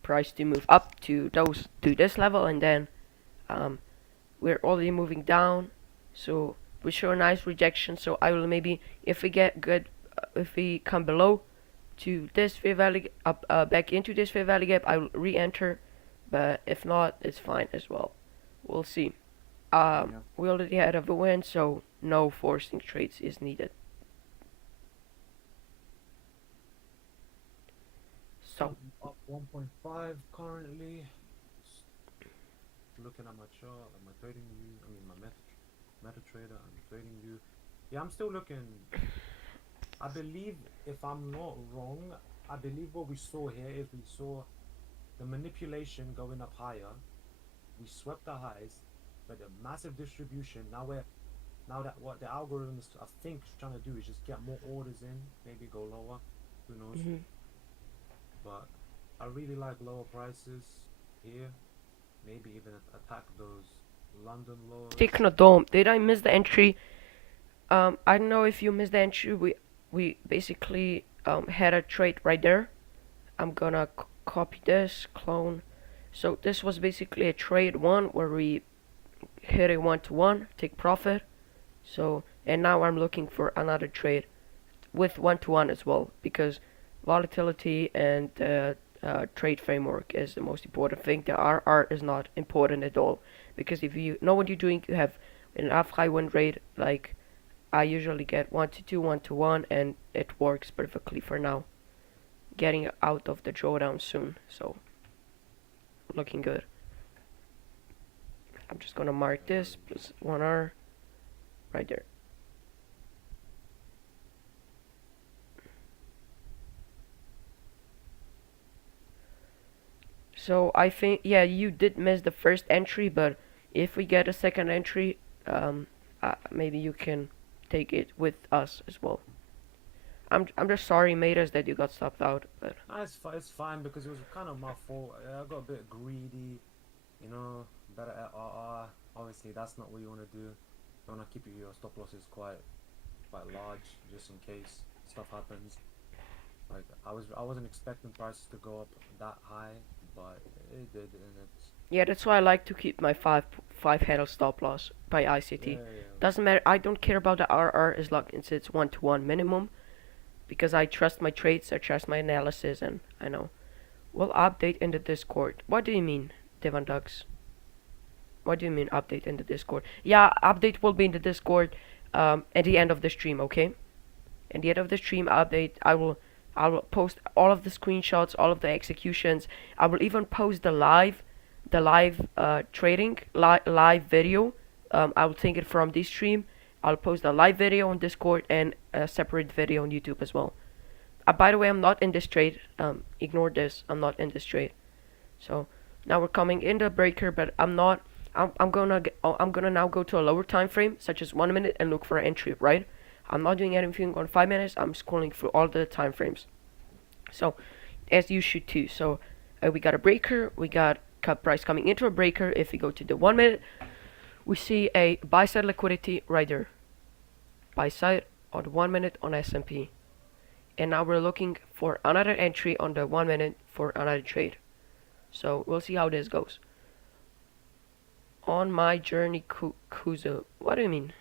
price to move up to this level, and then um, we're already moving down, so we show a nice rejection. So I will maybe if we get good, if we come below to this fair value up back into this fair value gap, I will re-enter. But if not, it's fine as well. We'll see. Yeah. We already had a win, so no forcing trades is needed. So I'm up 1.5 currently. Just looking at my chart, at my trading view. I mean my MetaTrader and trading view. Yeah, I'm still looking. I believe, if I'm not wrong, I believe what we saw here is we saw the manipulation going up higher. We swept the highs, but a massive distribution. Now that what the algorithm is, I think, trying to do is just get more orders in, maybe go lower. Who knows? mhm. But I really like lower prices here. Maybe even attack those London lows. Technodome, did I miss the entry? I don't know if you missed the entry. We basically had a trade right there. I'm gonna copy this, clone. So this was basically a trade one where we hit a 1 to 1, take profit. So and now I'm looking for another trade with 1 to 1 as well because volatility and trade framework is the most important thing. The RR is not important at all because if you know what you're doing, you have enough high win rate. Like I usually get 1 to 2, 1 to 1, and it works perfectly for now. Getting out of the drawdown soon, so looking good. I'm just gonna mark this plus 1R right there. So I think yeah, you did miss the first entry, but if we get a second entry, maybe you can take it with us as well. I'm just sorry, Matas, that you got stopped out, but Nah, it's fine because it was kind of my fault. I got a bit greedy, you know, better at RR. Obviously, that's not what you want to do. You want to keep your stop losses quite large, just in case stuff happens. Like I wasn't expecting prices to go up that high, but it did, and it's yeah, that's why I like to keep my five handle stop loss by ICT. yeah. Doesn't matter. I don't care about the RR as long as it's 1 to 1 minimum because I trust my trades, I trust my analysis, and I know. We'll update in the Discord. What do you mean, Devon Ducks? What do you mean update in the Discord? Yeah, update will be in the Discord at the end of the stream, okay? At the end of the stream update, I will post all of the screenshots, all of the executions. I will even post the live trading live video. I will take it from this stream. I'll post a live video on Discord and a separate video on YouTube as well. By the way, I'm not in this trade. Ignore this. I'm not in this trade. So now we're coming in the breaker, but I'm not. I'm gonna now go to a lower time frame, such as 1 minute, and look for an entry. Right? I'm not doing anything on 5 minutes. I'm scrolling through all the time frames. So as you should too. So we got a breaker. We got cut price coming into a breaker. If we go to the 1 minute, we see a buy side liquidity right there. Buy side on the 1 minute on S&P. And now we're looking for another entry on the 1 minute for another trade. So we'll see how this goes. On my journey, Kuzo. What do you mean?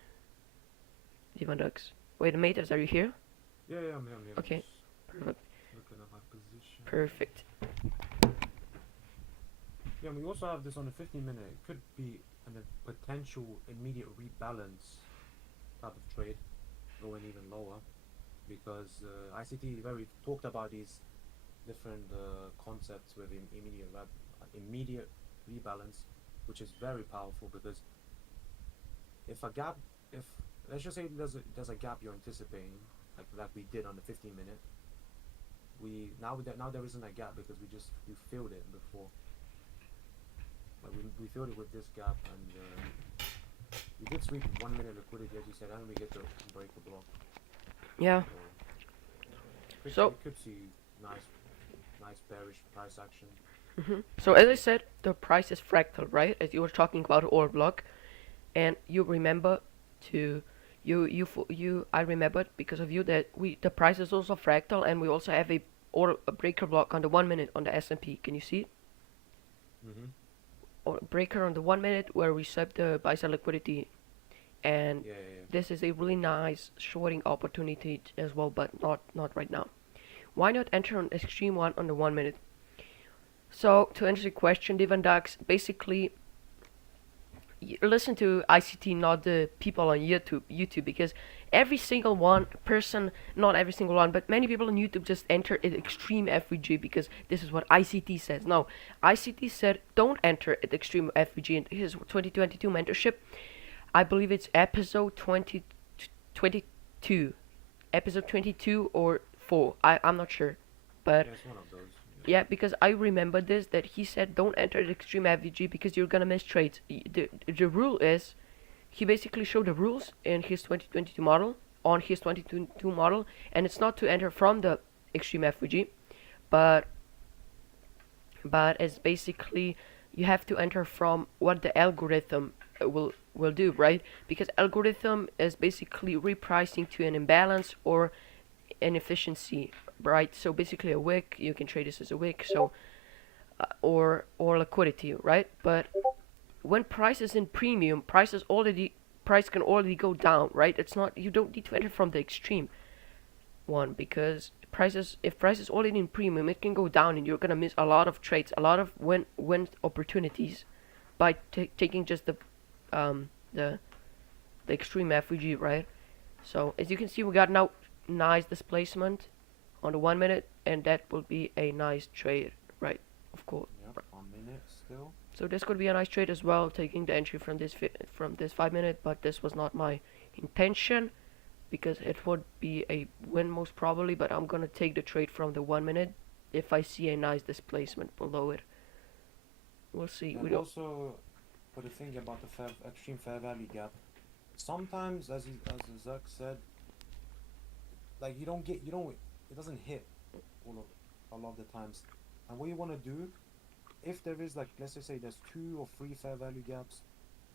Divan Ducks. Wait, Matas, are you here? Yeah, I'm here. Okay, Just perfect. looking at my position. Perfect. Yeah, we also have this on a 15-minute. It could be a potential immediate rebalance type of trade. going even lower because ICT very talked about these different concepts with immediate rebalance, which is very powerful because if a gap, if let's just say there's a gap you're anticipating, like we did on the 15 minute, we now there isn't a gap because we filled it before. Like we filled it with this gap and we did sweep 1 minute liquidity as you said, and we get to break the block. Yeah. So we could see nice bearish price action. So as I said, the price is fractal, right? As you were talking about all block, and you remember to I remembered because of you that the price is also fractal, and we also have a breaker block on the 1 minute on the S&P. Can you see it? Mm-hmm. Or breaker on the 1 minute where we swept the buy side liquidity, and this is a really nice shorting opportunity as well, but not right now. Why not enter on extreme one on the 1 minute? So to answer the question, Divan Dax, basically listen to ICT, not the people on YouTube, because every single one person, not every single one, but many people on YouTube just enter at extreme FVG because this is what ICT says. No, ICT said don't enter at extreme FVG. And his 2022 mentorship, I believe it's episode 22, episode 22 or 4. I'm not sure, but it's one of those. yeah, because I remember this, that he said don't enter the extreme FVG because you're gonna miss trades. The rule is, he basically showed the rules in his 2022 model, on his 2022 model, and it's not to enter from the extreme FVG, but it's basically you have to enter from what the algorithm will do, right? Because algorithm is basically repricing to an imbalance or an efficiency, right? So basically a wick, you can trade this as a wick, so or liquidity, right? But when price is in premium, price can already go down, right? It's not, you don't need to enter from the extreme one, because if price is already in premium, it can go down and you're gonna miss a lot of trades, a lot of win opportunities by taking just the extreme FVG, right? So as you can see, we got now nice displacement on the 1 minute, and that will be a nice trade, right? Of course. Yep, 1 minute still. So this could be a nice trade as well, taking the entry from this 5 minute, but this was not my intention because it would be a win most probably. But I'm gonna take the trade from the 1 minute if I see a nice displacement below it. We'll see. And also, for the thing about the extreme fair value gap, sometimes, as Zach said, like it doesn't hit a lot of the times. And what you want to do, if there is, like, let's just say there's 2 or 3 fair value gaps,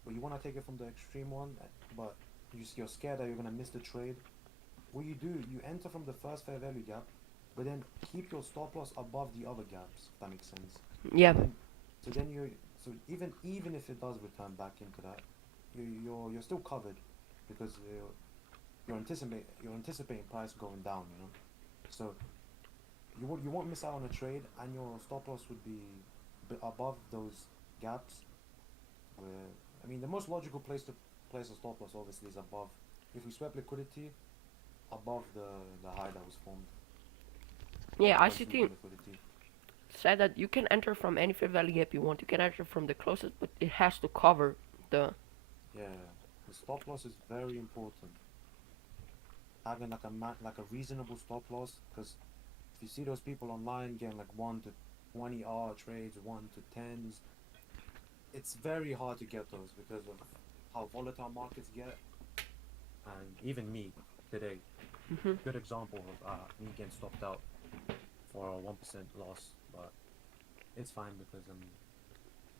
but you want to take it from the extreme one, but you're scared that you're going to miss the trade, what you do, you enter from the first fair value gap, but then keep your stop loss above the other gaps, if that makes sense. Yeah. So even if it does return back into that, you're still covered because you're anticipating price going down, you know. So you won't miss out on a trade, and your stop loss would be above those gaps. I mean, the most logical place to place a stop loss obviously is above. If we swept liquidity, above the high that was formed. Yeah, ICT said that you can enter from any fair value gap you want. You can enter from the closest, but it has to cover the. Yeah, the stop loss is very important. Having like a reasonable stop loss, because if you see those people online getting like 1 to 20 R trades, 1 to 10s, it's very hard to get those because of how volatile markets get. And even me today, good example of me getting stopped out for a 1% loss, but it's fine because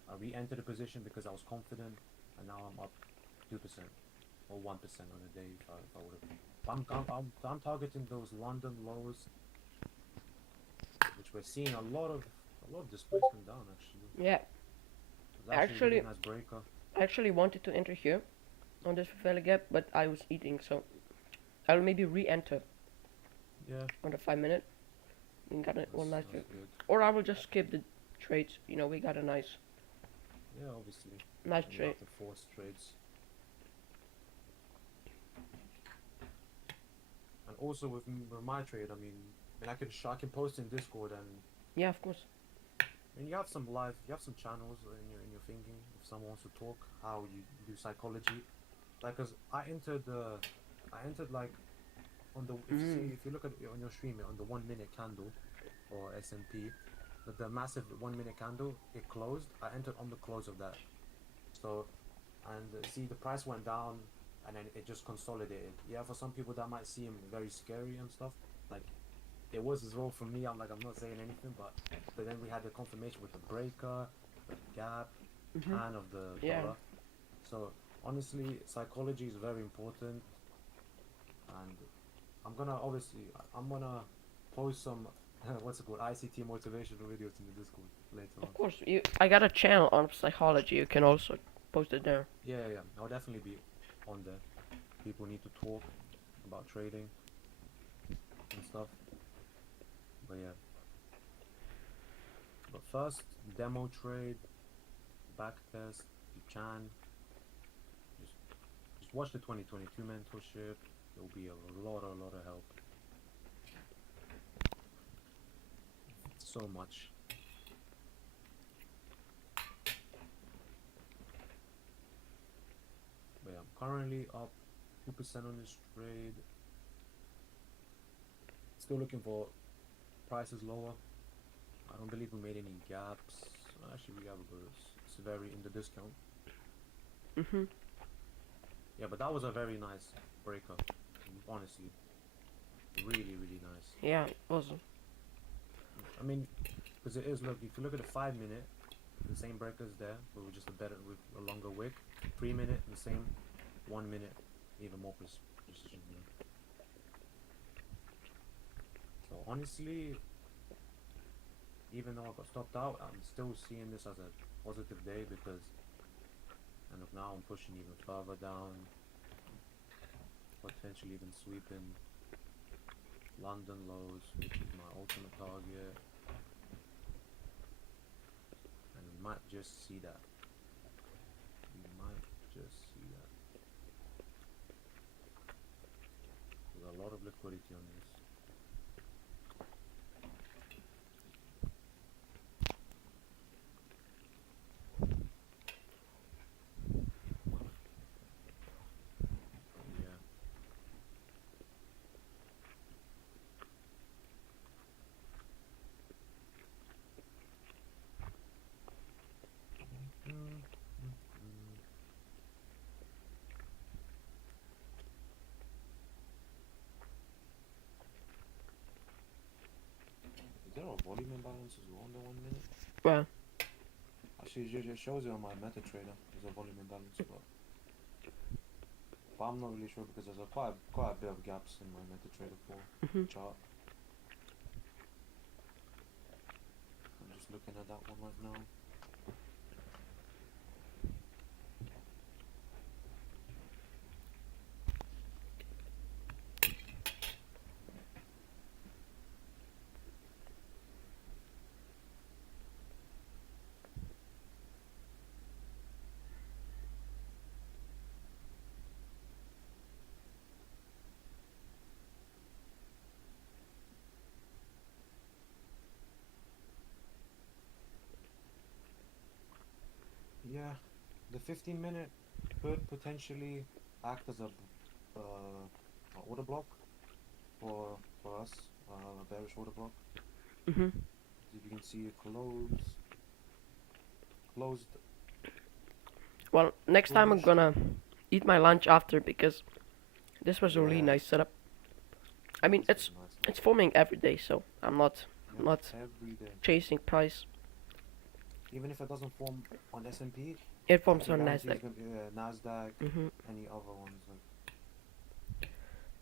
I re-entered the position because I was confident, and now I'm up 2% or 1% on a day if I would have. I'm targeting those London lows, which we're seeing a lot of displacement down actually. Yeah. Actually, really nice breaker. I actually wanted to enter here on this value gap, but I was eating, so I'll maybe re-enter. Yeah. On the 5 minute. We got one nice trade. Or I will just skip the trades. You know, we got a nice. Yeah, obviously. Nice trade. The forced trades. also with my trade, I can post in Discord, Yeah, of course. and you have some channels in your thinking. If someone wants to talk, how you do psychology, like, cause I entered like on the Mm. if you look at it on your stream on the 1 minute candle or SMP, the massive 1 minute candle, it closed. I entered on the close of that. So, and see, the price went down, and then it just consolidated. Yeah, for some people that might seem very scary and stuff. Like, it was as well for me. I'm not saying anything, but then we had the confirmation with the breaker, the gap, Mhm. pan of the Yeah. dollar. So honestly, psychology is very important, and I'm gonna post some what's it called, ICT motivational videos in the Discord later Of on. course. I got a channel on psychology. You can also post it there. Yeah, yeah, I'll definitely be on there. People need to talk about trading and stuff. But yeah, but first, demo trade, back test, you can just just watch the 2022 mentorship. There will be a lot of help. So much. But yeah, I'm currently up 2% on this trade. Still looking for prices lower. I don't believe we made any gaps. Actually, we have a good. It's very in the discount. Mhm. Yeah, but that was a very nice breaker. Honestly, really, really nice. Yeah, it was. I mean, because it is. Look, if you look at the 5 minute, the same breaker is there, but with just with a longer wick. 3 minute, the same. 1 minute, even more precision. So honestly, even though I got stopped out, I'm still seeing this as a positive day because, and look, now I'm pushing even further down, potentially even sweeping London lows, which is my ultimate target, and we might just see that. We might just see that. There's a lot of liquidity on this. Yeah. Mm, mm, mm. Is there a volume imbalance as well in the 1 minute? Well, Actually, it shows it on my MetaTrader. There's a volume imbalance, but I'm not really sure because there's quite a bit of gaps in my MetaTrader 4 mhm. chart. I'm just looking at that one right now. Yeah, the 15 minute could potentially act as a order block for us, a bearish order block. Mhm. If you can see it closed Well, next time I'm bullish. gonna eat my lunch after because this was a really Yeah, nice setup. I mean, this was a nice it's one. forming every day, so I'm Yep, not every day. chasing price. Even if it doesn't form on S&P, It I forms can on guarantee Nasdaq. it's gonna be Nasdaq, Mhm. any other ones. Like,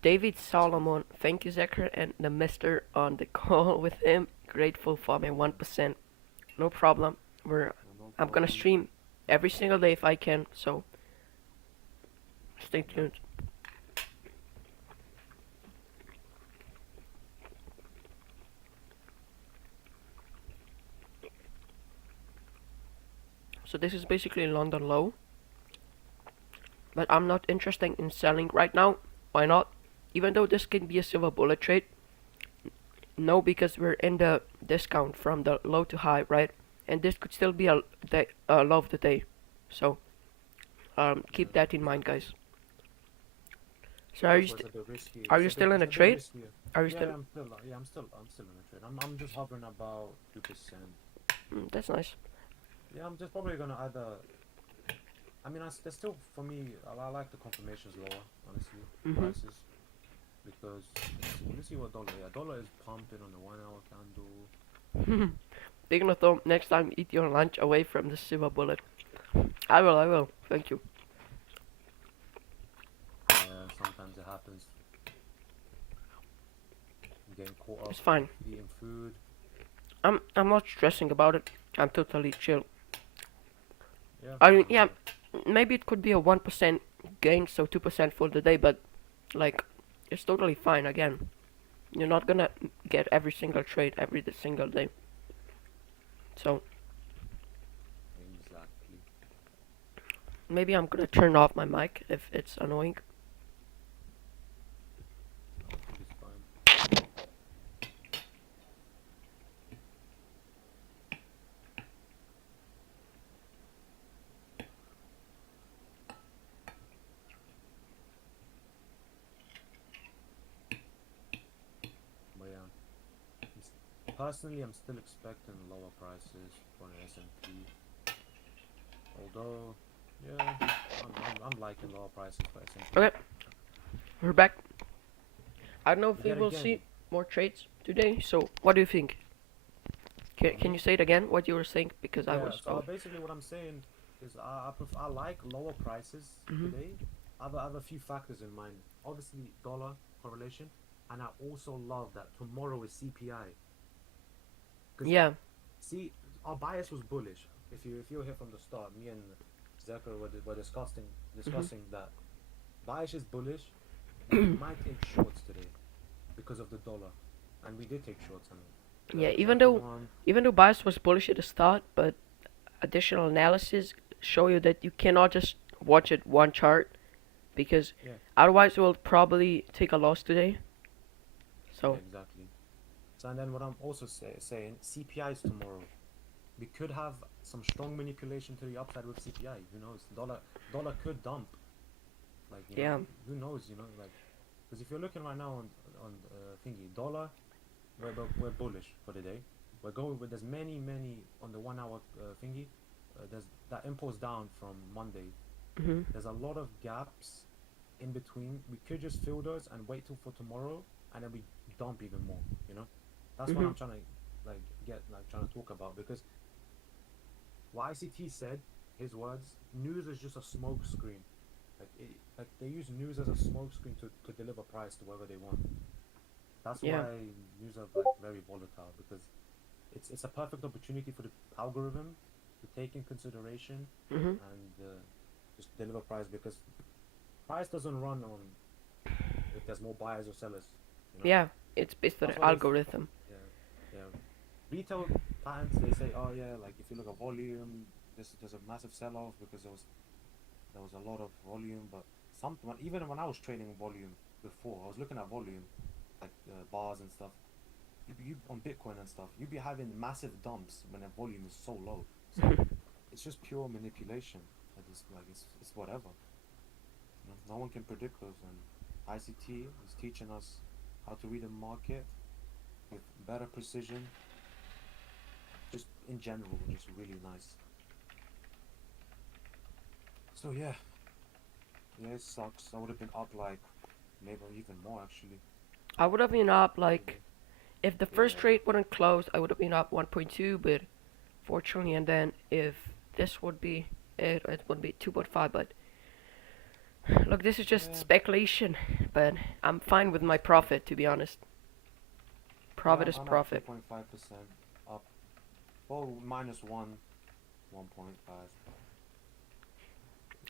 David Solomon, thank you, Zachary, and the Mister on the call with him. Grateful for my 1%. No problem. We're no I'm gonna problem. stream every single day if I can. So stay Yep. tuned. So this is basically London low, but I'm not interested in selling right now. Why not? even though this can be a silver bullet trade, no, because we're in the discount from the low to high, right? And this could still be a low of the day. So keep Yeah, that in mind, guys. So that's why it's a bit risky. are you still in It's a a bit trade? riskier. Are you Yeah, still? yeah, I'm still in a trade. I'm just hovering about 2%. That's nice. Yeah, I'm just probably gonna either. I mean, there's still for me. I like the confirmations lower, honestly, Mhm. prices because let's see what dollar. Yeah, dollar is pumping on the 1 hour candle. Ignato, next time eat your lunch away from the silver bullet. I will. I will. Thank you. Yeah, sometimes it happens. Getting caught up It's fine. eating food. I'm not stressing about it. I'm totally chill. Yeah, I fair mean, enough. yeah, maybe it could be a 1% gain, so 2% for the day, but like, it's totally fine. Again, you're not gonna get every single trade every single day. So Exactly. maybe I'm gonna turn off my mic if it's annoying. I think it's fine. But yeah, personally, I'm still expecting lower prices for an S&P. Although, yeah, I'm liking lower prices for S&P. Okay, we're back. I don't know if But we yet will again, see more trades today. So what do you think? Can me, you say it again? What you were saying? Because I yeah. was So basically, what I'm saying is I like lower prices Mhm. today. I have a few factors in mind. Obviously, dollar correlation, and I also love that tomorrow is CPI. Because Yeah. see, our bias was bullish. If you were here from the start, me and Zeko were Mhm. discussing that bias is bullish, but we might take shorts today because of the dollar, and we did take shorts, and Yeah. the Zeko one. Even though bias was bullish at the start, but additional analysis show you that you cannot just watch it one chart because Yeah, otherwise we'll probably take a loss today. yeah, So exactly. So and then what I'm also saying, CPI is tomorrow. We could have some strong manipulation to the upside with CPI. Who knows? Dollar could dump. Like yeah. who knows? Like because if you're looking right now on thingy dollar, we're bullish for the day. We're going with there's many on the 1 hour thingy. There's that impulse down from Monday. Mhm. There's a lot of gaps in between. We could just fill those and wait till for tomorrow, and then we dump even more. That's what Mhm. I'm trying to trying to talk about because what ICT said, his words, news is just a smoke screen. Like they use news as a smoke screen to deliver price to whoever they want. That's Yeah. why news are like very volatile because it's a perfect opportunity for the algorithm to take in consideration Mhm. and just deliver price because price doesn't run on if there's more buyers or sellers. You know Yeah. It's based on that's the what they algorithm. yeah yeah retail clients they say oh yeah like if you look at volume there's a massive sell off because there was a lot of volume but even when I was trading volume before I was looking at volume like bars and stuff you on Bitcoin and stuff, you'd be having massive dumps when the volume is so low. So it's just pure manipulation. It's whatever. No one can predict those, and ICT is teaching us how to read the market with better precision. Just in general, just really nice. So yeah, it sucks. I would have been up like maybe even more actually I would have been up like today. if the first Yeah, trade wouldn't close, I would have been up 1.2, but fortunately, and then if this would be it would be 2.5. But look, this is just yeah. speculation, but I'm fine with my It's fine. profit, to be honest. Yeah, Profit is I'm at profit. 2.5% up. Well, minus 1.5.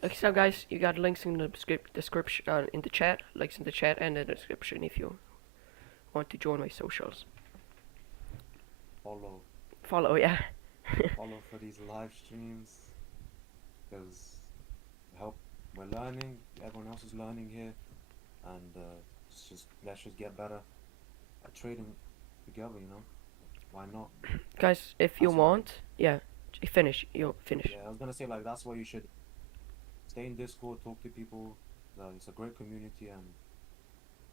But Okay, it's so guys, you got links in the description, in the chat, links in the chat and the description if you want to join my socials. follow Follow, yeah. follow for these live streams because help we're learning. Everyone else is learning here, and let's just get better at trading together. Why not? Guys, if you That's why. want, yeah, finish. You finish. Yeah, I was gonna say like that's why you should stay in Discord, talk to people. It's a great community, and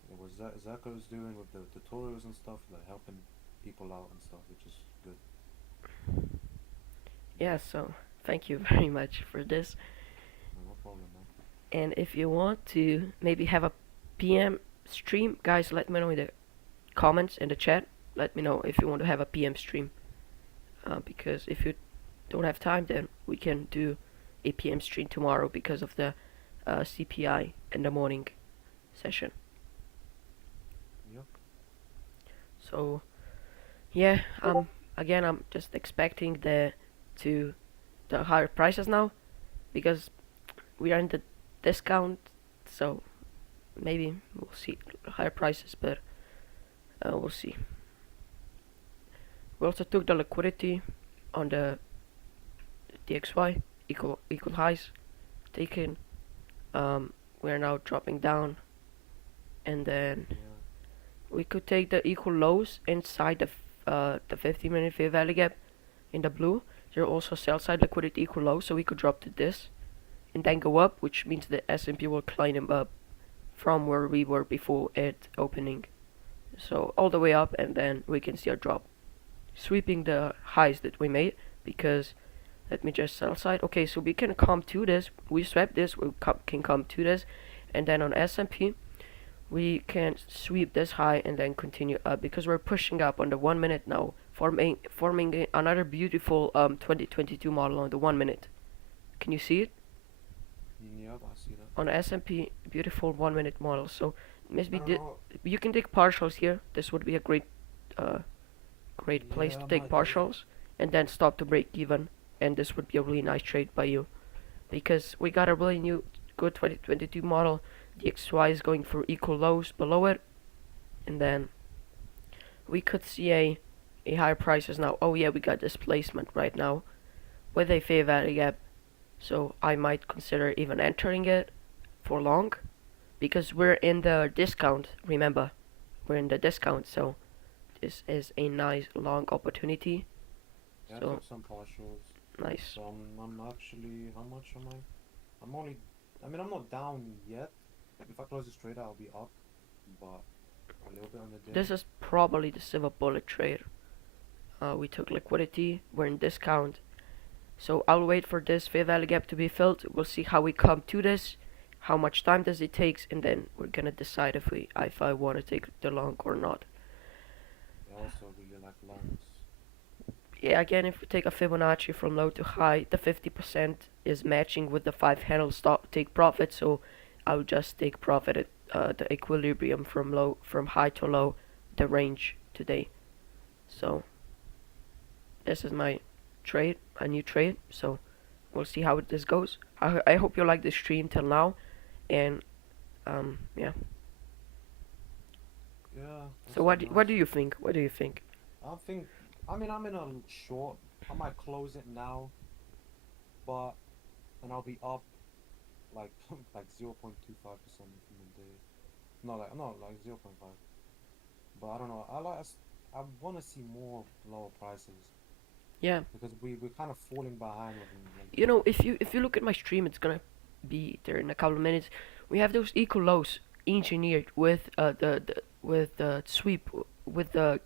what Zaka is doing with the tutorials and stuff, like helping people out and stuff, which is good. Yeah. So thank you very much for this. No problem, man. And if you want to maybe have a PM stream, guys, let me know in the comments in the chat. Let me know if you want to have a PM stream. Because if you don't have time, then we can do a PM stream tomorrow because of the CPI in the morning session. Yep. So yeah, again I'm just expecting the higher prices now because we are in the discount, so maybe we'll see higher prices, but we'll see. We also took the liquidity on the DXY equal highs taken. We are now dropping down, and then Yeah. we could take the equal lows inside the 50-minute fair value gap in the blue. There are also sell side liquidity equal lows, so we could drop to this and then go up, which means the S&P will climb up from where we were before it opening. So all the way up, and then we can see a drop, sweeping the highs that we made. Because let me just sell side. Okay, so we can come to this. We swept this. We can come to this, and then on S&P we can sweep this high and then continue up because we're pushing up on the 1 minute now, forming another beautiful 2022 model on the 1 minute. Can you see it? Yep, I see that. On S&P, beautiful 1 minute model. So maybe I don't know. you can take partials here. This would be a uh, great place Yeah, to I take might do that. partials and then stop to break even. And this would be a really nice trade by you because we got a really new good 2022 model. The XY is going for equal lows below it, and then we could see a higher prices now. Oh yeah, we got displacement right now with a fair value gap, so I might consider even entering it for long because we're in the discount. Remember, we're in the discount, so this is a nice long opportunity. Yeah, I So took some partials. nice. So I'm actually, how much am I? I'm only, I mean, I'm not down yet. If I close this trade, I'll be up, but a little bit on the dip. This is probably the silver bullet trade. We took liquidity. We're in discount. So I'll wait for this fair value gap to be filled. We'll see how we come to this, how much time does it take, and then we're gonna decide if I want to take the long or not. I also really like longs. Yeah, again, if we take a Fibonacci from low to high, the 50% is matching with the 5 handle stop take profit. So I'll just take profit at the equilibrium from high to low, the range today. So this is my trade, a new trade. So we'll see how this goes. I hope you like the stream till now, and yeah. Yeah, So that's what nice. do you think? What do you think? I think, I mean, I'm in a short. I might close it now, but and I'll be up like like 0.25% in the day. No, like 0.5. But I don't know. I want to see more lower prices Yeah, because we're kind of falling behind with like you know, if you look at my stream, it's gonna be there in a couple of minutes. We have those equal lows engineered with the sweep with the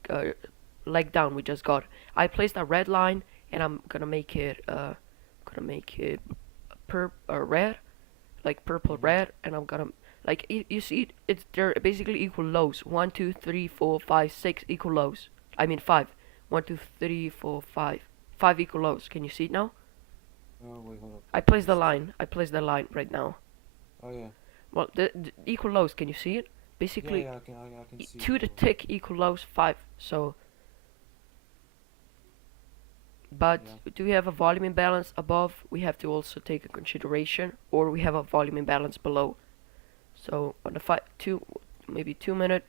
leg down we just got. I placed a red line and I'm gonna make it red, like purple Mhm. red, and I'm gonna like you see it's they're basically equal lows. 1, 2, 3, 4, 5, 6 equal lows. I mean five. 1, 2, 3, 4, 5. Five equal lows. Can you see it now? Oh wait, hold up. I Let placed me the see. line. I placed the line right now. Oh yeah, Well, the equal lows. Can you see it? yeah, Basically, yeah. I can see it two to now. tick equal lows five. So, but Yeah. do we have a volume imbalance above? We have to also take a consideration, or we have a volume imbalance below. So on the maybe 2 minute,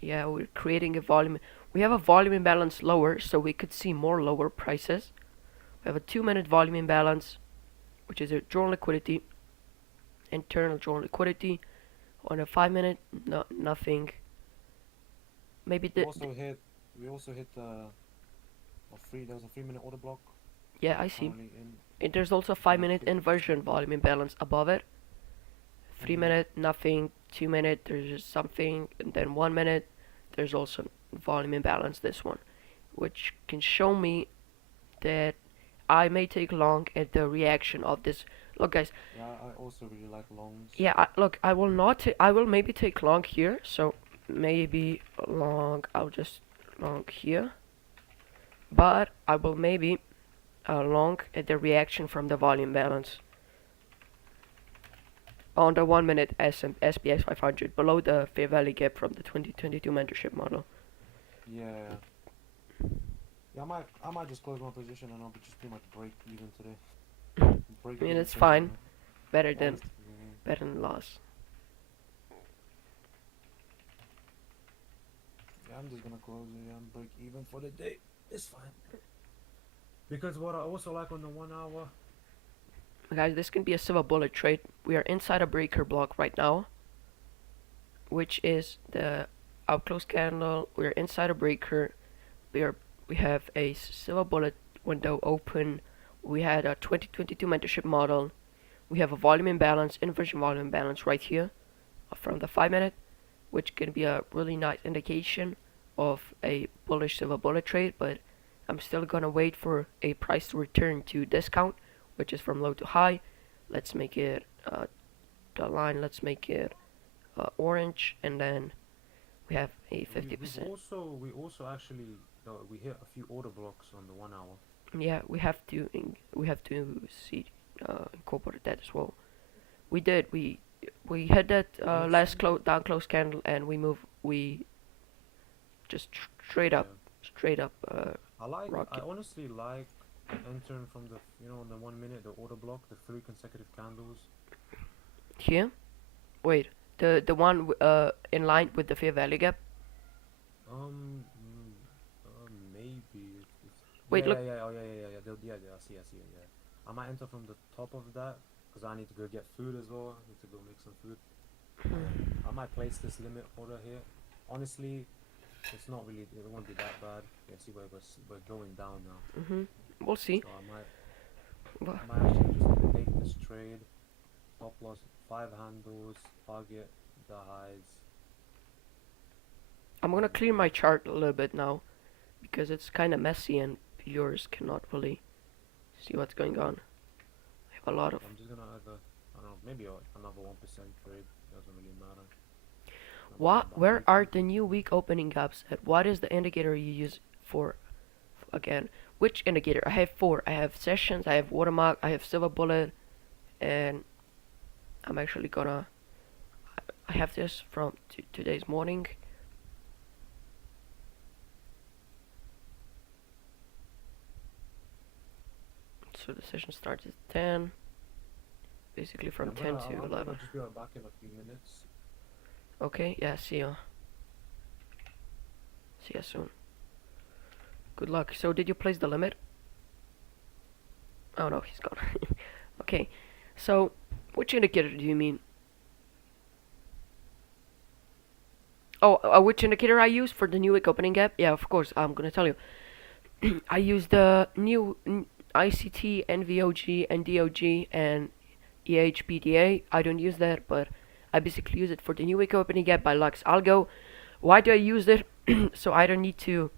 yeah, we're creating a volume. We have a volume imbalance lower, so we could see more lower prices. We have a 2 minute volume imbalance, which is a drawn liquidity, internal drawn liquidity. On a 5 minute, no, nothing. Maybe We the also hit we also hit there was a 3 minute order block yeah, that I we're see. currently in. And there's also It's been 5 minute at 50%. inversion volume imbalance above it. Three Mhm. minute, nothing. 2 minute, there's something, and then 1 minute, there's also volume imbalance. This one, which can show me that I may take long at the reaction of this. Look, guys. Yeah, I also really like longs. Yeah, look, I will not. I will maybe take long here. So maybe long. I'll just long here, but I will maybe long at the reaction from the volume balance on the 1 minute SPX 500 below the fair value gap from the 2022 mentorship model. Yeah. Yeah, I might just close my position and I'll just pretty much break even today. Break I mean, even it's trade, fine. Better than honestly. better than loss. Yeah, I'm just gonna close it and break even for the day. It's fine. Because what I also like on the 1 hour. Guys, this can be a silver bullet trade. We are inside a breaker block right now, which is the out close candle. We're inside a breaker. We have a silver bullet window open. We had a 2022 mentorship model. We have a volume imbalance, inversion volume imbalance right here from the 5 minute, which can be a really nice indication of a bullish silver bullet trade. But I'm still gonna wait for a price to return to discount, which is from low to high. Let's make it the line. Let's make it orange, and then we have a We 50%. also actually we hit a few order blocks on the 1 hour. Yeah, we have to see incorporate that as well. We did. We had that last down close candle, and we just straight up Yeah. straight up I rocket honestly like entering from the on the 1 minute the order block, the 3 consecutive candles. here. Wait, the one in line with the fair value gap. Um, mm, maybe it's Wait, look. oh yeah, I see it, yeah. I might enter from the top of that because I need to go get food as well. I need to go make some food. I might place this limit order here. Honestly, it's not really. It won't be that bad. Yeah, see we're going down now. We'll see. So Well, I might actually just take this trade. Stop loss 5 handles. Target the highs. I'm gonna clear my chart a little bit now because it's kind of messy and viewers cannot really see what's going on. I have a lot of. I'm just gonna either I don't know maybe another 1% trade. Doesn't really matter. Where are the new week opening gaps at? What is the indicator you use for again? Which indicator? I have four. I have sessions, I have watermark, I have silver bullet, and I'm actually gonna. I have this from today's morning. So the session starts at 10, basically from 10 to I'm 11. gonna just be right back in a few minutes. Okay, yeah, see ya. See ya soon. Good luck. So did you place the limit? Oh no, he's gone. Okay, so which indicator do you mean? Oh, which indicator I use for the new week opening gap? Yeah, of course, I'm gonna tell you. I use the new ICT, NVOG, NDOG, and EHBDA. I don't use that, but I basically use it for the new week opening gap by Lux Algo. Why do I use it? So I don't need to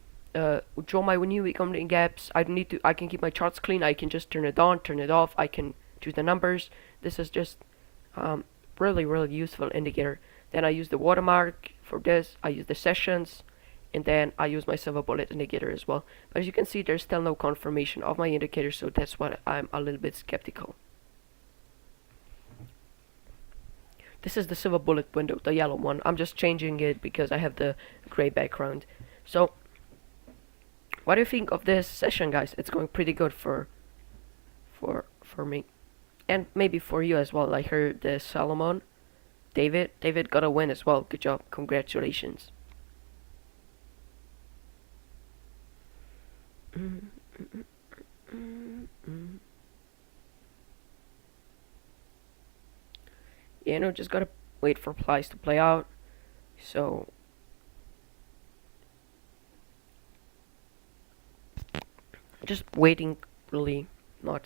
draw my new week opening gaps. I don't need to. I can keep my charts clean. I can just turn it on, turn it off. I can do the numbers. This is just really useful indicator. Then I use the watermark for this. I use the sessions, and then I use my silver bullet indicator as well. But as you can see, there's still no confirmation of my indicator, so that's why I'm a little bit skeptical. This is the silver bullet window, the yellow one. I'm just changing it because I have the gray background. So, what do you think of this session, guys? It's going pretty good for me, and maybe for you as well. I heard the Solomon, David got a win as well. Good job, congratulations. Yeah, just gotta wait for price to play out. So just waiting, really not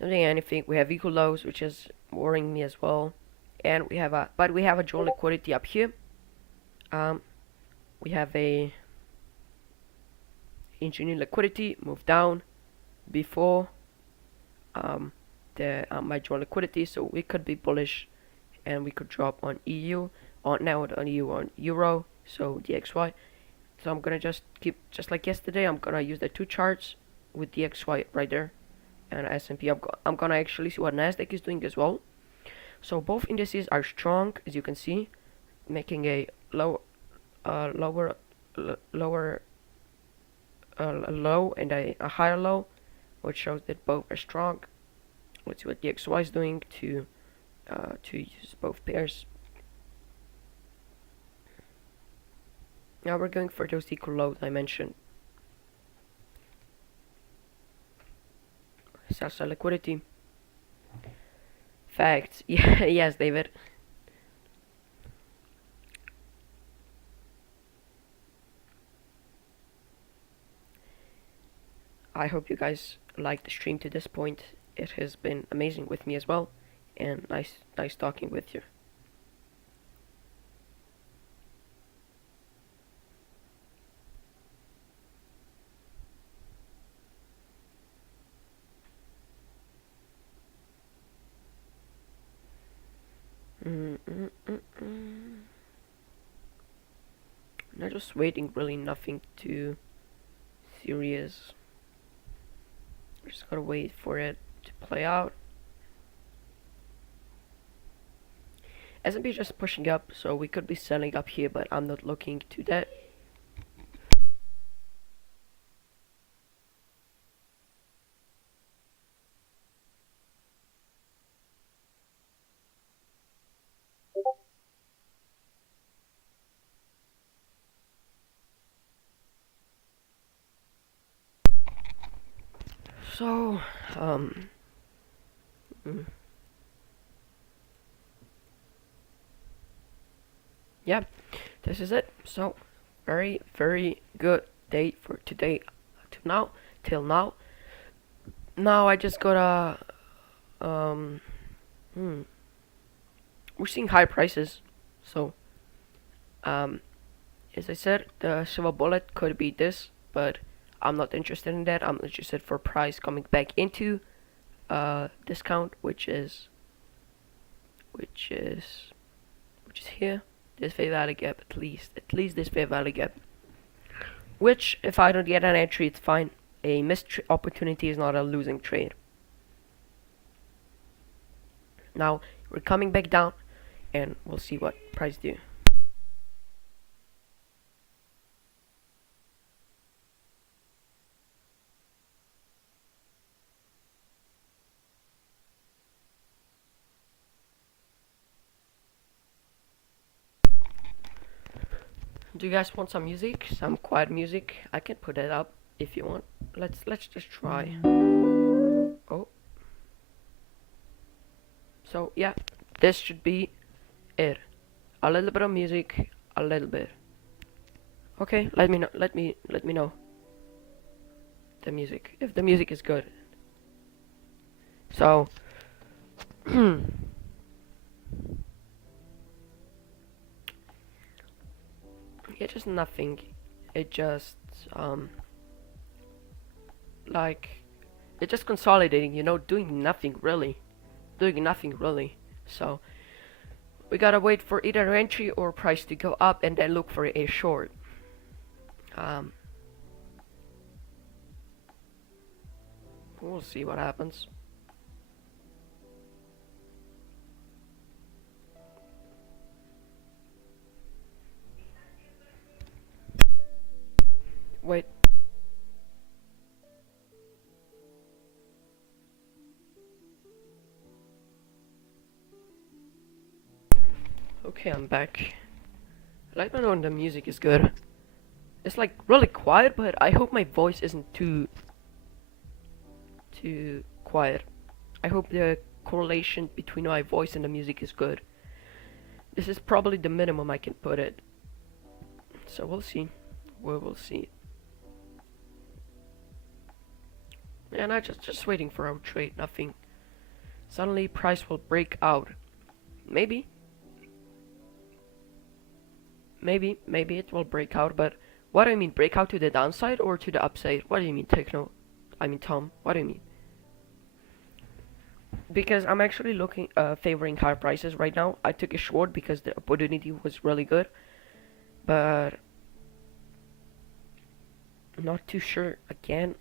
doing anything. We have equal lows, which is worrying me as well, and we have a dual liquidity up here. Um, we have a engineer liquidity move down before the my dual liquidity, so we could be bullish, and we could drop on EU, on EU on Euro, so DXY. So I'm gonna just keep just like yesterday. I'm gonna use the two charts with DXY right there, and S&P. I'm gonna actually see what Nasdaq is doing as well. So both indices are strong, as you can see, making a lower, lower low and a higher low, which shows that both are strong. Let's see what DXY is doing to use both pairs. Now we're going for those equal lows I mentioned. Sell liquidity. Facts. Yeah, yes, David. I hope you guys liked the stream to this point. It has been amazing with me as well, and nice talking with you. I'm just waiting, really nothing too serious. Just gotta wait for it to play out. S&P just pushing up, so we could be selling up here, but I'm not looking to that. So, yeah, this is it. So, very good day for today. Till now. Now I just gotta, um, hmm, we're seeing high prices. So, um, as I said, the silver bullet could be this, but I'm not interested in that. I'm interested for price coming back into discount, which is here. This fair value gap, at least this fair value gap. Which, if I don't get an entry, it's fine. A missed opportunity is not a losing trade. Now we're coming back down, and we'll see what price do. Do you guys want some music? Some quiet music? I can put it up if you want. Let's just try. Oh. So yeah, this should be it. A little bit of music, a little bit. Okay, let me know. Let me know the music if the music is good. So. Yeah, just nothing. It just like it's just consolidating, doing nothing really. So we gotta wait for either entry or price to go up and then look for a short. We'll see what happens. Wait. Okay, I'm back. Let me know when the music is good. It's like really quiet, but I hope my voice isn't too quiet. I hope the correlation between my voice and the music is good. This is probably the minimum I can put it. So we'll see. We will see. And I just waiting for our trade. Nothing. Suddenly price will break out. Maybe. Maybe it will break out. But what do you mean? Break out to the downside or to the upside? What do you mean, Techno? I mean, Tom. What do you mean? Because I'm actually looking favoring higher prices right now. I took a short because the opportunity was really good, but not too sure. Again,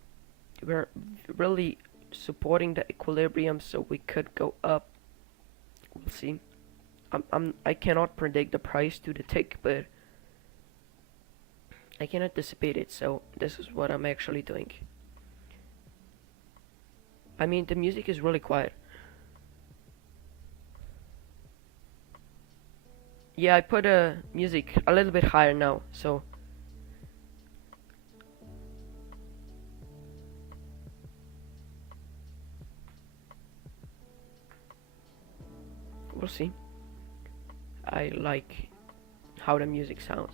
we're really supporting the equilibrium, so we could go up. We'll see. I cannot predict the price to the tick, but I can anticipate it. So this is what I'm actually doing. I mean, the music is really quiet. Yeah, I put music a little bit higher now, so we'll see. I like how the music sounds,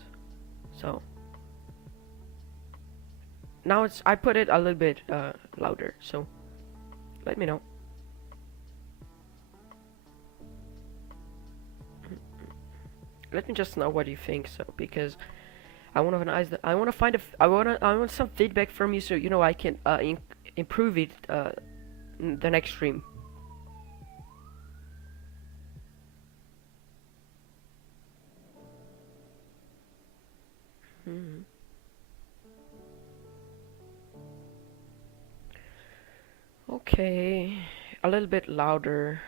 so now I put it a little bit louder, so let me know. Let me just know what you think, so because I want to analyze I want to find I want some feedback from you, so you know I can improve it the next stream. Hmm. Okay, a little bit louder.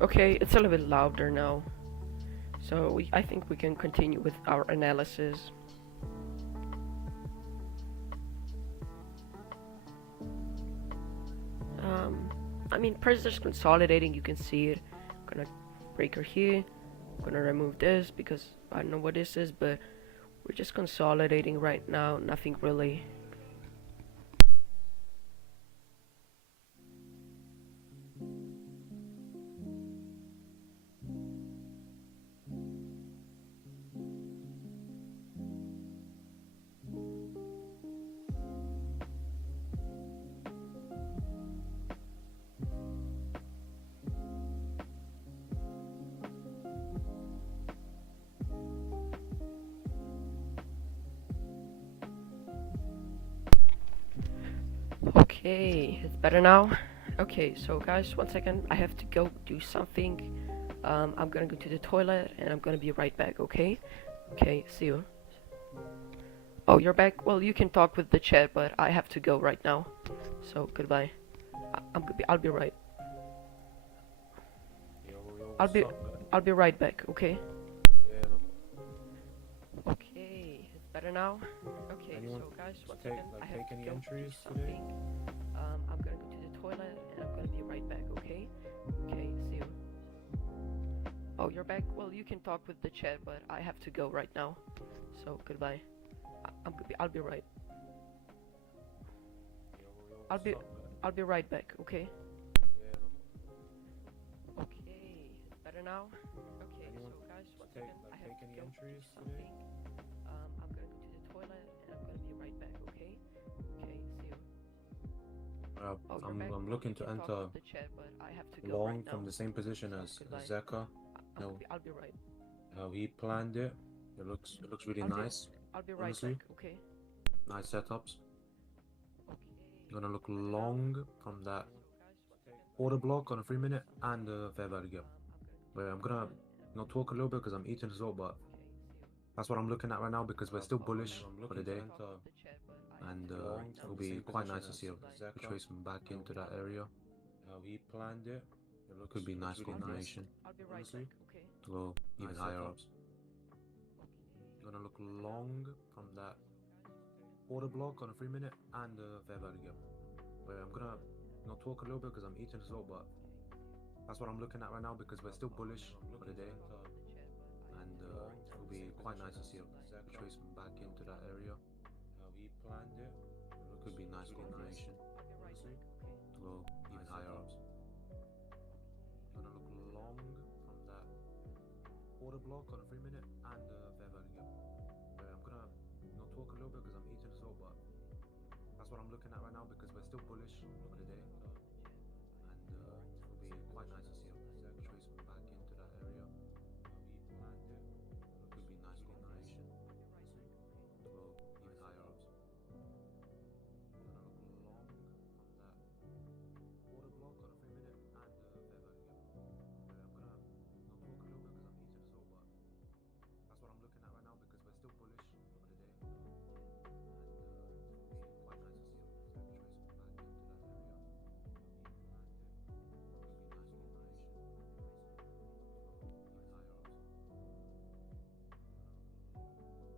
Okay, it's a little bit louder now. So I think we can continue with our analysis. I mean, price is consolidating. You can see it. Gonna breaker here. Gonna remove this because I don't know what this is, but we're just consolidating right now. Nothing really. Okay, it's better now. Okay, so guys, one second. I have to go do something. I'm gonna go to the toilet and I'm gonna be right back, okay? Okay, see you. Oh, you're back? Well, you can talk with the chat, but I have to go right now. So, goodbye. I'll be right. I'll be I'll be right back, okay? Yeah, Okay, it's better now. Okay, anyone so guys, one take second. I like have take to any go do entries today? something. I'm gonna go to the toilet and I'm gonna be right back, okay? Okay, see you. Oh, you're back? Well, you can talk with the chat, but I have to go right now. So, goodbye. I'll be right. I'll be I'll be right back, okay? Yeah, Okay, it's better now. Okay, anyone so guys, one take second. I like have take to any go do entries today? something. I'm gonna go to the toilet and I'm gonna be right back, okay? Okay, see you. Oh, you're back? I'm Well, looking you to can talk enter with the chat, but I have to go long right now. from the same position So, as goodbye. Zeka. No, I'll be right. how he planned it. It looks really nice. I'll be right Honestly, back, okay? nice setups. Okay. Gonna look long from that order block on a 3 minute and a fair value gap. Where I'm gonna not talk a little bit because I'm eating as well, but that's what I'm looking at right now because we're still bullish for the day, and it'll be quite nice to see a retracement back into that area. How he planned it. Could be nice confirmation. I'll be right Honestly, back, okay? to go even higher ups. Gonna look long from that order block on a 3 minute and a fair value gap. Where I'm gonna not talk a little bit because I'm eating as well, but That's what I'm looking at right now because we're still bullish for the day, and it'll be quite nice to see a retracement back into that area. How he planned it. Could be nice confirmation, honestly. Well, even higher ups. Gonna look long from that order block on a 3 minute and fair value gap. I'm gonna talk a little bit because I'm eating as well, but that's what I'm looking at right now because we're still bullish for the day, and it'll be quite nice to see a retracement back into that area. How he planned it. Could be nice confirmation, honestly. Well, even higher ups. Gonna look long from that order block on a 3 minute and fair value gap. I'm gonna talk a little bit because I'm eating as well, but that's what I'm looking at right now because we're still bullish for the day, and it'll be quite nice to see a retracement back into that area. How he planned it. Could be nice confirmation, honestly. Well, even higher ups. Gonna look long from that order block on a 3 minute and fair value gap. I'm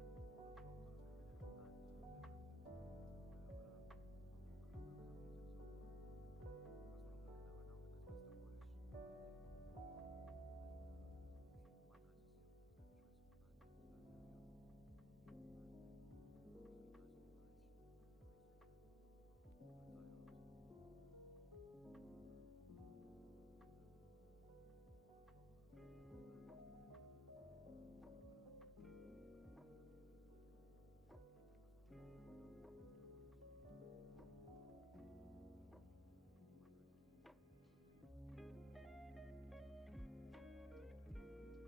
gonna talk a little bit because I'm eating as well, but that's what I'm looking at right now because we're still bullish for the day, and it'll be quite nice to see a retracement back into that area. How he planned it. Could be nice confirmation, honestly.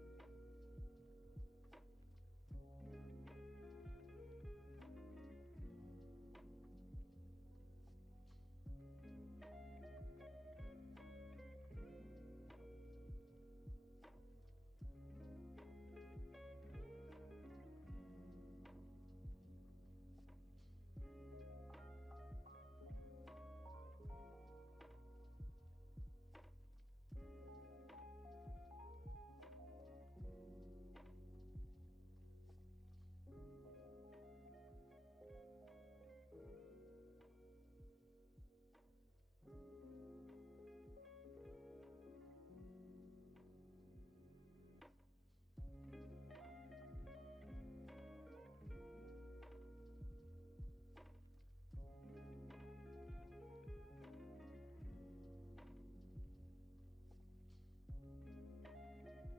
Well, even higher ups. Order block on a 3 minute and fair value gap. I'm gonna talk a little bit because I'm eating as well, but that's what I'm looking at right now because we're still bullish for the day, and it'll be quite nice to see a retracement back into that area. How he planned it.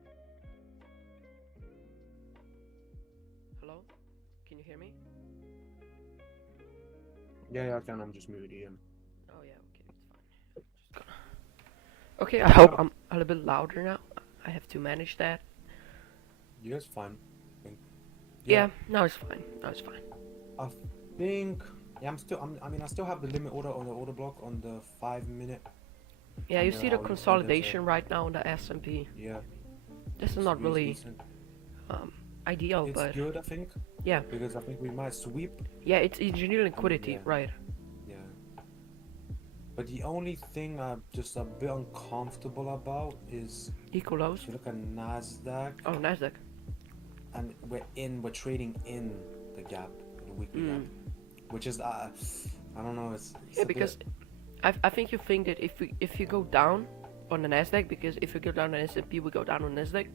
Could be nice confirmation, honestly. Well, even higher ups. Hello? Can you hear me? Yeah, I can. I'm just muted him. Oh yeah, okay, it's fine. Just gonna... Okay, I hope I'm a little bit louder now. I have to manage that. Yeah, it's fine. I think. Yeah, now it's fine. Now it's fine. I think. Yeah, I still have the limit order on the order block on the 5 minute. Yeah, And you see the how you said there's consolidation right now on the S&P. Yeah, This is not it's really decent. ideal, It's but good, I think, yeah, because I think we might sweep. yeah, it's engineer liquidity, Yeah. right? Yeah. But the only thing I'm just a bit uncomfortable about is Equal lows. if you look at Nasdaq, Oh, Nasdaq. and we're trading in the gap, the weekly gap, which is I don't know, it's Yeah, a because bit, I think you think that if you go down on the Nasdaq, because if you go down on S&P, we go down on Nasdaq,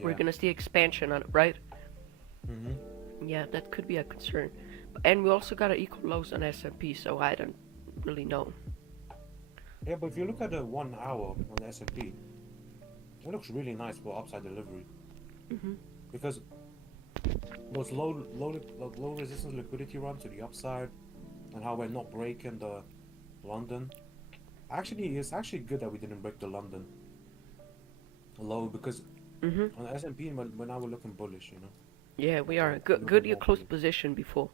we're yeah. gonna see expansion on it, right? Mhm. Yeah, that could be a concern. And we also got equal lows on S&P, so I don't really know. Yeah, but if you look at the 1 hour on the S&P, it looks really nice for upside delivery because those low resistance liquidity run to the upside, and how we're not breaking the London. Actually, it's actually good that we didn't break the London low because on the S&P when now we're looking bullish, you know. Yeah, we are. Looking Good you more close bullish. position before.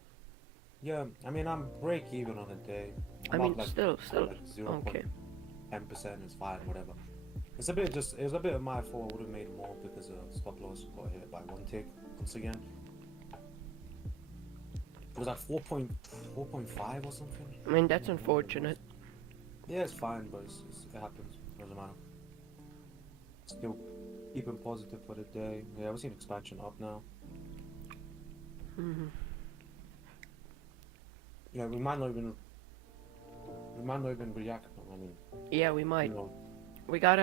Yeah, I mean I'm break even on a day. I I'm mean, up like still, like 0.10%. okay. It's fine, whatever. It was a bit of my fault. I would have made more because stop loss got hit by one tick once again. It was like 4.5 or something. I mean, that's unfortunate. Yeah, it's fine, but it happens. Doesn't matter. Still keeping positive for the day. Yeah, we're seeing expansion up now. Yeah, we might not even react I mean, Yeah, we you might. know, We got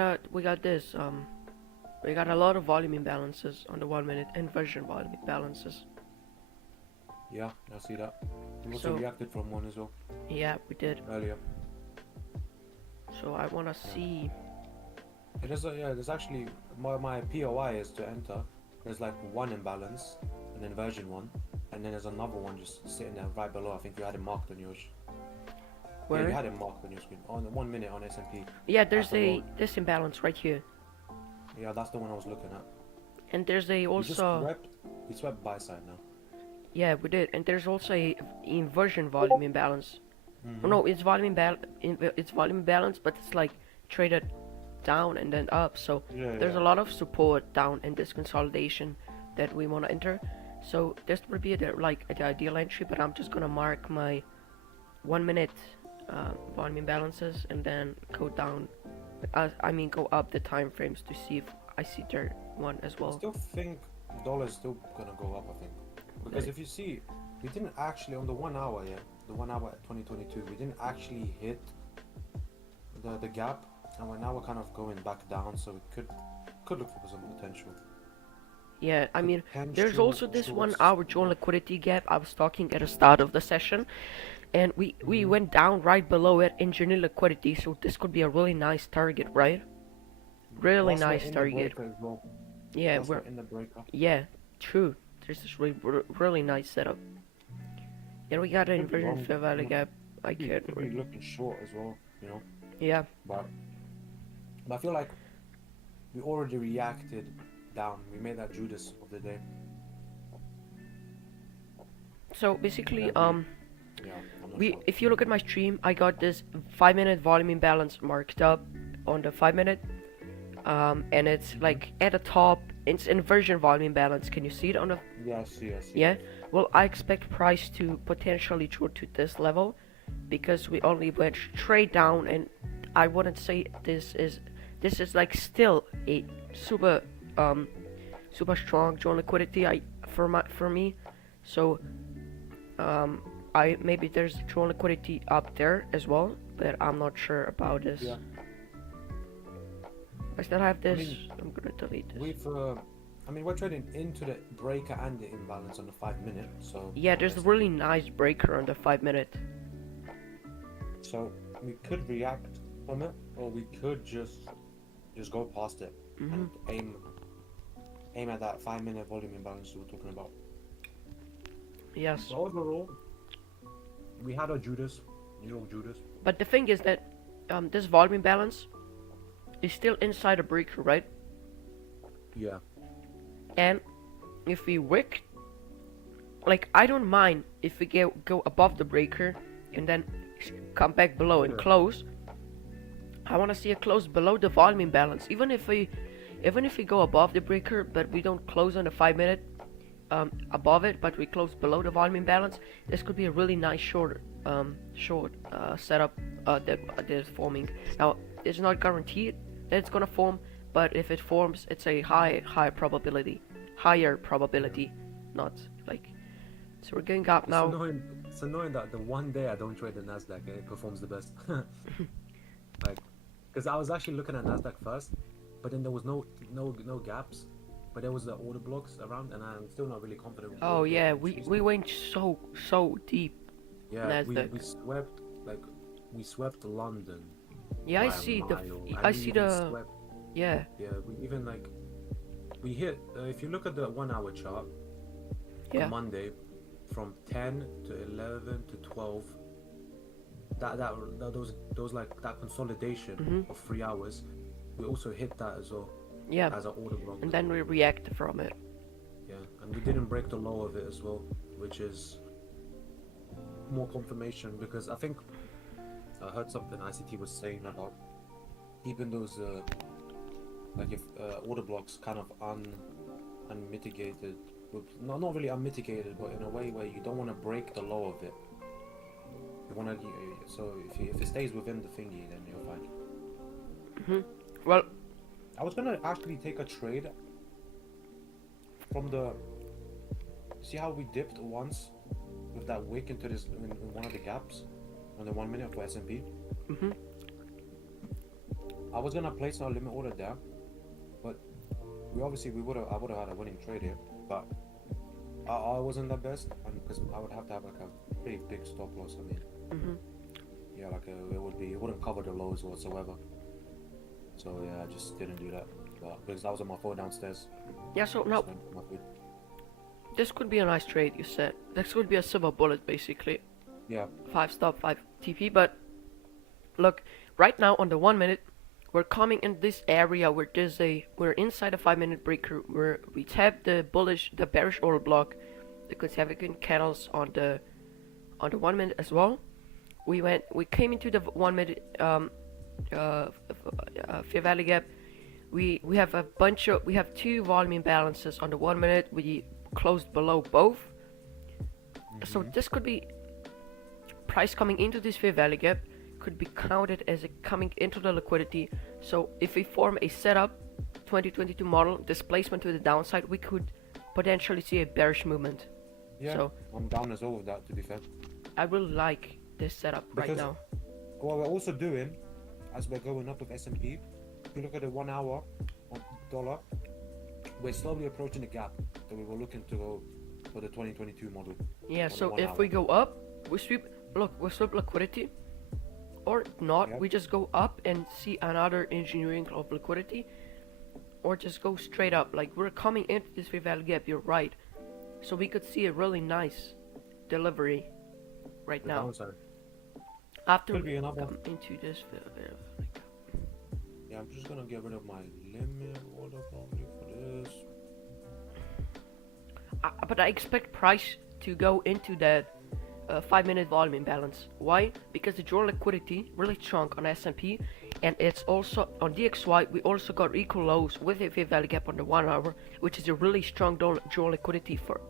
this. We got a lot of volume imbalances on the 1 minute inversion volume imbalances. yeah, I see that. We also So reacted from one as well yeah, we did. earlier. So I wanna Yeah. see. It is yeah. There's actually my POI is to enter. There's like one imbalance, an inversion one, and then there's another one just sitting there right below. I think you had it marked on yours. Yeah, you Where? had it marked on your screen on 1 minute on S&P. Yeah, At there's the low. this imbalance right here, Yeah, that's the one I was looking at. and there's a We just also. swept. We swept buy side now. Yeah, we did, and there's also a inversion volume imbalance. Oh, no, it's it's volume imbalance, but it's like traded down and then up. So Yeah, there's yeah. a lot of support down in this consolidation that we want to enter. So this would be the ideal entry, but I'm just gonna mark my 1 minute volume imbalances and then go down. I mean, go up the time frames to see if I see there one as I well. still think dollar's still gonna go up. I think because if you see, we didn't actually on the 1 hour, yeah, the 1 hour at 2022, we didn't actually hit the gap, and we're kind of going back down. So we could look for some potential. Yeah, I mean, there's Potential also this 1 shorts. hour joint liquidity gap I was talking at the start of the session, and we Mhm. went down right below it in journey liquidity, so this could be a really nice target, right? Really Plus we're nice in the target. breaker as well. Yeah, Plus we're in the breaker. yeah, true. There's this really nice setup. And we got an Could be inversion long. fair value gap. I can't. Could be looking short as well. You know, Yeah. but I feel like we already reacted down. We made that Judas of the day. So basically, And yeah, I'm not sure. if you look at my stream, I got this 5 minute volume imbalance marked up on the 5 minute, and it's like at the top, it's inversion volume imbalance. Can you see it on the? Yeah, I see. Yeah. Well, I expect price to potentially go to this level, because we only went straight down, and I wouldn't say this is like still a super super strong joint liquidity for me. So I maybe there's joint liquidity up there as well, but I'm not sure about this. Yeah. I still have this. mean, I'm gonna delete this. We've I mean, we're trading into the breaker and the imbalance on the 5 minute. So Yeah, there's a really nice breaker on the 5 minute. So we could react from it, or we could just go past it and aim at that 5 minute volume imbalance we were talking about. Yes. So overall, we had our Judas, Judas. But the thing is that this volume imbalance is still inside a breaker, right? Yeah. And if we wick, like, I don't mind if we go above the breaker and then come back below and close. I want to see a close below the volume imbalance, even if we go above the breaker but we don't close on the 5 minute above it, but we close below the volume imbalance. This could be a really nice short setup that is forming. Now it's not guaranteed that it's gonna form, but if it forms, it's a higher probability, not like. So we're going up now. It's annoying that the one day I don't trade the Nasdaq, it performs the best. Like, because I was actually looking at Nasdaq first, but then there was no gaps, but there was the order blocks around, and I'm still not really confident. Oh yeah, we went so deep. Yeah, Nasdaq. we swept London. Yeah, I by a see mile, I and we see even the swept, yeah. yeah, we even like we hit. If you look at the 1 hour chart, Yeah. on Monday, from 10 to 11 to 12, those like that consolidation of 3 hours, we also hit that as well. Yeah. As an order block. And then we react from it. Yeah, and we didn't break the low of it as well, which is more confirmation, because I think I heard something ICT was saying about keeping those like if order blocks kind of unmitigated, not really unmitigated, but in a way where you don't want to break the low of it. You want to, so if it stays within the thingy, then you're fine. Well, I was gonna actually take a trade from the. See how we dipped once with that wick into this in one of the gaps on the 1 minute for S&P. I was gonna place our limit order there, but I would have had a winning trade here, but I wasn't the best, and because I would have to have like a pretty big stop loss. I mean, yeah, like it wouldn't cover the lows whatsoever. So yeah, I just didn't do that. But because I was on my phone downstairs. Yeah, so now this could be a nice trade. You said this could be a silver bullet, basically. Yeah. 5 stop, 5 TP. But look, right now on the 1 minute, we're coming in this area where we're inside a 5-minute breakthrough where we tap the bearish order block, the significant candles on the 1 minute as well. We came into the 1 minute fair value gap. We have 2 volume imbalances on the 1 minute. We closed below both. So this could be price coming into this fair value gap, could be counted as a coming into the liquidity. So if we form a setup 2022 model displacement to the downside, we could potentially see a bearish movement. Yeah, so I'm down as well with that, to be fair. I really like this setup right now. What we're also doing as we're going up with S&P, if you look at the 1 hour on dollar, we're slowly approaching the gap that we were looking to go for the 2022 model. Yeah, so if we go up, we sweep liquidity, or not, we just go up and see another engineering of liquidity, or just go straight up. Like, we're coming into this fair value gap, you're right. So we could see a really nice delivery right now. Downside. After we come into this fair value gap. Yeah, I'm just gonna get rid of my limit order probably for this. But I expect price to go into that 5-minute volume imbalance. Why? Because the draw liquidity really strong on S&P, and it's also on DXY. We also got equal lows with a fair value gap on the 1 hour, which is a really strong draw liquidity for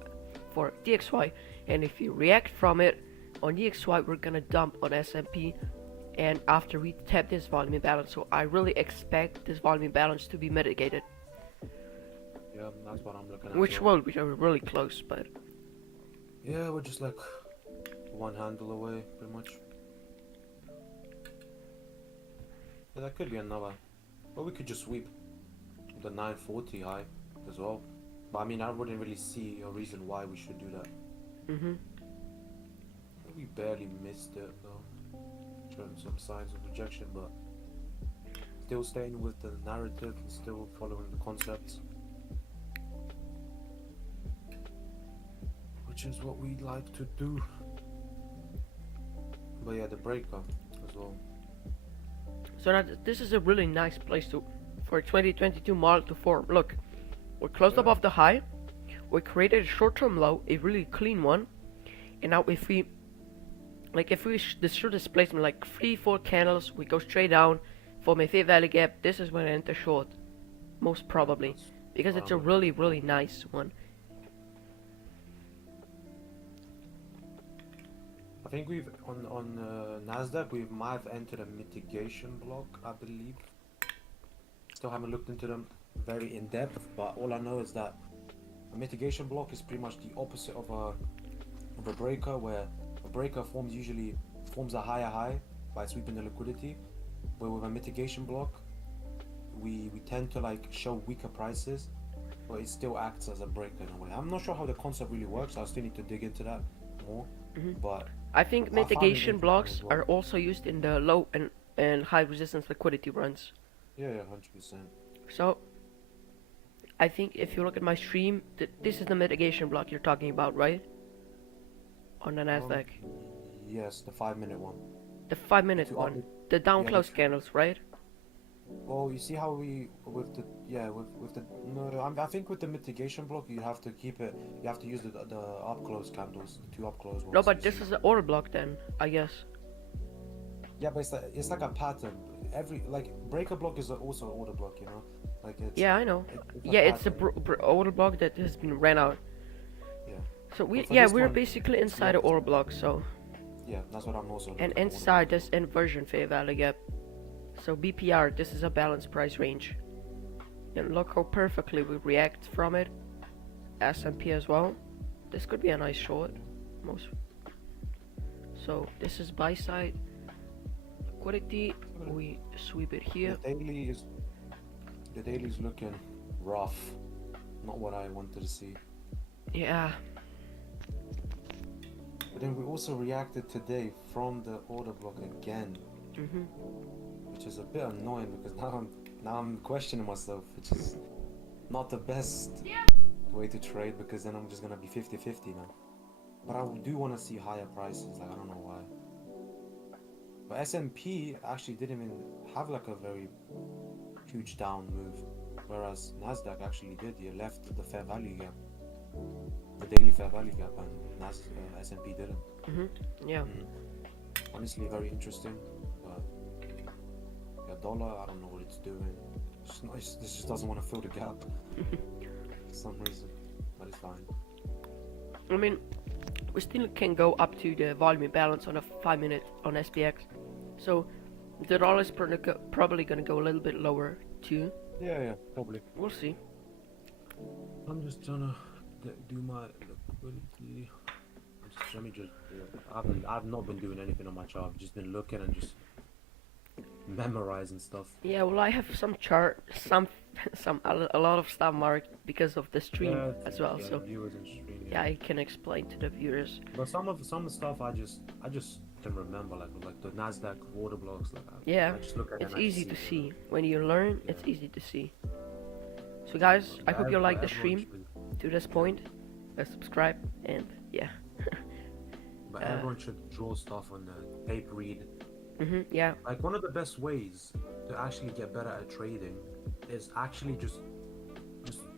DXY. And if you react from it on DXY, we're gonna dump on S&P, and after we tap this volume imbalance. So I really expect this volume imbalance to be mitigated. Yeah, that's what I'm looking at. We are really close, but yeah, we're just like one handle away, pretty much. Yeah, that could be another. But we could just sweep the 940 high as well. But I mean, I wouldn't really see a reason why we should do that. We barely missed it though. Showing some signs of rejection, but still staying with the narrative and still following the concepts. Which is what we like to do. But yeah, the breaker as well. So this is a really nice place for 2022 model to form. Look, we're closed above the high. We created a short-term low, a really clean one. And now if we displacement like 3-4 candles, we go straight down, form a fair value gap. This is when I enter short, most probably, because it's a really, really nice one. I think we've on Nasdaq we might have entered a mitigation block, I believe. Still haven't looked into them very in depth, but all I know is that a mitigation block is pretty much the opposite of a breaker, where a breaker usually forms a higher high by sweeping the liquidity, but with a mitigation block we tend to like show weaker prices, but it still acts as a breaker in a way. I'm not sure how the concept really works. I still need to dig into that more. But I think mitigation blocks are also used in the low and high resistance liquidity runs. Yeah, 100%. So I think if you look at my stream, this is the mitigation block you're talking about, right? On the Nasdaq. Yes, the 5-minute one. The 5-minute one. The down close candles, right? Well, you see how we I think with the mitigation block you have to keep it. You have to use the up close candles, the 2 up close ones. No, but this is the order block then, I guess. Yeah, but it's like a pattern. Every breaker block is also an order block, you know. Like it's, yeah, I know. It's a order block that has been ran out. Yeah. So we're basically inside the order block. So. Yeah, that's what I'm also. And inside this inversion fair value gap. So BPR, this is a balanced price range. And look how perfectly we react from it. S&P as well. This could be a nice short. So this is buy side liquidity, we sweep it here. The daily is looking rough. Not what I wanted to see. Yeah. But then we also reacted today from the order block again, which is a bit annoying because now I'm questioning myself, which is not the best way to trade because then I'm just gonna be 50-50 now. But I do want to see higher prices. Like I don't know why. But S&P actually didn't even have like a very huge down move, whereas Nasdaq actually did. You left the fair value gap, the daily fair value gap, and S&P didn't. Yeah. Honestly, very interesting. But the dollar, I don't know what it's doing. It just doesn't want to fill the gap for some reason, but it's fine. I mean, we still can go up to the volume imbalance on a 5 minute on SPX. So the dollar is probably gonna go a little bit lower too. Yeah, probably. We'll see. I'm just trying to do my liquidity. Let me just. I've not been doing anything on my chart. I've just been looking and just memorizing stuff. Yeah, well, I have some chart, a lot of stuff marked because of the stream as well. So viewers and stream. yeah, I can explain to the viewers. But some of the stuff I just can remember, like the Nasdaq order blocks. Like Yeah, I just look at it's it easy to see when you learn. It's easy to see. So guys, I hope you like the stream to this point. Subscribe and yeah. But everyone should draw stuff on the tape read. Yeah. Like one of the best ways to actually get better at trading is actually just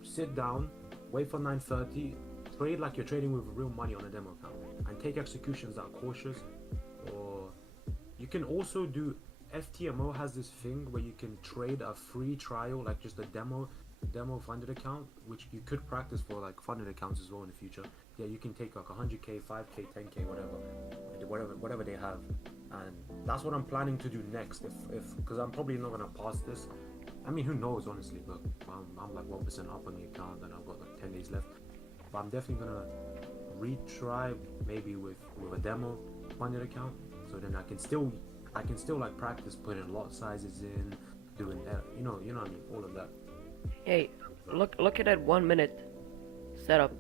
sit down, wait for 9:30, trade like you're trading with real money on a demo account, and take executions that are cautious. Or you can also do FTMO has this thing where you can trade a free trial, like just a demo funded account, which you could practice for like funded accounts as well in the future. Yeah, you can take like 100k, 5k, 10k, whatever they have, and that's what I'm planning to do next. If because I'm probably not gonna pass this. I mean, who knows, honestly. But I'm like 1% up on the account, and I've got like 10 days left. But I'm definitely gonna retry maybe with a demo funded account, so then I can still like practice putting lot sizes in, doing that, you know what I mean, all of that. Hey, look at that 1 minute setup.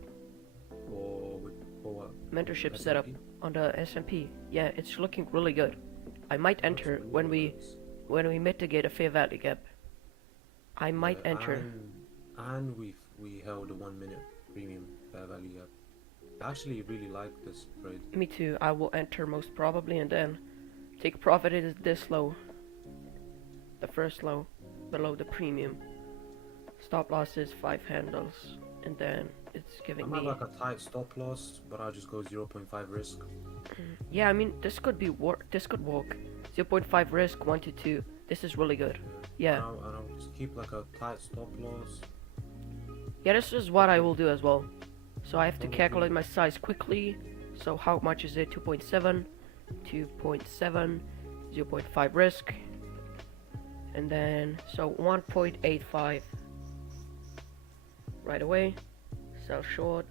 For what? Mentorship S&P? setup on the S&P. Yeah, it's looking really good. I might enter when we mitigate a fair value gap. I might enter. And we held a 1 minute premium fair value gap. I actually really like this trade. Me too. I will enter most probably and then take profit at this low. The first low below the premium. Stop loss is 5 handles, and then it's giving me like a tight stop loss, but I'll just go 0.5 risk. Yeah, I mean this could work. 0.5 risk, 1 to 2. This is really good. Yeah. And I'll just keep like a tight stop loss. Yeah, this is what I will do as well. So I have to calculate my size quickly. So how much is it? 2.7, 2.7, 0.5 risk, and then so 1.85 right away. Sell short.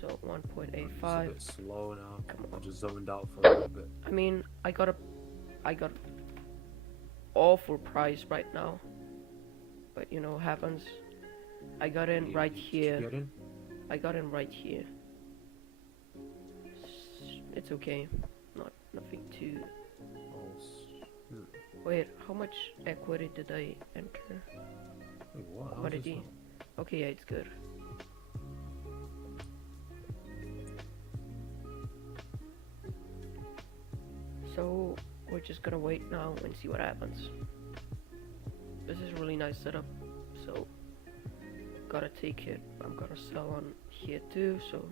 So 1.85. It's a bit slow now. I just zoned out for a little bit. I mean, I got awful price right now, but you know what happens. I got in right here. I got in right here. It's okay. Nothing too. Wait, how much equity did I enter? Wait, what? What did he? Okay, yeah, it's good. So we're just gonna wait now and see what happens. This is a really nice setup, so gotta take it. I'm gonna sell on here too, so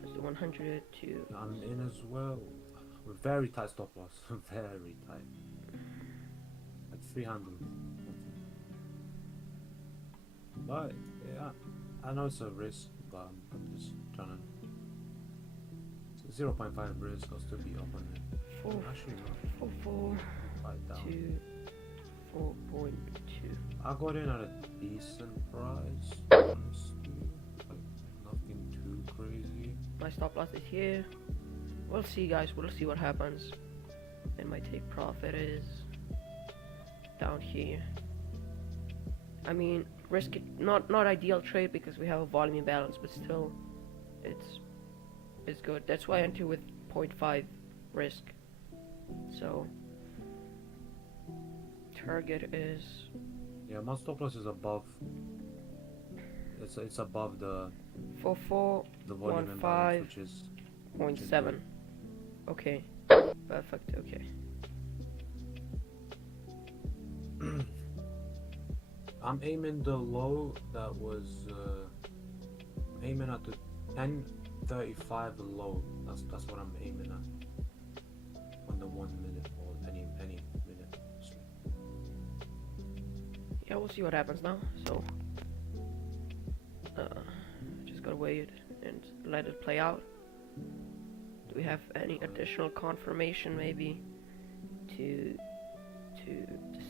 there's the 100 to. I'm in as well. With very tight stop loss, very tight. Like 300. But yeah, I know it's a risk, but I'm just trying to. So 0.5 risk, I'll still be up on it. Actually, no. 4 Right down. to 4.2. I got in at a decent price, honestly. Like, nothing too crazy. My stop loss is here. We'll see, guys. We'll see what happens. and my take profit is down here. I mean, risk it, not ideal trade because we have a volume imbalance, but still, it's good. That's why I enter with 0.5 risk. So target is Yeah, my stop loss is above. It's above the volume imbalance, which is 44.7. Okay, perfect. Okay. I'm aiming the low that was aiming at the 10:35 low. That's what I'm aiming at on the 1 minute or any minute. Yeah, we'll see what happens now. So just gotta wait and let it play out. Do we have any additional confirmation maybe to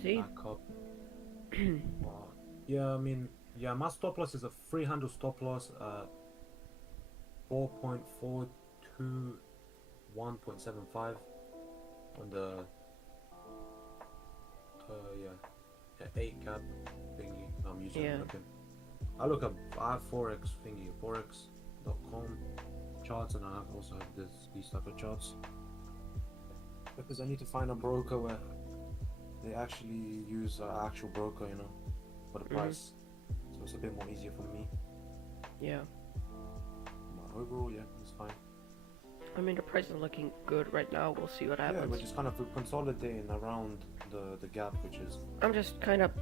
see? Back up. Yeah, I mean, yeah, my stop loss is a 300 stop loss at 4.421.75 on the yeah 8 cap thingy I'm using. Yeah. I look up forex thingy, forex.com charts, and I also have these type of charts because I need to find a broker where they actually use an actual broker, you know, for the price, so it's a bit more easier for me. Yeah. But overall, yeah, it's fine. I mean, the price is looking good right now. We'll see what happens. Yeah, we're just kind of consolidating around the gap, which is. I'm just kind of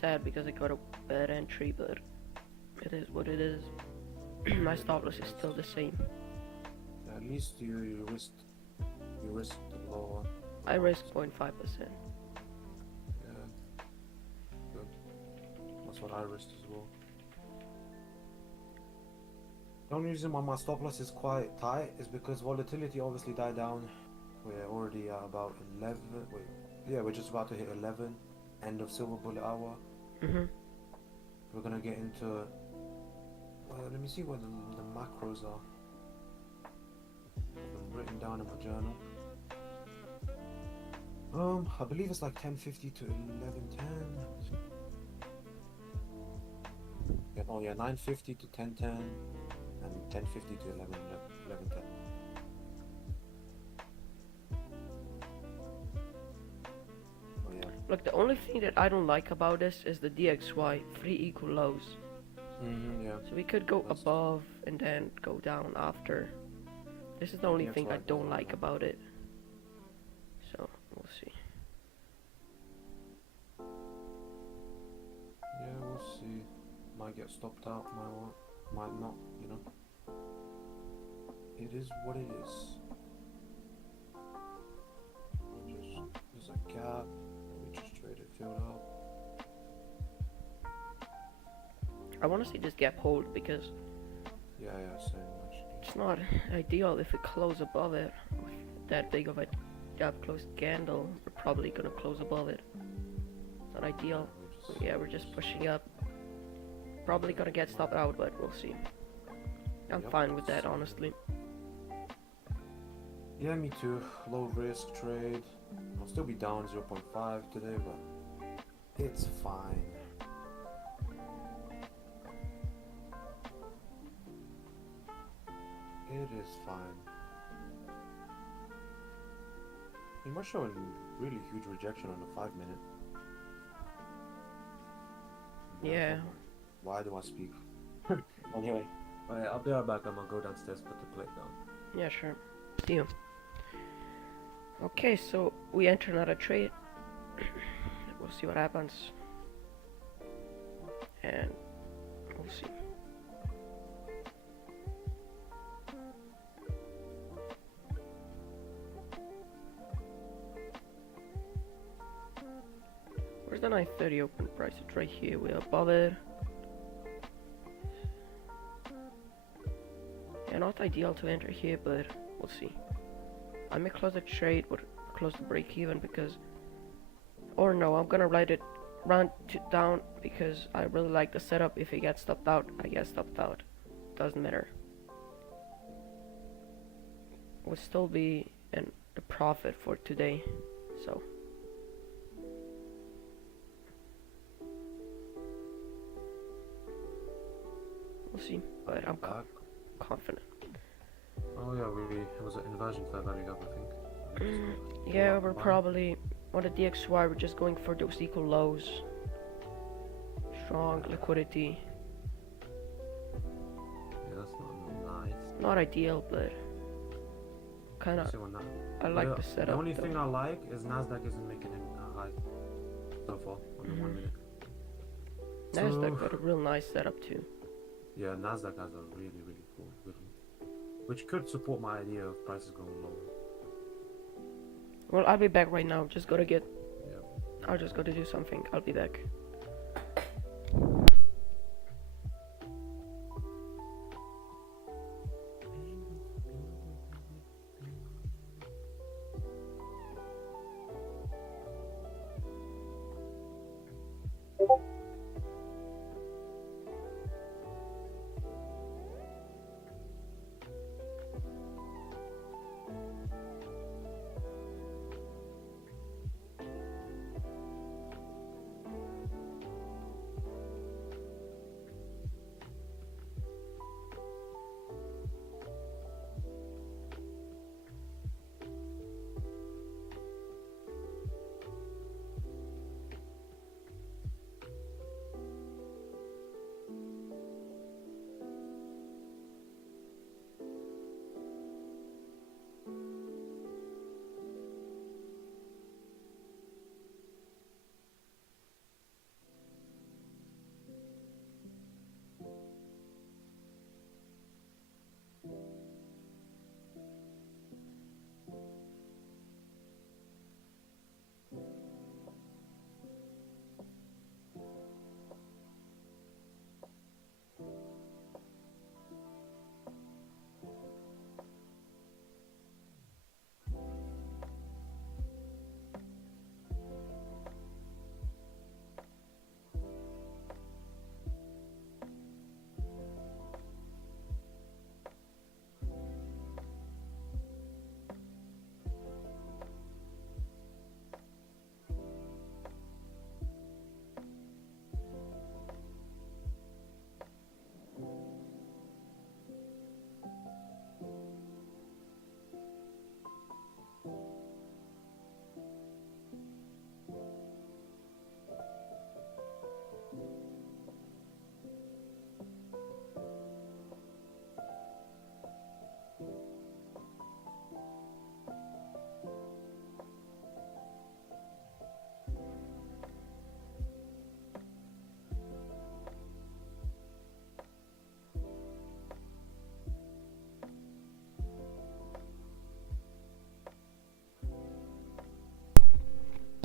sad because I got a bad entry, but it is what it is. My stop loss is still the same. At least you risked the lower. I risk 0.5%. Yeah, good. That's what I risked as well. The only reason why my stop loss is quite tight is because volatility obviously died down. We're already at about 11. Wait, yeah, we're just about to hit 11. End of silver bullet hour. We're gonna get into. Let me see what the macros are. I've written down in my journal. I believe it's like 10:50 to 11:10. Yeah, oh yeah, 9:50 to 10:10, and 10:50 to 11:10. Oh yeah. Look, the only thing that I don't like about this is the DXY, 3 equal lows. Yeah. So we could go above and then go down after. This is the only thing I don't like about it. So we'll see. Yeah, we'll see. Might get stopped out, might not, you know. It is what it is. There's a gap. We just traded filled up. I want to see this gap hold because Yeah, same actually. it's not ideal if we close above it. With that big of a gap closed candle, we're probably gonna close above it. It's not ideal. Yeah, we're just pushing up. Probably gonna get stopped out, but we'll see. I'm fine with that, honestly. Yeah, me too. Low risk trade. I'll still be down 0.5 today, but it's fine. It is fine. You must show a really huge rejection on the 5 minute. Yeah. Why do I speak? Anyway, I'll be right back. I'm gonna go downstairs, put the plate down. Yeah, sure. See you. Okay, so we enter another trade. We'll see what happens. And we'll see. Where's the 930 open price? It's right here. We're above it. Yeah, not ideal to enter here, but we'll see. I may close the trade or close the break even because, or no, I'm gonna write it round down because I really like the setup. If it gets stopped out, I get stopped out. Doesn't matter. Would still be an the profit for today. So we'll see, but I'm Back. confident. Oh yeah, it was an inversion fair value gap, I think. Yeah, we're probably on the DXY. We're just going for those equal lows. Strong liquidity. Yeah, that's not nice. Not ideal, but kind of. See when that. I like the setup. The only though. thing I like is Nasdaq isn't making any high so far on the 1 minute. Nasdaq got a real nice setup too. Yeah, Nasdaq has a really cool good one, which could support my idea of prices going lower. Well, I'll be back right now. Just gotta get. Yeah. I'll just gotta do something. I'll be back.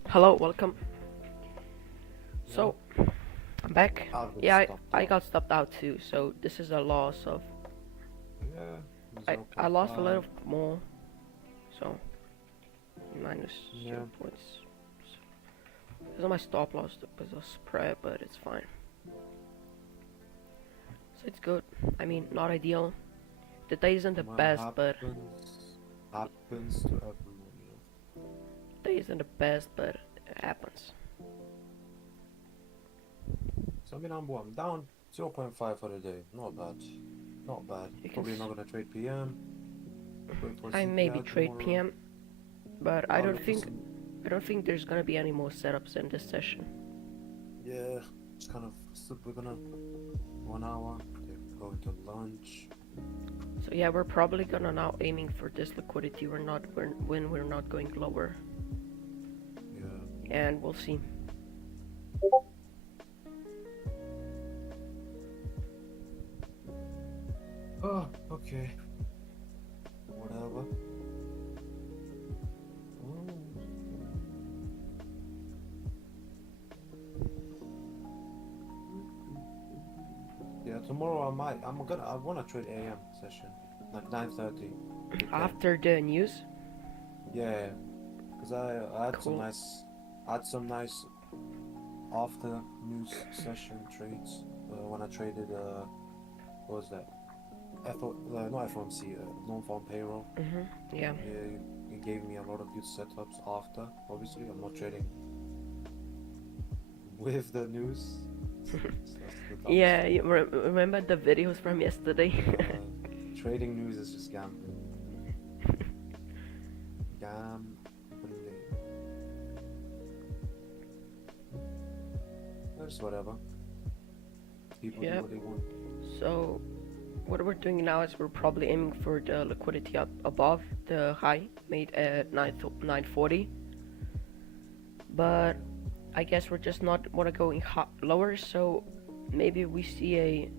Hello, welcome. So, I'm back. Yeah, I got stopped out too. So this is a loss of. I lost a little more. So minus 0 points. This is my stop loss was a spread, but it's fine. So it's good. I mean, not ideal. The day isn't the best, but happens to everyone, you know. The day isn't the best, but it happens. So I mean, I'm down 0.5 for the day. Not bad. Not bad. Probably not gonna trade PM. I maybe trade PM, but I don't think there's gonna be any more setups in this session. Yeah, it's kind of we're gonna 1 hour. Going to lunch. So yeah, we're probably gonna now aiming for this liquidity. We're not going lower. Yeah. And we'll see. Oh, okay. Whatever. Yeah, tomorrow I wanna trade AM session, like 9:30. After the news? Yeah, because I had Cool. some nice after news session trades when I traded what was that? Not FOMC, non-farm payroll. Yeah. Yeah, you it gave me a lot of good setups after. Obviously, I'm not trading with the news. That's the dumbest Yeah, thing. you remember the videos from yesterday? Trading news is just gambling. Gambling. That's whatever. People do Yep. what they want. So what we're doing now is we're probably aiming for the liquidity up above the high made at 940. But I guess we're just not want to go lower, so maybe we see a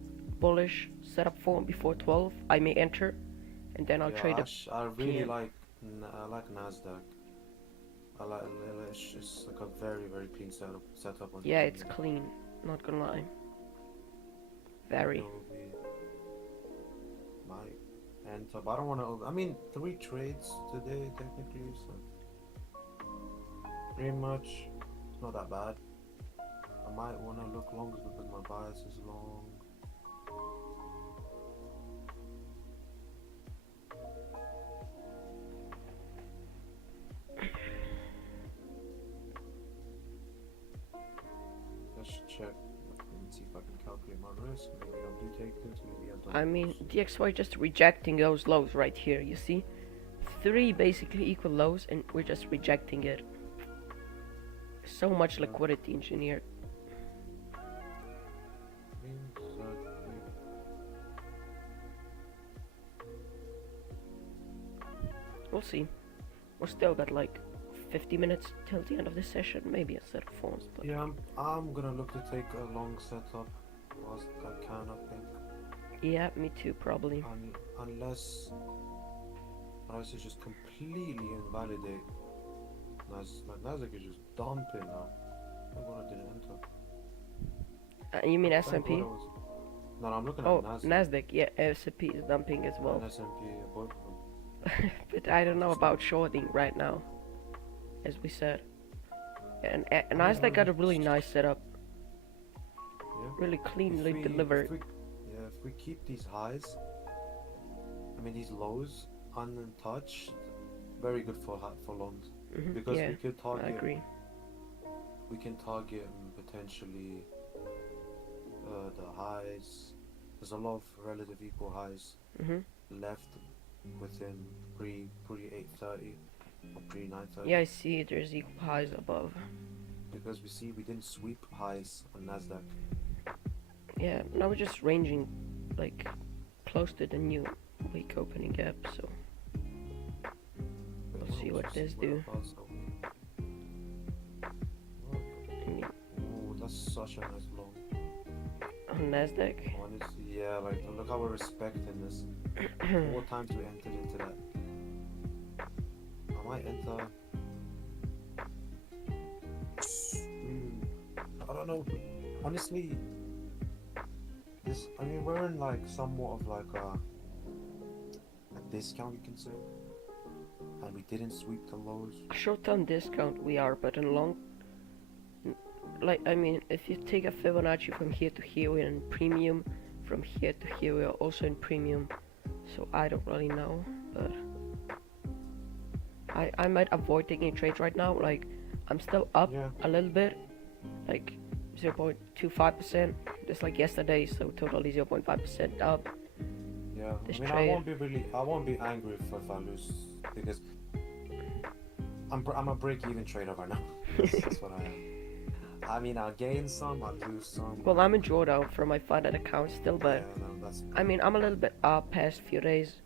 bullish setup form before 12. I may enter, and then I'll Yeah, trade a I really PM. like I like Nasdaq. I like it's just like a very clean setup on Yeah, on it's clean. Not gonna lie. Very. Adobe. Might enter, but I don't want to. I mean, 3 trades today technically, so pretty much it's not that bad. I might want to look longs because my bias is long. Let's check and see if I can calculate my risk. Maybe I do take this, maybe I don't. I mean, DXY just rejecting those lows right here. You see, 3 basically equal lows, and we're just rejecting it. So much liquidity engineered. We'll see. We're still got like 50 minutes till the end of the session, maybe a set of forms. But Yeah, I'm gonna look to take a long setup whilst I can, I think. yeah, me too, probably. Unless prices just completely invalidate. Nasdaq is just dumping now. I wanna didn't enter. You mean Thank S&P? God I was- No, I'm looking Oh, at Nasdaq. Nasdaq. Yeah, S&P is dumping as well. And S&P, both of them. But I don't know about shorting right now, as we said. And Nasdaq got a really nice setup. Yeah. Really cleanly delivered. If we keep these highs, I mean these lows untouched, very good for longs. Because Yeah, we could I target. agree. We can target potentially the highs. There's a lot of relative equal highs left within pre 8:30 or pre 9:30. Yeah, I see. There's equal highs above. Because we didn't sweep highs on Nasdaq. Yeah, now we're just ranging, like, close to the new week opening gap. So we'll see what this do. I mean, Oh, that's such a nice long. on Nasdaq. Honestly, yeah, like look how we're respecting this. 4 times we entered into that. I might enter. I don't know. Honestly, I mean, we're in like somewhat of like a discount, you can say. And we didn't sweep the lows. Short-term discount we are, but in long, like, I mean, if you take a Fibonacci from here to here, we're in premium. From here to here, we're also in premium. So I don't really know, but I might avoid taking trades right now. Like, I'm still up a little bit, like 0.25%, just like yesterday. So totally 0.5% up. Yeah, This I mean, trade. I won't be angry if I lose because I'm a break-even trader right now. That's what I am. I mean, I'll gain some, I'll lose some. Well, I'm in drawdown from my funded account still, but yeah, no, that's I mean, I'm a little bit up past few days,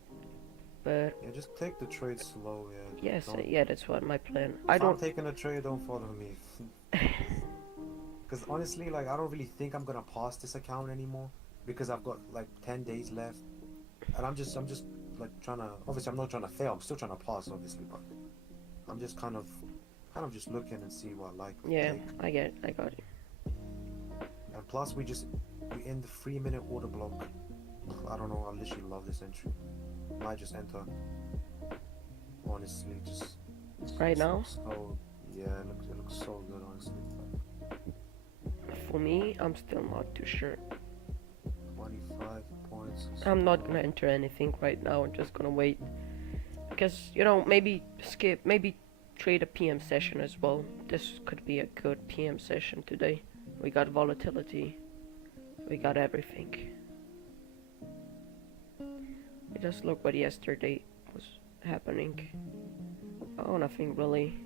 but yeah, just take the trade slow. Yeah. yes, yeah, that's what my plan. If I'm taking a trade, don't follow me. Because honestly, like, I don't really think I'm gonna pass this account anymore because I've got like 10 days left, and I'm just like trying to. Obviously, I'm not trying to fail. I'm still trying to pass, obviously, but I'm just kind of just looking and see what I like. Yeah, I got it. And plus, we end the 3-minute order block. I don't know. I literally love this entry. Might just enter. Honestly, just right now. So yeah, it looks so good, honestly. For me, I'm still not too sure. 25 points. I'm not gonna enter anything right now. I'm just gonna wait. because maybe maybe trade a PM session as well. This could be a good PM session today. We got volatility, we got everything. Just look what yesterday was happening. Oh, nothing really.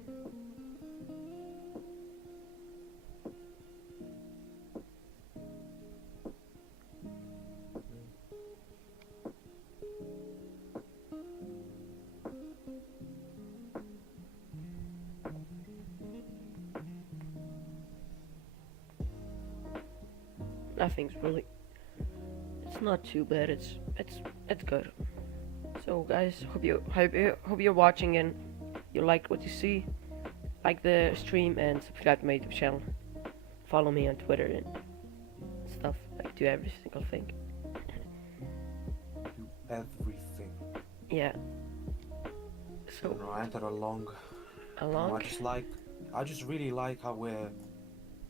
Nothing's really. It's not too bad. It's good. So guys, hope you're watching and you like what you see. Like the stream and subscribe to my YouTube channel. Follow me on Twitter and stuff. I do every single thing. Do everything. Yeah. So I entered a long. I just really like how we're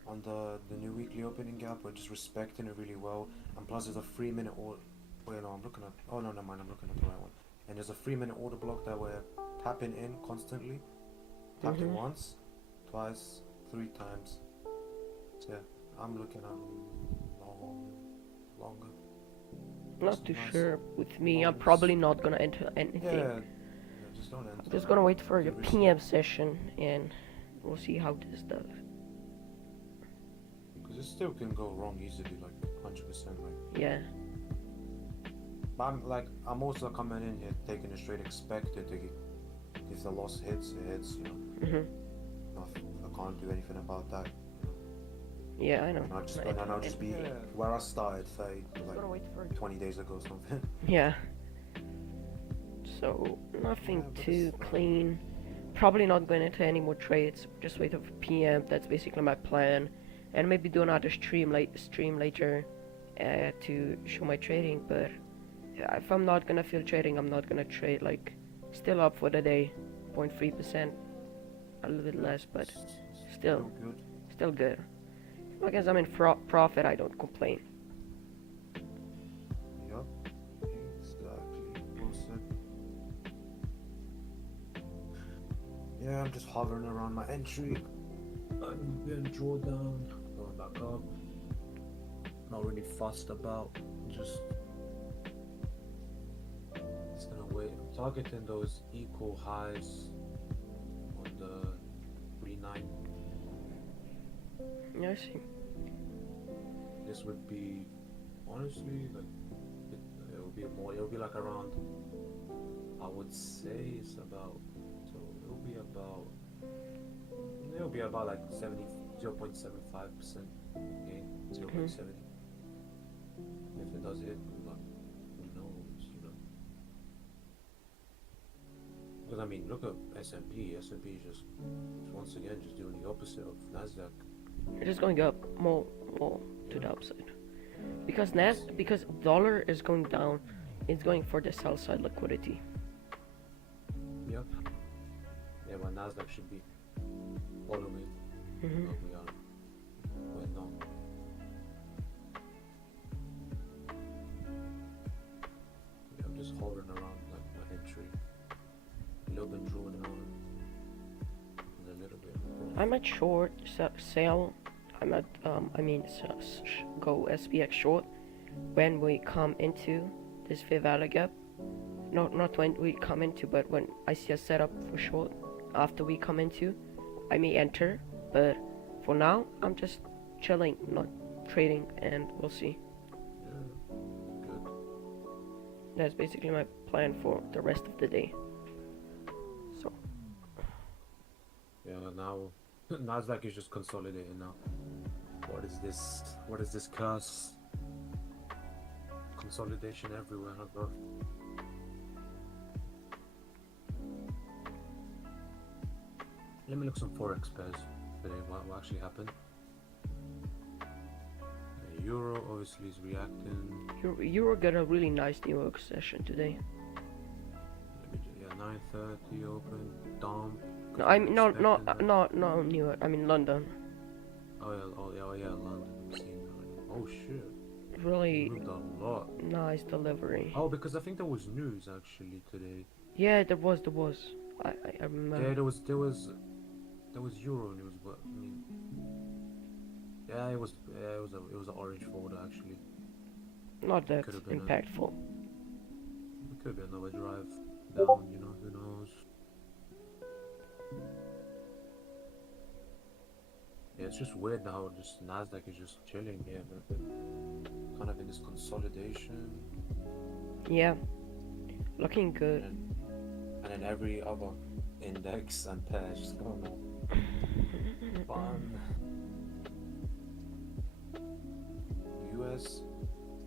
on the new weekly opening gap. We're just respecting it really well, and plus there's a 3-minute order. Wait, no, I'm looking at. Oh no, never mind. I'm looking at the right one. And there's a 3-minute order block that we're tapping in constantly. Tapped it once, twice, 3 times. So yeah, I'm looking at longer. Not too sure with me. I'm probably not gonna enter anything. Yeah, just don't enter. I'm just gonna wait for the PM session and we'll see how this does. Because it still can go wrong easily, like 100%. Like yeah. But I'm also coming in here taking it straight expected to get, if the loss hits, it hits, I can't do anything about that. Yeah, I know. And I'll just be where I started, say, like 20 days ago or something. Yeah. So, nothing too clean. Probably not going into any more trades. Just wait for PM. That's basically my plan. And maybe do another stream later to show my trading. But if I'm not gonna feel trading, I'm not gonna trade. Like, still up for the day, 0.3%, a little bit less, but still good. As long as I'm in profit, I don't complain. Yep, exactly. Well said. Yeah, I'm just hovering around my entry. I'm getting drawn down, going back up. Not really fussed about, just gonna wait. I'm targeting those equal highs on the 3.9. Yeah, I see. This would be honestly like it'll be like around, I would say it's about, so it'll be about like 0.75% gain, 0.70. If it does hit, like, who knows, Because I mean, look at S&P. S&P is just once again just doing the opposite of Nasdaq. It's just going up more to the upside. Because dollar is going down, it's going for the sell side liquidity. Yep. Yeah, but Nasdaq should be following. But we're not. Yeah, I'm just hovering around like my entry. A little bit drawn down. And a little bit. I'm at short sell. I'm at go SPX short when we come into this fair value gap. Not when we come into, but when I see a setup for short after we come into, I may enter. But for now, I'm just chilling, not trading, and we'll see. Yeah, good. That's basically my plan for the rest of the day. So. Yeah, now Nasdaq is just consolidating now. What is this? What is this curse? Consolidation everywhere, huh, bro? Let me look some forex pairs today. What actually happened? Euro obviously is reacting. Euro got a really nice New York session today. Yeah, 9:30 open. Dump. No, I'm not New York. I mean London. Oh yeah, London. I'm seeing that. Oh shit. Really moved a lot. Nice delivery. Oh, because I think there was news actually today. Yeah, there was. I Yeah, remember. there was Euro news, but I mean, it was an orange folder actually. Not It that could have been a impactful. it could be another drive down, you know, who knows. Yeah, it's just weird how just Nasdaq is just chilling here, kind of in this consolidation, Yeah, looking and good. then every other index and pair is just going up. Fun. US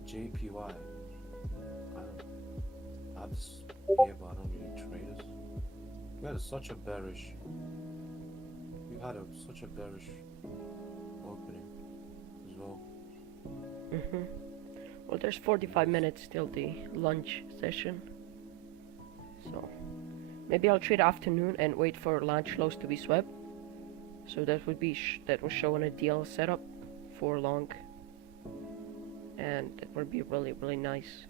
JPY. I have this here, but I don't really trade it. We had such a bearish. Such a bearish opening as well. Mhm. Well, there's 45 minutes till the lunch session, so maybe I'll trade afternoon and wait for lunch lows to be swept. So that would be that will show an ideal setup for long, and that would be really nice.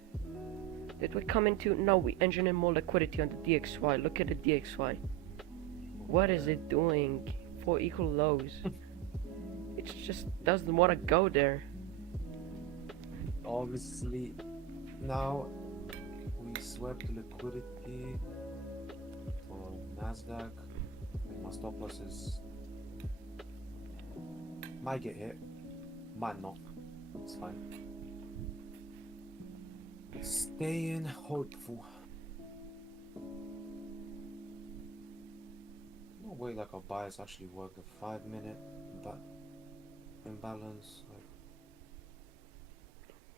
Did we come into? No, we engineer more liquidity on the DXY. Look at the DXY. What is Yeah. it doing? 4 equal lows. It just doesn't want to go there. Obviously, now we swept the liquidity for Nasdaq. My stop losses might get hit, might not. It's fine. Staying hopeful. No way like our bias actually work a 5 minute but imbalance. Like,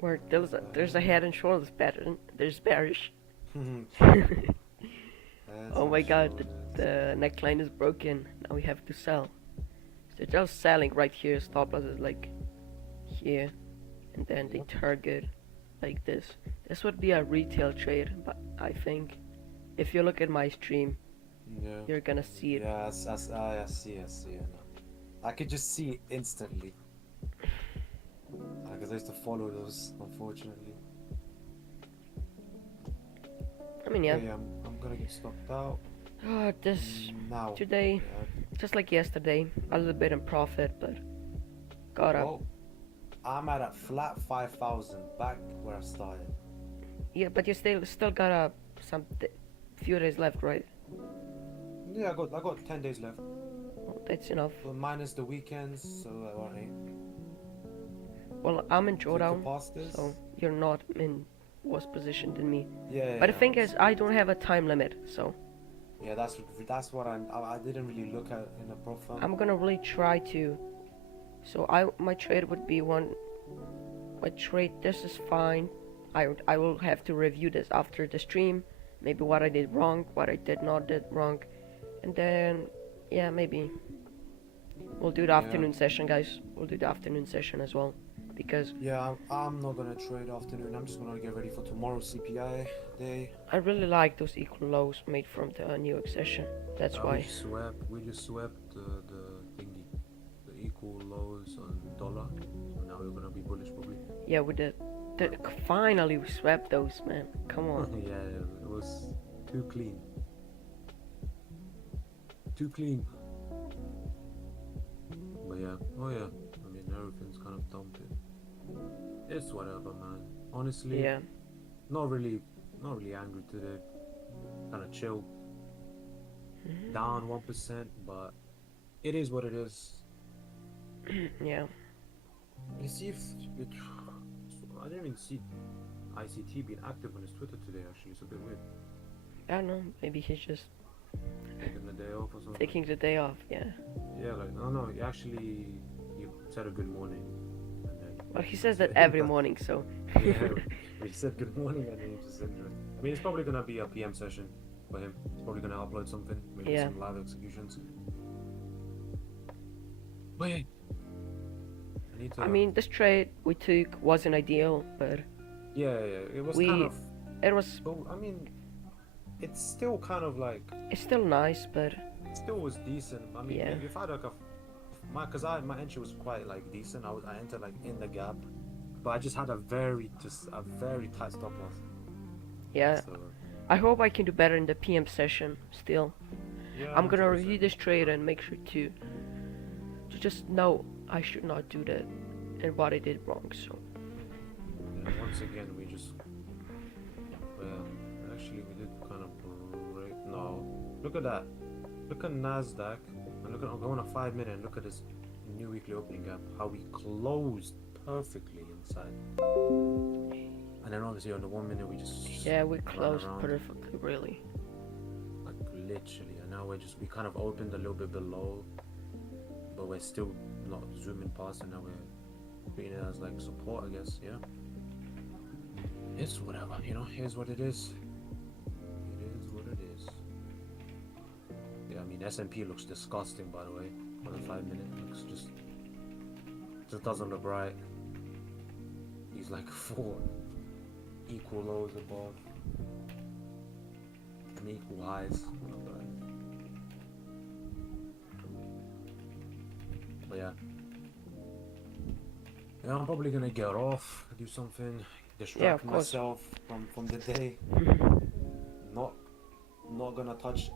Where what there's a the head and shoulders pattern. There's bearish. hell? Heads Oh and my god, shoulders. the neckline is broken. Now we have to sell. So they're just selling right here. Stop loss is like here, and then they Yep. target like this. This would be a retail trade, but I think if you look at my stream, Yeah. you're gonna see it. Yeah, I see, I know. I could just see it instantly. Because I used to follow those, unfortunately. I mean, yeah. But yeah, I'm gonna get stopped out. This Now. today, Yeah. just like yesterday, a little bit in profit, but got up. Well, I'm at a flat 5,000 back where I started. Yeah, but you still got some few days left, right? Yeah, I got 10 days left. Well, that's enough. But minus the weekends, so alright. Well, I'm in So we drawdown, could pass this. so you're not in worse position than me. Yeah, But the yeah, thing is, I don't have a time limit, so yeah. That's what I didn't really look at in the profile. I'm gonna really try to. So my trade would be one. My trade, this is fine. I will have to review this after the stream. Maybe what I did wrong, what I did not did wrong, and then yeah, maybe we'll do the Yeah. afternoon session, guys. We'll do the afternoon session as well, because Yeah, I'm not gonna trade afternoon. I'm just gonna get ready for tomorrow's CPI day. I really like those equal lows made from the New York session. That's why. We just swept the thingy, the equal lows on dollar. So now we're gonna be bullish probably. Yeah, we did. Finally, we swept those, man. Come on. Yeah, it was too clean. Too clean. But yeah, oh yeah. I mean, everything's kind of dumped it. It's whatever, man. Honestly, Yeah. not really angry today. Kind of chill. Down 1%, but it is what it is. Yeah. Let's see if it. I didn't even see ICT being active on his Twitter today. Actually, it's a bit weird. I don't know. Maybe he's just Taking the day off or something. taking the day off. Yeah. Yeah, like no, he said a good morning, and then. Well, he says that every morning, so. Yeah, he said good morning, and then he just ended it. I mean, it's probably gonna be a PM session for him. He's probably gonna upload something, maybe Yeah. some live executions. Wait. I mean, this trade we took wasn't ideal, but Yeah, it was we- kind of. it was. But I mean, it's still kind of like. It's still nice, but It still was decent. I mean, Yeah. if I had like my entry was quite like decent. I entered like in the gap, but I just had a very tight stop loss. yeah. So I hope I can do better in the PM session still. Yeah, I'm gonna 100%. review this trade and make sure to just know I should not do that and what I did wrong. So Yeah, once again, we just. Well, actually, we did kind of break. No. Look at that. Look at NASDAQ. And look at. I'm going a 5 minute and look at this new weekly opening gap. How we closed perfectly inside. And then obviously on the 1 minute, we just. yeah, we ran closed around. perfectly, really. Like literally. And now we kind of opened a little bit below. But we're still not zooming past, and now we're treating it as like support, I guess. Yeah. It's whatever, here's what it is. It is what it is. Yeah, I mean S&P looks disgusting, by the way. On the 5 minute, looks just doesn't look right. He's like 4 equal lows above and equal highs. But yeah, I'm probably gonna get off, do something, distract myself from the day. Not gonna touch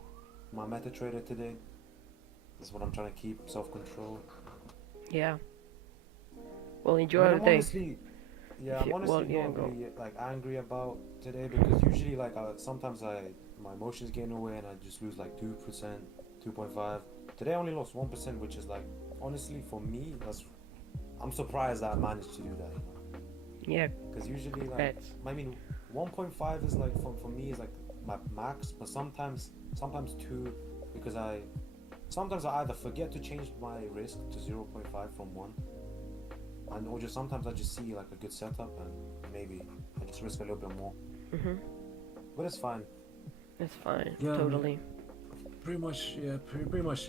my MetaTrader today. That's what I'm trying to keep, self-control. Yeah. Well, enjoy the day. Honestly, yeah, I'm honestly not really like angry about today, because usually like sometimes my emotions get in the way and I just lose like 2%, 2.5. Today I only lost 1%, which is like, honestly for me, I'm surprised that I managed to do that. Yeah. Because usually like, I mean, 1.5 is like for me is like my max, but sometimes 2, because sometimes I either forget to change my risk to 0.5 from 1, and or just sometimes I just see like a good setup and maybe I just risk a little bit more. But it's fine. It's fine. Yeah, Totally. Pretty much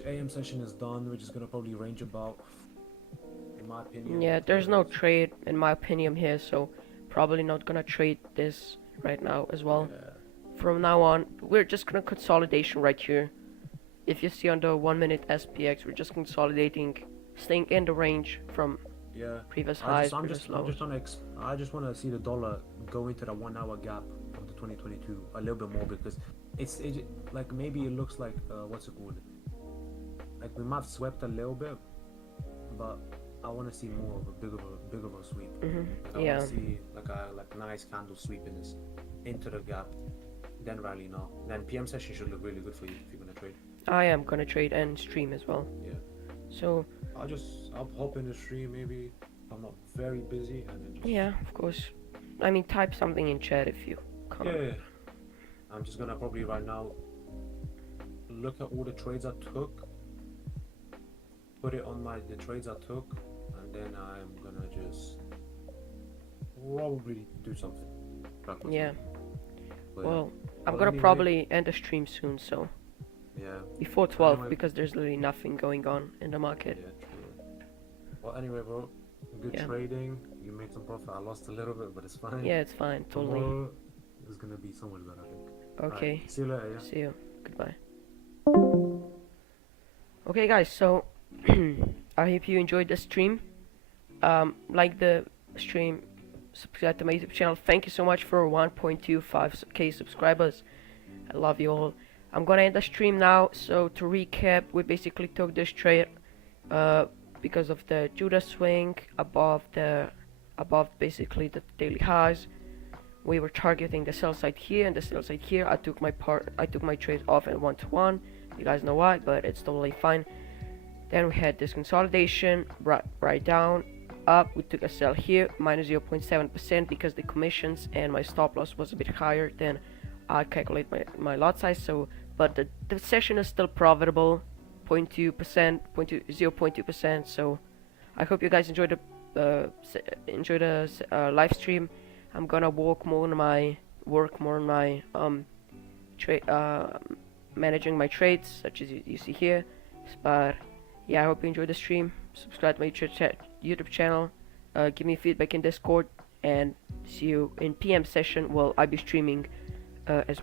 AM session is done. We're just gonna probably range about, in my opinion. Yeah, there's no trade in my opinion here, so probably not gonna trade this right now as well. Yeah. From now on, we're just gonna consolidation right here. If you see on the 1 minute SPX, we're just consolidating, staying in the range from previous highs, previous lows. I just want to see the dollar go into the 1 hour gap of the 2022 a little bit more, because it's like maybe it looks like what's it called? Like we might have swept a little bit, but I want to see more of a bigger of a sweep. Like I want to see like a nice candle sweep in this into the gap, then rally now. Then PM session should look really good for you if you're gonna trade. I am gonna trade and stream as well. Yeah. So I'll hop in the stream maybe. I'm not very busy, and then just... Yeah, of course. I mean, type something in chat if you can't. Yeah. I'm just gonna probably right now look at all the trades I took, put it on the trades I took, and then I'm gonna just probably do something. Yeah. But well, I'm gonna probably end the stream soon, so yeah. Before 12, anyway, because there's literally nothing going on in the market. Yeah, true. Well, anyway, bro, good trading. You made some profit. I lost a little bit, but it's fine. Yeah, it's fine. Totally. Tomorrow is gonna be so much better, I think. Okay. Right, see you later. Yeah? See you. Goodbye. Okay, guys. So I hope you enjoyed the stream. Like the stream, subscribe to my YouTube channel. Thank you so much for 1.25k subscribers. I love you all. I'm gonna end the stream now. So to recap, we basically took this trade because of the Judah swing above basically the daily highs. We were targeting the sell side here and the sell side here. I took my trade off at 1-to-1. You guys know why, but it's totally fine. Then we had this consolidation, right down, up. We took a sell here, minus 0.7% because the commissions and my stop loss was a bit higher than I calculate my lot size. So, but the session is still profitable, 0.2%. So, I hope you guys enjoyed the live stream. I'm gonna work more on my managing my trades, such as you see here. But yeah, I hope you enjoyed the stream. Subscribe to my YouTube channel. Give me feedback in Discord, and see you in PM session. Well, I'll be streaming as